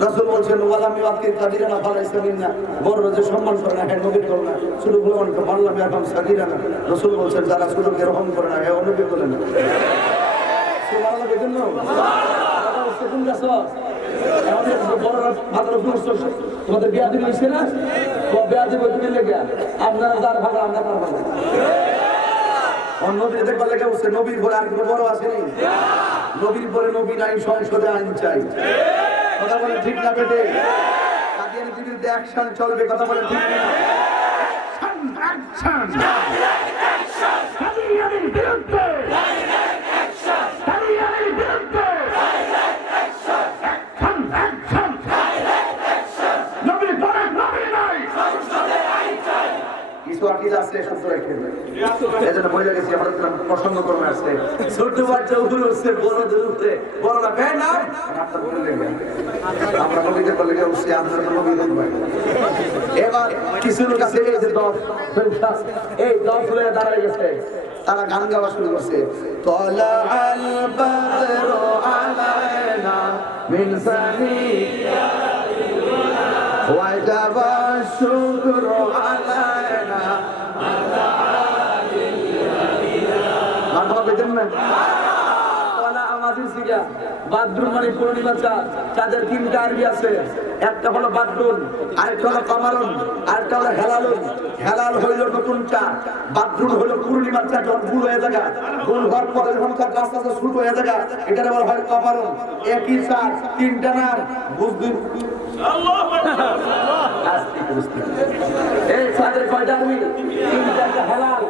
রাসূল বলছেন ওয়ালামি ওয়াকিল কাবিরানা ফালাইসা মিন্না, বড় যে সম্মান করে না হ্যাঁ নবী করে না, ছোট ফুলমানকে মারলাম এখন সাগীরানা। রাসূল বলছেন যারা ছোটকে রহম করে না হ্যাঁ নবী করে না। সুবহানাল্লাহ বেজন না বাবা সেকুন গাছ আমাদের বড়রা ভালো ফুল তোমাদের বিয়া দিন হইছে না, বিয়া দেবো তুমি লেগে আপনারা যার ভালো আমরা তার ভালো নবীর দেখবা লেগে বসছে নবীর পরে আর কোনো বড় আসেনি নবীর পরে নবী নাই সংসদে আইন চাই কথা বলে ঠিক না বেটে কাদিয়ানি টিভিতে অ্যাকশন চলবে কথা বলে ঠিক না কিছু আকিদ আছে শুদ্ধ রেখে এই জন্য বলে গেছি আমাদের প্রসঙ্গ ক্রমে আসছে ছোট বাচ্চা উপরে উঠছে বড়দের উপরে বড়রা পেয়ে না আপনার বলে দেবেন আমরা নবীদের বলে উঠছি আপনার তো নবী দেখবেন এবার কিছু লোক আছে এই দশ হয়ে দাঁড়ায় গেছে তারা গান গাওয়া শুরু করছে তলা আল বাদরু আলাইনা মিন সানিয়াতিহি ওয়াজাবা শুকরু আলাইনা বাদরুন মানে পূর্ণিমা চাঁদ চাঁদের তিনটা আরবি আছে একটা হলো বাদরুন আরেকটা হলো কামারুন আরেকটা হলো হেলালুন হেলাল হইল নতুন চাঁদ বাদরুন হইল পূর্ণিমা চাঁদ যখন গুল হয়ে যায় গুল হওয়ার পরে যখন তার আস্তে আস্তে শুরু হয়ে যায় এটা বলা হয় কামারুন একই চাঁদ তিনটা নাম বুঝদিন এই চাঁদের কয়টা আরবি তিনটা একটা হেলাল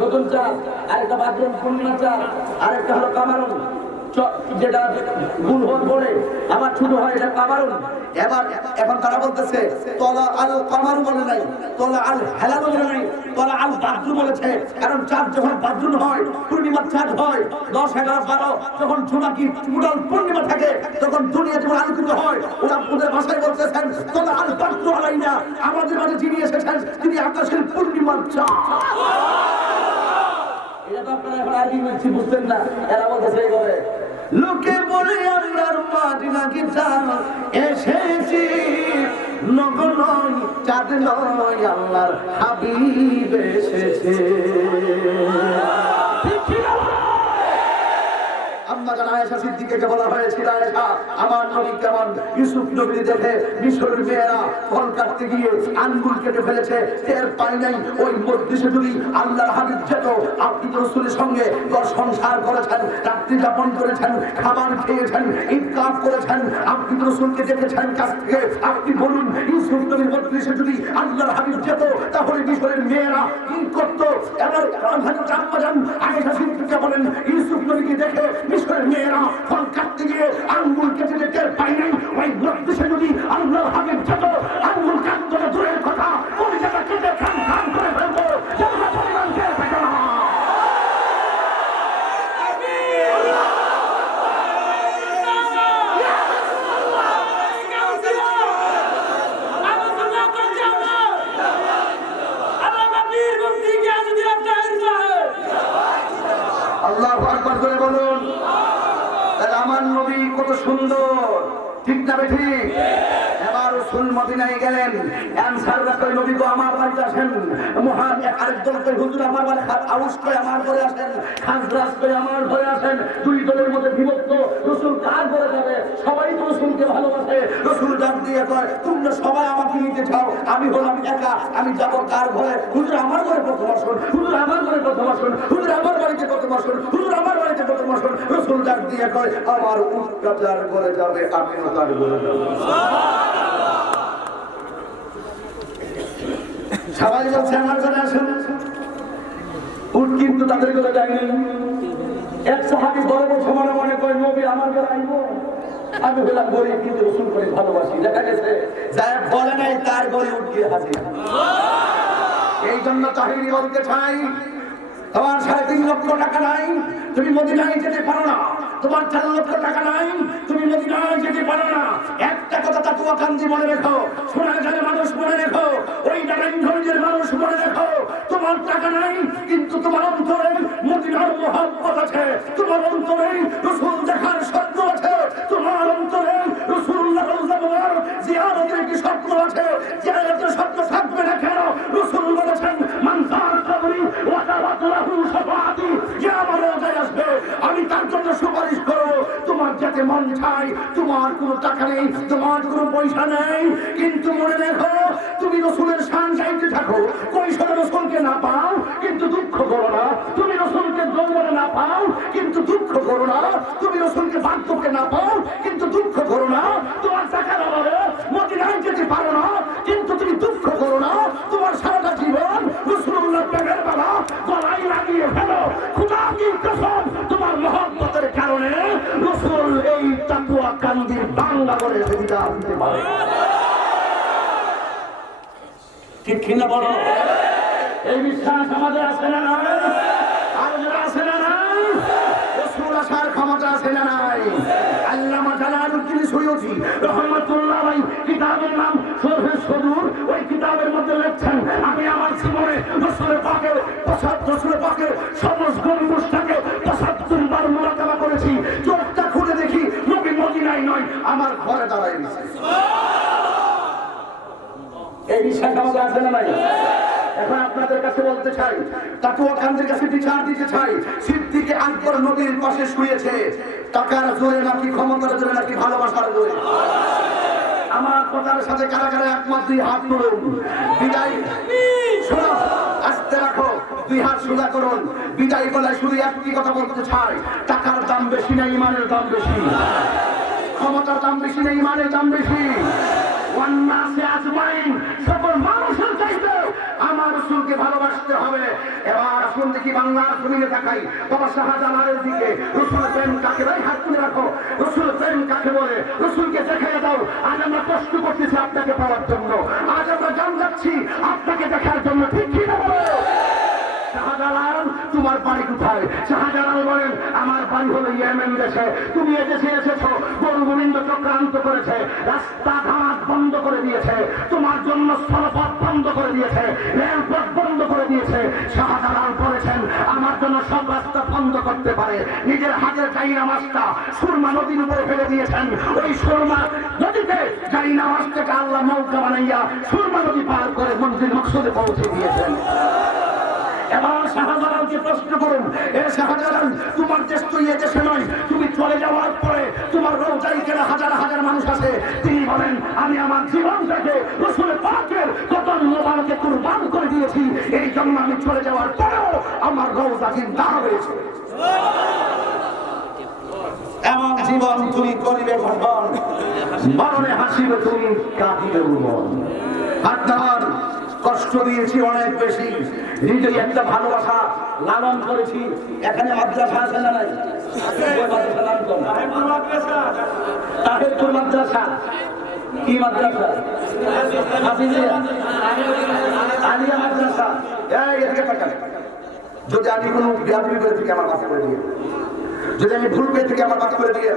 নতুন চাঁদ আরেকটা বাদরুন পূর্ণিমা চাঁদ আরেকটা হলো কামারুন যেটা গুল হওয়ার পরে আবার ছোট হয় এটা কামারুন এবার এখন তারা বলতেছে তলা আল কামার বলে নাই তলা আল হেলাল বলে নাই তলা আল বাদরু বলেছে কারণ চাঁদ যখন বাদরুন হয় পূর্ণিমার চাঁদ হয় 10, 11, 12 যখন জোনাকি টোটাল পূর্ণিমা থাকে তখন দুনিয়া যখন আলোকিত হয় ওরা ওদের ভাষায় বলতেছেন তলা আল বাদরু আলাইনা আমাদের মাঝে যিনি এসেছেন তিনি আকাশের পূর্ণিমার চাঁদ এটা তো আপনারা এখন আরবি বলছি বুঝতেন না এরা বলতেছে এইভাবে লোকে বলে আল্লাহর মাদিনা কি চাঁদ এসেছি নগর নয় চাঁদ নয় আল্লাহর হাবিব এসেছে আম্মা জান আয়েশা সিদ্দিকাকে বলা হয়েছিল আয়েশা আমার নবী কেমন ইউসুফ নবী দেখে মিশরের মেয়েরা ফল কাটতে গিয়ে আঙ্গুল কেটে ফেলেছে টের পায় নাই ওই মজলিসে যদি আল্লাহর হাবিব যেত আপনি রাসূলের সঙ্গে সংসার করেছেন রাত্রি যাপন করেছেন খাবার খেয়েছেন ইনকাফ করেছেন আপনি রাসূলকে দেখেছেন কাছ থেকে আপনি বলুন ইউসুফ নবীর মজলিসে যদি আল্লাহর হাবিব যেত তাহলে মিশরের মেয়েরা কি করত এবার হযরত আম্মা জান আয়েশা সিদ্দিকা বলেন ইউসুফ নবীকে দেখে মিশরের মেয়েরা ফল কাটতে গিয়ে আঙ্গুল কেটে টের পায় নাই ওই মজলিসে যদি আল্লাহর হাবিব যেত আঙ্গুল কাটতো না দূরের কথা ওই জায়গা কেটে খান খান করে ফেলতো যেমন পরিমাণ টের পেত না আল্লাহু আকবার করে বলুন আমার নবী কত সুন্দর ঠিক না ঠিক এবার রাসূল মদিনায় গেলেন আনসাররা কই নবী গো আমার বাড়িতে আসেন মহান আরেক দল কই হুজুর আমার বাড়ি আউস কই আমার ঘরে আসেন খাজরাজ কই আমার ঘরে আসেন দুই দলের মধ্যে বিভক্ত রাসূল কার ঘরে যাবে সবাই তো রাসূলকে ভালোবাসে রাসূল ডাক দিয়ে কয় তোমরা সবাই আমাকে নিতে চাও আমি হলাম একা আমি যাব কার ঘরে হুজুর আমার ঘরে প্রথম আসুন হুজুর আমার ঘরে প্রথম আসুন হুজুর আমার বাড়িতে প্রথম আসুন হুজুর আমার বাড়িতে প্রথম আসুন রাসূল ডাক দিয়ে কয় আমার উটটা যার ঘরে যাবে আমিও তার ঘরে যাব সবাই বলছে আমার ঘরে আসেন উট কিন্তু তাদের ঘরে যায়নি এক সাহাবী বড় বড় মনে মনে কয় নবী আমার ঘরে আইবো আমি বললাম গরিব কিন্তু রাসূল করে ভালোবাসি দেখা গেছে যারা বলে নাই তার ঘরে উট গিয়ে হাজির এই জন্য তাহিরি বলতে চাই তোমার 3.5 লক্ষ টাকা নাই তুমি মদিনায় যেতে পারো না তোমার 4 লক্ষ টাকা নাই তুমি মদিনায় যেতে পারো না একটা কথা তাকুয়া কান্দি মনে রেখো সোনারগাঁয়ের মানুষ মনে রেখো ওই নারায়ণগঞ্জের মানুষ মনে রেখো তোমার টাকা নাই কিন্তু তোমার অন্তরে মদিনার মহব্বত আছে তোমার অন্তরে রাসূল দেখার স্বপ্ন আছে তোমার অন্তরে রাসূলুল্লাহ রওজা মুবারক জিয়ারতের কি স্বপ্ন আছে জিয়ারতের স্বপ্ন থাকবে না কেন রাসূল বলেছেন মান যার কবরি ওয়া তাওয়াতুহু শাফাআতি যে আমার রওজায় আসবে আমি তার জন্য সুপারিশ করব তোমার যাতে মন চায় তোমার কোনো টাকা নেই তোমার কোনো পয়সা নেই কিন্তু মনে রেখো তুমি রসুলের শান চাইতে থাকো, কৈশোরে রসুলকে না পাও কিন্তু দুঃখ করো না। তুমি রসুলকে যৌবনে না পাও কিন্তু দুঃখ করো না। তুমি রসুলকে বার্ধক্যে না পাও কিন্তু দুঃখ করো না। তোমার টাকার অভাবে মদিনায় যেতে পারো না কিন্তু তুমি দুঃখ করো না। তোমার সারাটা জীবন রাসূলুল্লাহ প্রেমের বাবা গলায় লাগিয়ে ফেলো। খোদা কি কসম, তোমার মহব্বতের কারণে রাসূল এই তাকুয়া কান্দির বাংলা করে বিদায় দিতে পারে। ঠিক কিনা বলো? এই বিশ্বাস আমাদের আছে না নাই? আর যারা আছে না নাই? রাসূল আসার ক্ষমতা আছে না নাই? আল্লামা জালালউদ্দিন সৈয়দী রাহমাতুল্লাহ আলাইহি কিতাবের নাম শরহে সদুর, ওই কিতাবের মধ্যে লিখছেন, আমি আমার জীবনে রাসূলের পাকের সমস্ত গম্বুজটাকে ৭৫ বার মুরাকাবা করেছি। চোখটা খুলে দেখি নবী মদিনায় নয়, আমার ঘরে দাঁড়ায় রয়েছে। এই বিশ্বাস আমাদের আছে না নাই? এখন আপনাদের কাছে বলতে চাই, তাকুয়া কান্দের কাছে বিচার দিতে চাই, সিদ্দিকে আকবর নবীর পাশে শুয়েছে টাকার জোরে নাকি ক্ষমতার জোরে নাকি ভালোবাসার জোরে? আমার কথার সাথে কারা কারা একমত দুই হাত তুলুন। বিদায় শোনো, আস্তে রাখো, দুই হাত সোজা করুন। বিদায় গলায় শুধু একটি কথা বলতে চাই, টাকার দাম বেশি না ইমানের দাম বেশি? ক্ষমতার দাম বেশি না ইমানের দাম বেশি? সকল মানুষের চাইতে আমার রাসূলকে ভালোবাসতে হবে। এবার আসুন দেখি বাংলার জমিনে তাকাই বাবা শাহজালালের দিকে। রাসূল প্রেম কাকে বলে? হাত তুলে রাখো। রাসূল প্রেম কাকে বলে? রাসূলকে দেখাইয়া দাও। আজ আমরা কষ্ট করতেছি আপনাকে পাওয়ার জন্য, আজ আমরা জান যাচ্ছি আপনাকে দেখার জন্য। ঠিক কি না বলো? শাহজালাল, তোমার বাড়ি কোথায়? শাহজালাল বলেন, আমার বাড়ি হলো ইয়েমেন দেশে। তুমি এদেশে এসেছো, গরু গোবিন্দ চক্রান্ত করেছে, রাস্তাঘাট বন্ধ করে দিয়েছে, তোমার জন্য স্থলপথ বন্ধ করে দিয়েছে, রেলপথ বন্ধ করে দিয়েছে। শাহজালাল বলেছেন, আমার জন্য সব রাস্তা বন্ধ করতে পারে। নিজের হাতের জায়নামাজটা সুরমা নদীর উপরে ফেলে দিয়েছেন। ওই সুরমা নদীতে জায়নামাজটাকে আল্লাহ নৌকা বানাইয়া সুরমা নদী পার করে মন্দির মকসদে পৌঁছে দিয়েছেন। এবার শাহজালালকে প্রশ্ন করুন, এ শাহজালাল, তোমার দেশ তো এ দেশে নয়, তুমি চলে যাওয়ার পরে তোমার রওজায় কেনা হাজার হাজার মানুষ আছে। তিনি বলেন, আমি আমার জীবনটাকে রাসূলের পাকের কদম মোবারকে কুরবান করে দিয়েছি, এই জন্য আমি চলে যাওয়ার পরেও আমার রওজা জিন্দা রয়েছে। এমন জীবন তুমি করিবে গঠন, মরণে হাসিবে তুমি, কাঁদিবে ভুবন। আপনার কষ্ট দিয়েছি অনেক বেশি, হৃদয়ে একটা ভালোবাসা লালন করেছি। এখানে মাদ্রাসা আছে না নাই? তাহেরপুর মাদ্রাসা। কি মাদ্রাসা? আলিয়া মাদ্রাসা। যদি আমি কোনো বেয়াদবি করে থেকে আমার মাফ করে দিয়ে, যদি আমি ভুল করে থেকে আমার মাফ করে দিয়ে,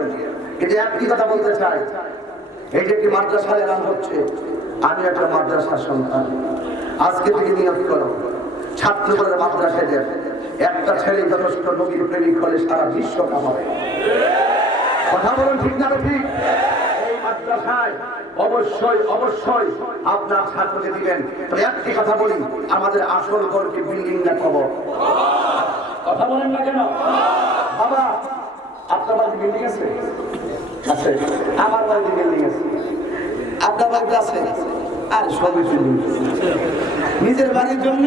কিন্তু একটি কথা বলতে চাই, এই যে একটি মাদ্রাসায় এলান হচ্ছে, আমি একটা মাদ্রাসার সন্তান। আজকে থেকে নিয়োগ করো, ছাত্রদের মাদ্রাসায় দেন। একটা ছেলে যথেষ্ট নবীর প্রেমিক হলে সারা বিশ্ব কামাবে। কথা বলুন, ঠিক না ঠিক? এই মাদ্রাসায় অবশ্যই অবশ্যই আপনার ছাত্রকে দিবেন। তবে একটি কথা বলি, আমাদের আসল ঘর কি বিল্ডিং না খবর? কথা বলেন না কেন? বাবা, আপনার বাড়িতে বিল্ডিং আছে? আছে। আমার বাড়িতে বিল্ডিং আছে। আপনার বাড়িতে আছে? আর সবই বিল্ডিং। নিজের বাড়ির জন্য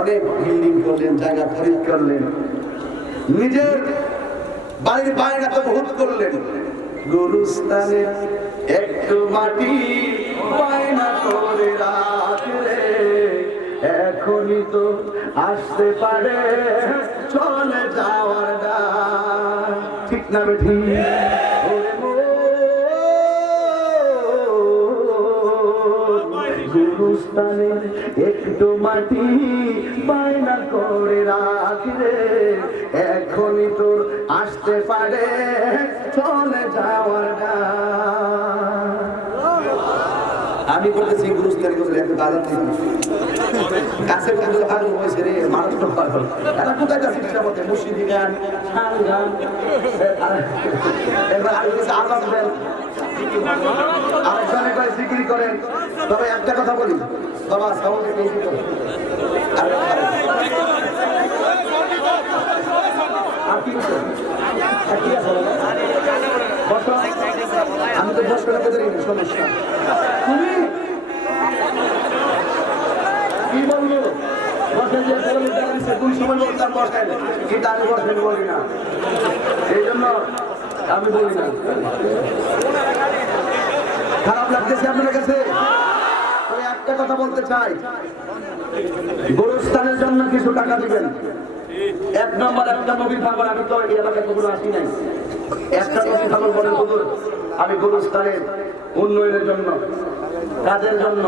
অনেক বিল্ডিং করলেন, জায়গা খরিদ করলেন, নিজের বাড়ির বায়না তো বহুত করলেন। গুরুস্থানে একটু মাটি বায়না করে রাখলে, এখনই তো আসতে পারে চলে যাওয়ার ডাক। ঠিক না বেঠি? গুরুস্থানে একটু মাটি বায়না করে রাখলে, এখনই তোর আসতে পারে চলে যাওয়ার ডাক। আমি করতেছি গুরুস্থানে করতে একটা দাদা কাছে পাগল হয়েছে রে, মানুষ তো পাগল। এটা কোথায় যাচ্ছে? মধ্যে মুর্শিদি গান, শান গান, এবার আর কিছু আজাদ দেন, আরেকজনে কয় জিকির করেন। তবে একটা কথা বলি বাবা, সাউন্ড বেশি করে। আমি তো বস করে সমস্যা। তুমি কি বলবো বসেন যে কোন সময় বলতাম বসেন কিন্তু আমি বসেন বলি না এই জন্য আমি বলি না খারাপ লাগতেছে আপনার কাছে আমি একটা কথা বলতে চাই গোরস্থানের জন্য কিছু টাকা দিবেন এক নম্বর একটা নবী থাকবেন আমি তো এই এলাকায় কখনো আসি নাই একটা নবী থাকবেন বলেন হুজুর আমি গোরস্থানের উন্নয়নের জন্য কাজের জন্য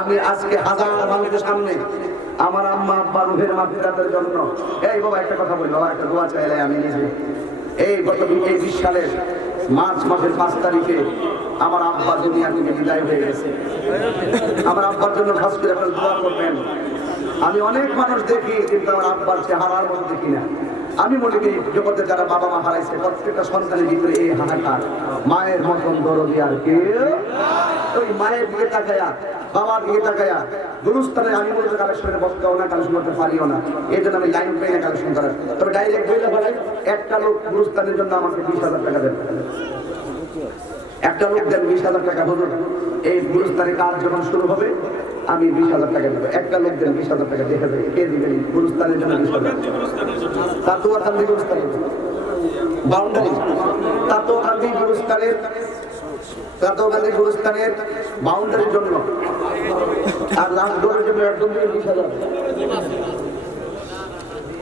আমি আজকে হাজার মানুষের সামনে আমার আম্মা আব্বা রুহের মাফিরাতের জন্য এই বাবা একটা কথা বলি বাবা একটা দোয়া চাইলে আমি নিজে এই গত 20 সালের মার্চ মাসের 5 তারিখে আমার আব্বা দুনিয়া থেকে বিদায় হয়ে গেছে আমার আব্বার জন্য খাস করে আপনারা দোয়া করবেন আমি অনেক মানুষ দেখি কিন্তু আমার আব্বার চেহারার মতো দেখি না আমি মনে করি জগতে যারা বাবা মা হারাইছে প্রত্যেকটা সন্তানের ভিতরে এই হাহাকার মায়ের মতন দরদি আর কেউ ওই মায়ের দিকে তাকায়া বাবার দিকে তাকায়া গুরুস্থানে আমি বলতে কালেকশনের বসতেও না কালেকশন করতে পারিও না এই জন্য আমি লাইন পেয়ে কালেকশন করার তবে ডাইরেক্ট বললে বলাই একটা লোক গুরুস্থানের জন্য আমাকে 20,000 টাকা দেবে একটা লোক দেন 20,000 টাকা হুজুর এই গুরুস্থানে কাজ যখন শুরু হবে আমি 20,000 টাকা দেবো একটা লোক দেন 20,000 টাকা দেখে দেবে কে দিবেন গুরুস্থানের জন্য 20,000 তাতুয়াখালী গুরুস্থানের বাউন্ডারি তাতুয়াখালী গুরুস্থানের বাউন্ডারির জন্য আর লাস্ট ডোরের জন্য একদম 20,000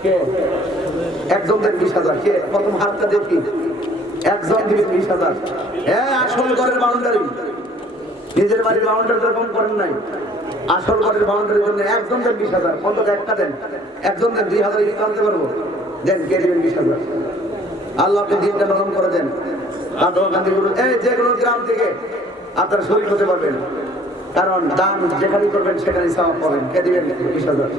কে একদম দেন 20,000 কে প্রথম হাতটা দেখি একজন দিবেন 20,000 হ্যাঁ আসল ঘরের বাউন্ডারি নিজের বাড়ির বাউন্ডারি এরকম করেন নাই আসল ঘরের বাউন্ডারির জন্য একজন দেন 20,000 অন্তত একটা দেন একজন দেন 2,000 ইনকাম করতে পারবো দেন কে দিবেন 20,000 আল্লাহ আপনি দিনটা নরম করে দেন এই যেগুলো গ্রাম থেকে আপনারা শরীর হতে পারবেন কারণ দান যেখানে করবেন সেখানে সওয়াব পাবেন কে দিবেন 20,000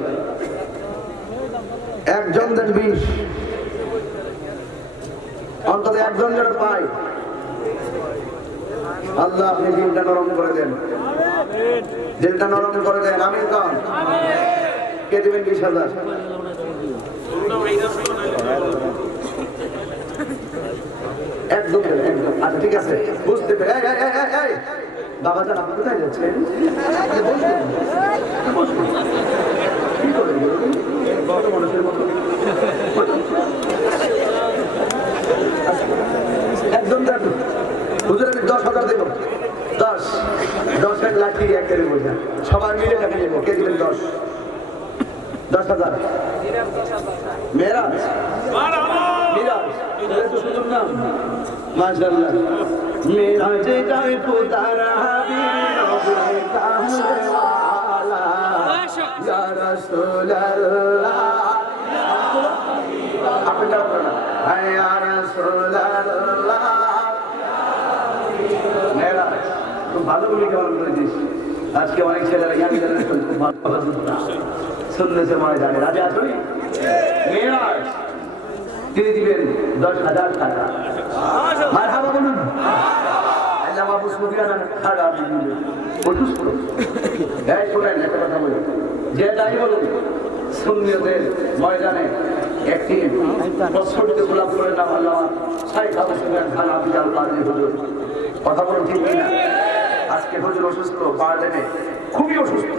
একজন দেন 20 অন্তত একজন যেন পায় আল্লাহ আপনি দিনটা নরম করে দেন দিলটা নরম করে দেন আমিন কন কে দিবেন 20,000 একদম আচ্ছা ঠিক আছে বুঝতে পেরে বাবা জান আপনি কোথায় যাচ্ছেন কি করেন বড় মানুষের মতো একদম দেন হুজুর আমি 10,000 দেবো 10 লাখ টাকা একেবারে বোঝা সবাই মিলে টাকা নেবো কে দিবেন 10,000 মেরাজ তো সুন্দর নাম মাশাআল্লাহ মেরাজে যায় খোদার হাবিব নবী কামলেওয়ালা ইয়া রাসূলুল্লাহ আপনারা বলেন ইয়া রাসূলুল্লাহ মেরাজ খুব ভালো ভূমিকা পালন করেছিস আজকে অনেক ছেলেরা ইয়াং জেনারেশন খুব ভালো কথা শুনতেছে ময়দানে রাজা আসলে মেরাজ তিনি দিবেন 10,000 টাকা মারহাবা বলুন আল্লাহ বাবু সুফিয়ান খাড়া দিবেন ওটুস করুন এই শুনেন একটা কথা বলি যে তাই বলুন সুন্নিয়তের ময়দানে একটি প্রস্ফুটিত গোলাপ করে নাম আল্লাহ শাইখ আবু সুফিয়ান খান আব্দুল কাদের হুজুর কথা বলুন ঠিক কিনা আজকে হুজুর অসুস্থ বার্ডেনে খুবই অসুস্থ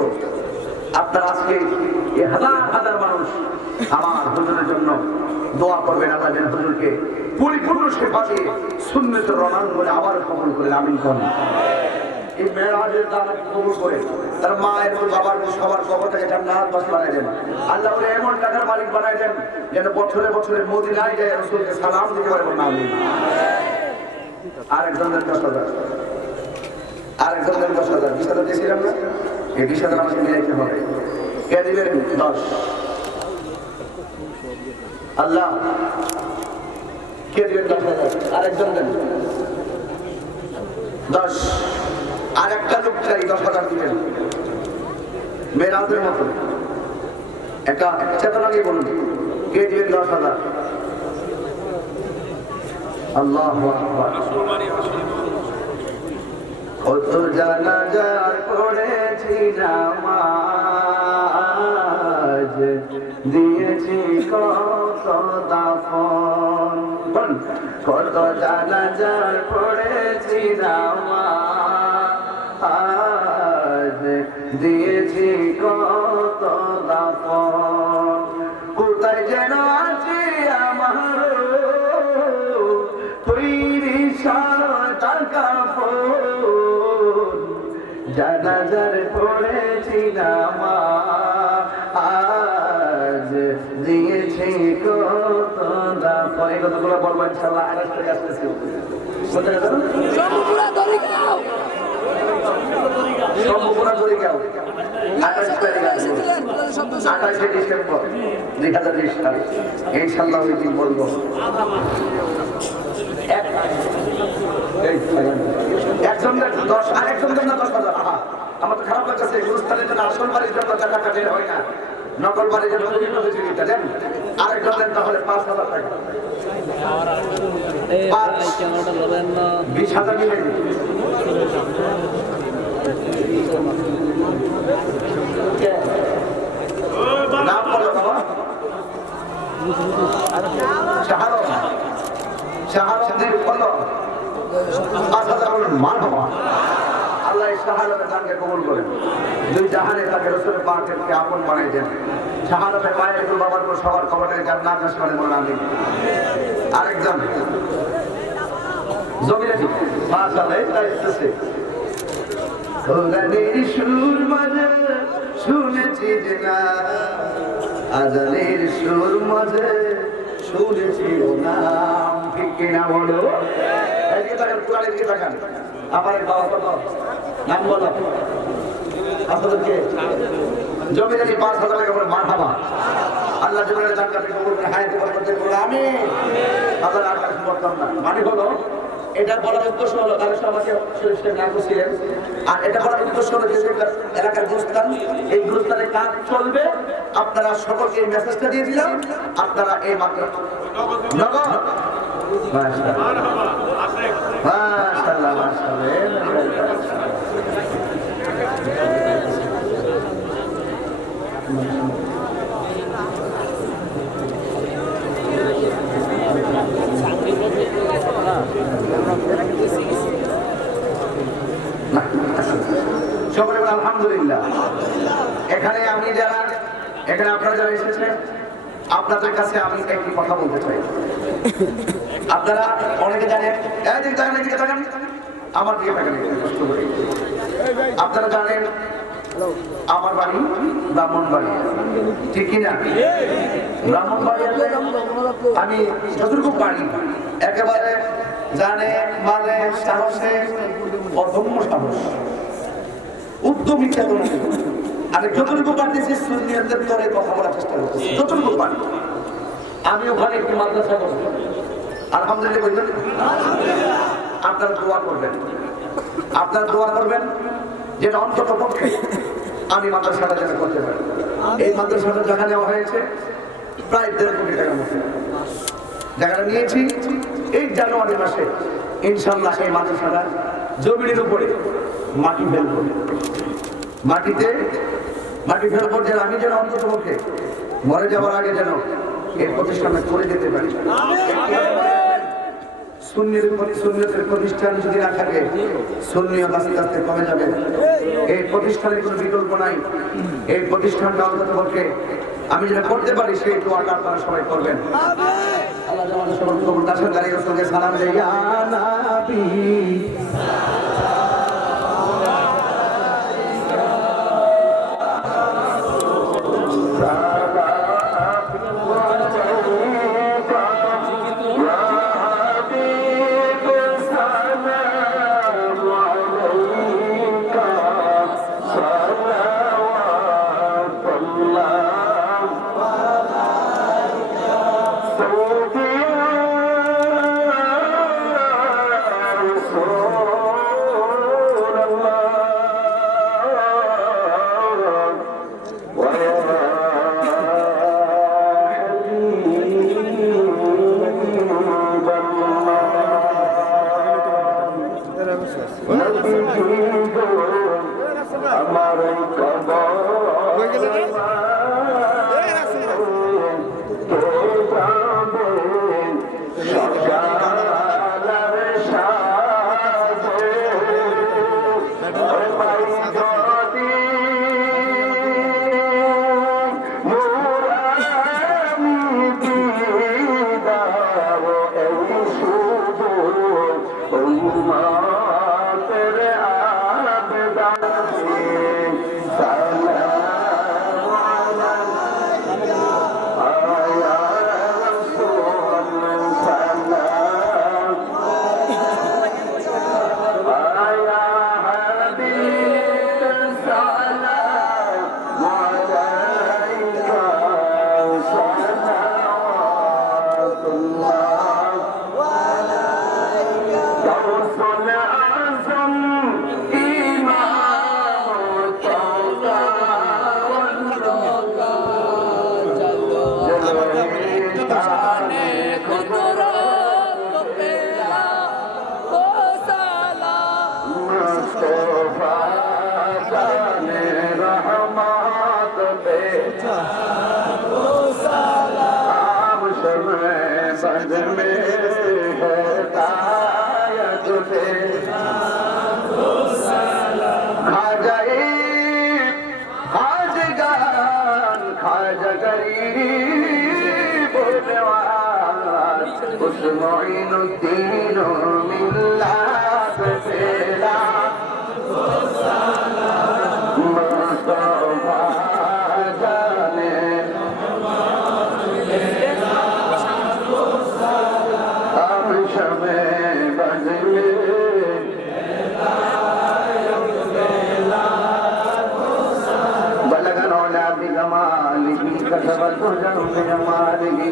আপনার আজকে এই হাজার হাজার মানুষ আমার হুজুরের জন্য দোয়া করবেন আল্লাহ যেন হুজুরকে পরিপূর্ণ সেবা দিয়ে সুন্নতের রণাঙ্গন করে আবার কবুল করে আমিন করেন এই মেরাজের দান কবুল করে তার মায়ের বাবার সবার কবরটাকে জান্নাত বাসী বানায় দেন আল্লাহ বলে এমন টাকার মালিক বানায় দেন যেন বছরে বছরে মদিনায় যায় রাসূলকে সালাম দিতে পারে বলেন আমিন আরেকজনের 10,000 আরেকজনের 10,000 20,000 দিয়েছিলাম না এই 20,000 আমাকে মিলাইতে হবে কে দিবেন 10 আল্লাহ কে দিবেন 10,000 আরেকজন দেন 10 আরেকটা লোক চাই 10,000 দিবেন মেরাজের মতো একটা চেতনা নিয়ে বলুন কে দিবেন 10,000 আল্লাহু আকবার কত জানাজা পড়েছি নামাজ দিয়েছি কত দাফন কত জানাজা পড়েছি নামাজ দিয়ে দিয়েছি কত দাফন, কোথায় যেন আছে আমার তৈরি সাদার কাফন, জানাজার পড়েছি নামাজ, দিয়েছি কত দাফন। এই কথাগুলো বলবো ইনশাআল্লাহ। আরেকটা আসতেছি সম্পূর্ণ করে গেল 28 ডিসেম্বর 2020 সালে ইনশাআল্লাহ ওই দিন বলবো। একজনের 10 আরেকজনের জন্য 10,000। আমার তো খারাপ লাগছে, গুরুস্থানের জন্য আসল বাড়ির জন্য টাকা বের হয় না, নকল বাড়ির জন্য প্রতিযোগিতা দেন। আরেকজনের তাহলে 5,000 টাকা 20,000 মিলে নাম বলো বাবা। শাহারুদ্দিন বলো 5,000 মান বাবা। আল্লাহ শাহারুদ্দিন তাকে কবুল করেন, দুই জাহানে তাকে রাসূল পাকের আপন বানাই দেন। শাহারুদ্দিন পায়ে একটু বাবার উপর সবার কবরে জান্নাত নসিবে বলেন আমিন। আরেকজন জমিরাজি মাশাআল্লাহ তাইতেছে কোরআনের সুর মাঝে শুনেছি না, আজানের সুর মাঝে শুনেছি নাম, ঠিক কিনা বলো? এদিকে তাকান, কোরআনের দিকে তাকান। আমার এক বাবা কত নাম বলো আপনাদেরকে? জমিরাজি 5,000 টাকা করে মারহাবা। আল্লাহ জমিরাজি জান্নাতে কবুল করে হায়াতে বরকত করে আমিন। আল্লাহর আকাশ বর্তমান না মানে হলো, এটা বলার উদ্দেশ্য হলো তারা সবাইকে শরীফের নাম ছিলেন। আর এটা বলার উদ্দেশ্য হলো যে এলাকার গুরুস্থান, এই গুরুস্থানে কাজ চলবে। আপনারা সকলকে এই মেসেজটা দিয়ে দিলাম, আপনারা এই মাত্র নগদ মাশাআল্লাহ সকলে বলেন আলহামদুলিল্লাহ। এখানে আমি যারা এখানে আপনারা যারা এসেছেন, আপনাদের কাছে আমি একটি কথা বলতে চাই। আপনারা অনেকে জানেন, আমার দিকে তাকান, আপনারা জানেন আমার বাড়ি ব্রাহ্মণবাড়িয়া, ঠিক কিনা? ব্রাহ্মণবাড়িয়াতে আমি যতটুকু পারি একেবারে জানে মানে সাহসে অদম্য সাহস, উদ্যমী চেতনা, আমি যতটুকু পারতেছি সুন্নিয়তের তরে কথা বলার চেষ্টা করছি, যতটুকু পারি। আমি ওখানে একটি মাদ্রাসা করব, আলহামদুলিল্লাহ বলবেন। আপনারা দোয়া করবেন, আপনারা দোয়া করবেন যেটা অন্তত পক্ষে আমি মাদ্রাসাটা যেন করতে পারি। এই মাদ্রাসাটা জায়গা নেওয়া হয়েছে প্রায় 1.5 কোটি টাকার মতো। জায়গাটা নিয়েছি এই জানুয়ারি মাসে। ইনশাআল্লাহ এই মাদ্রাসাটা জমিনের উপরে মাটি ফেলবো, মাটি ফেলবো যেন আমি যেন অন্তত পক্ষে মরে যাওয়ার আগে যেন এই প্রতিষ্ঠানে করে যেতে পারি। সুন্নিয়তের প্রতিষ্ঠান যদি না থাকে, সুন্নিয়ত আস্তে আস্তে কমে যাবে। এই প্রতিষ্ঠানের কোনো বিকল্প নাই। এই প্রতিষ্ঠানটা অন্তত পক্ষে আমি যেটা করতে পারি সেই দোয়াটা আপনারা সবাই করবেন। আল্লাহ আমাদের সবার কবুল দান করুন। রাসূলকে সালাম দেই, ইয়া নবী Oh आम शमे बद में है तायत पे खाजाई खाजगान खाजा गरीब नवाज उस मोइनुद्दीन मिल्लात तेरा मुस्तफा जाने हम शमे बद में बलगनौला बिगमालिही कसबत जमालिही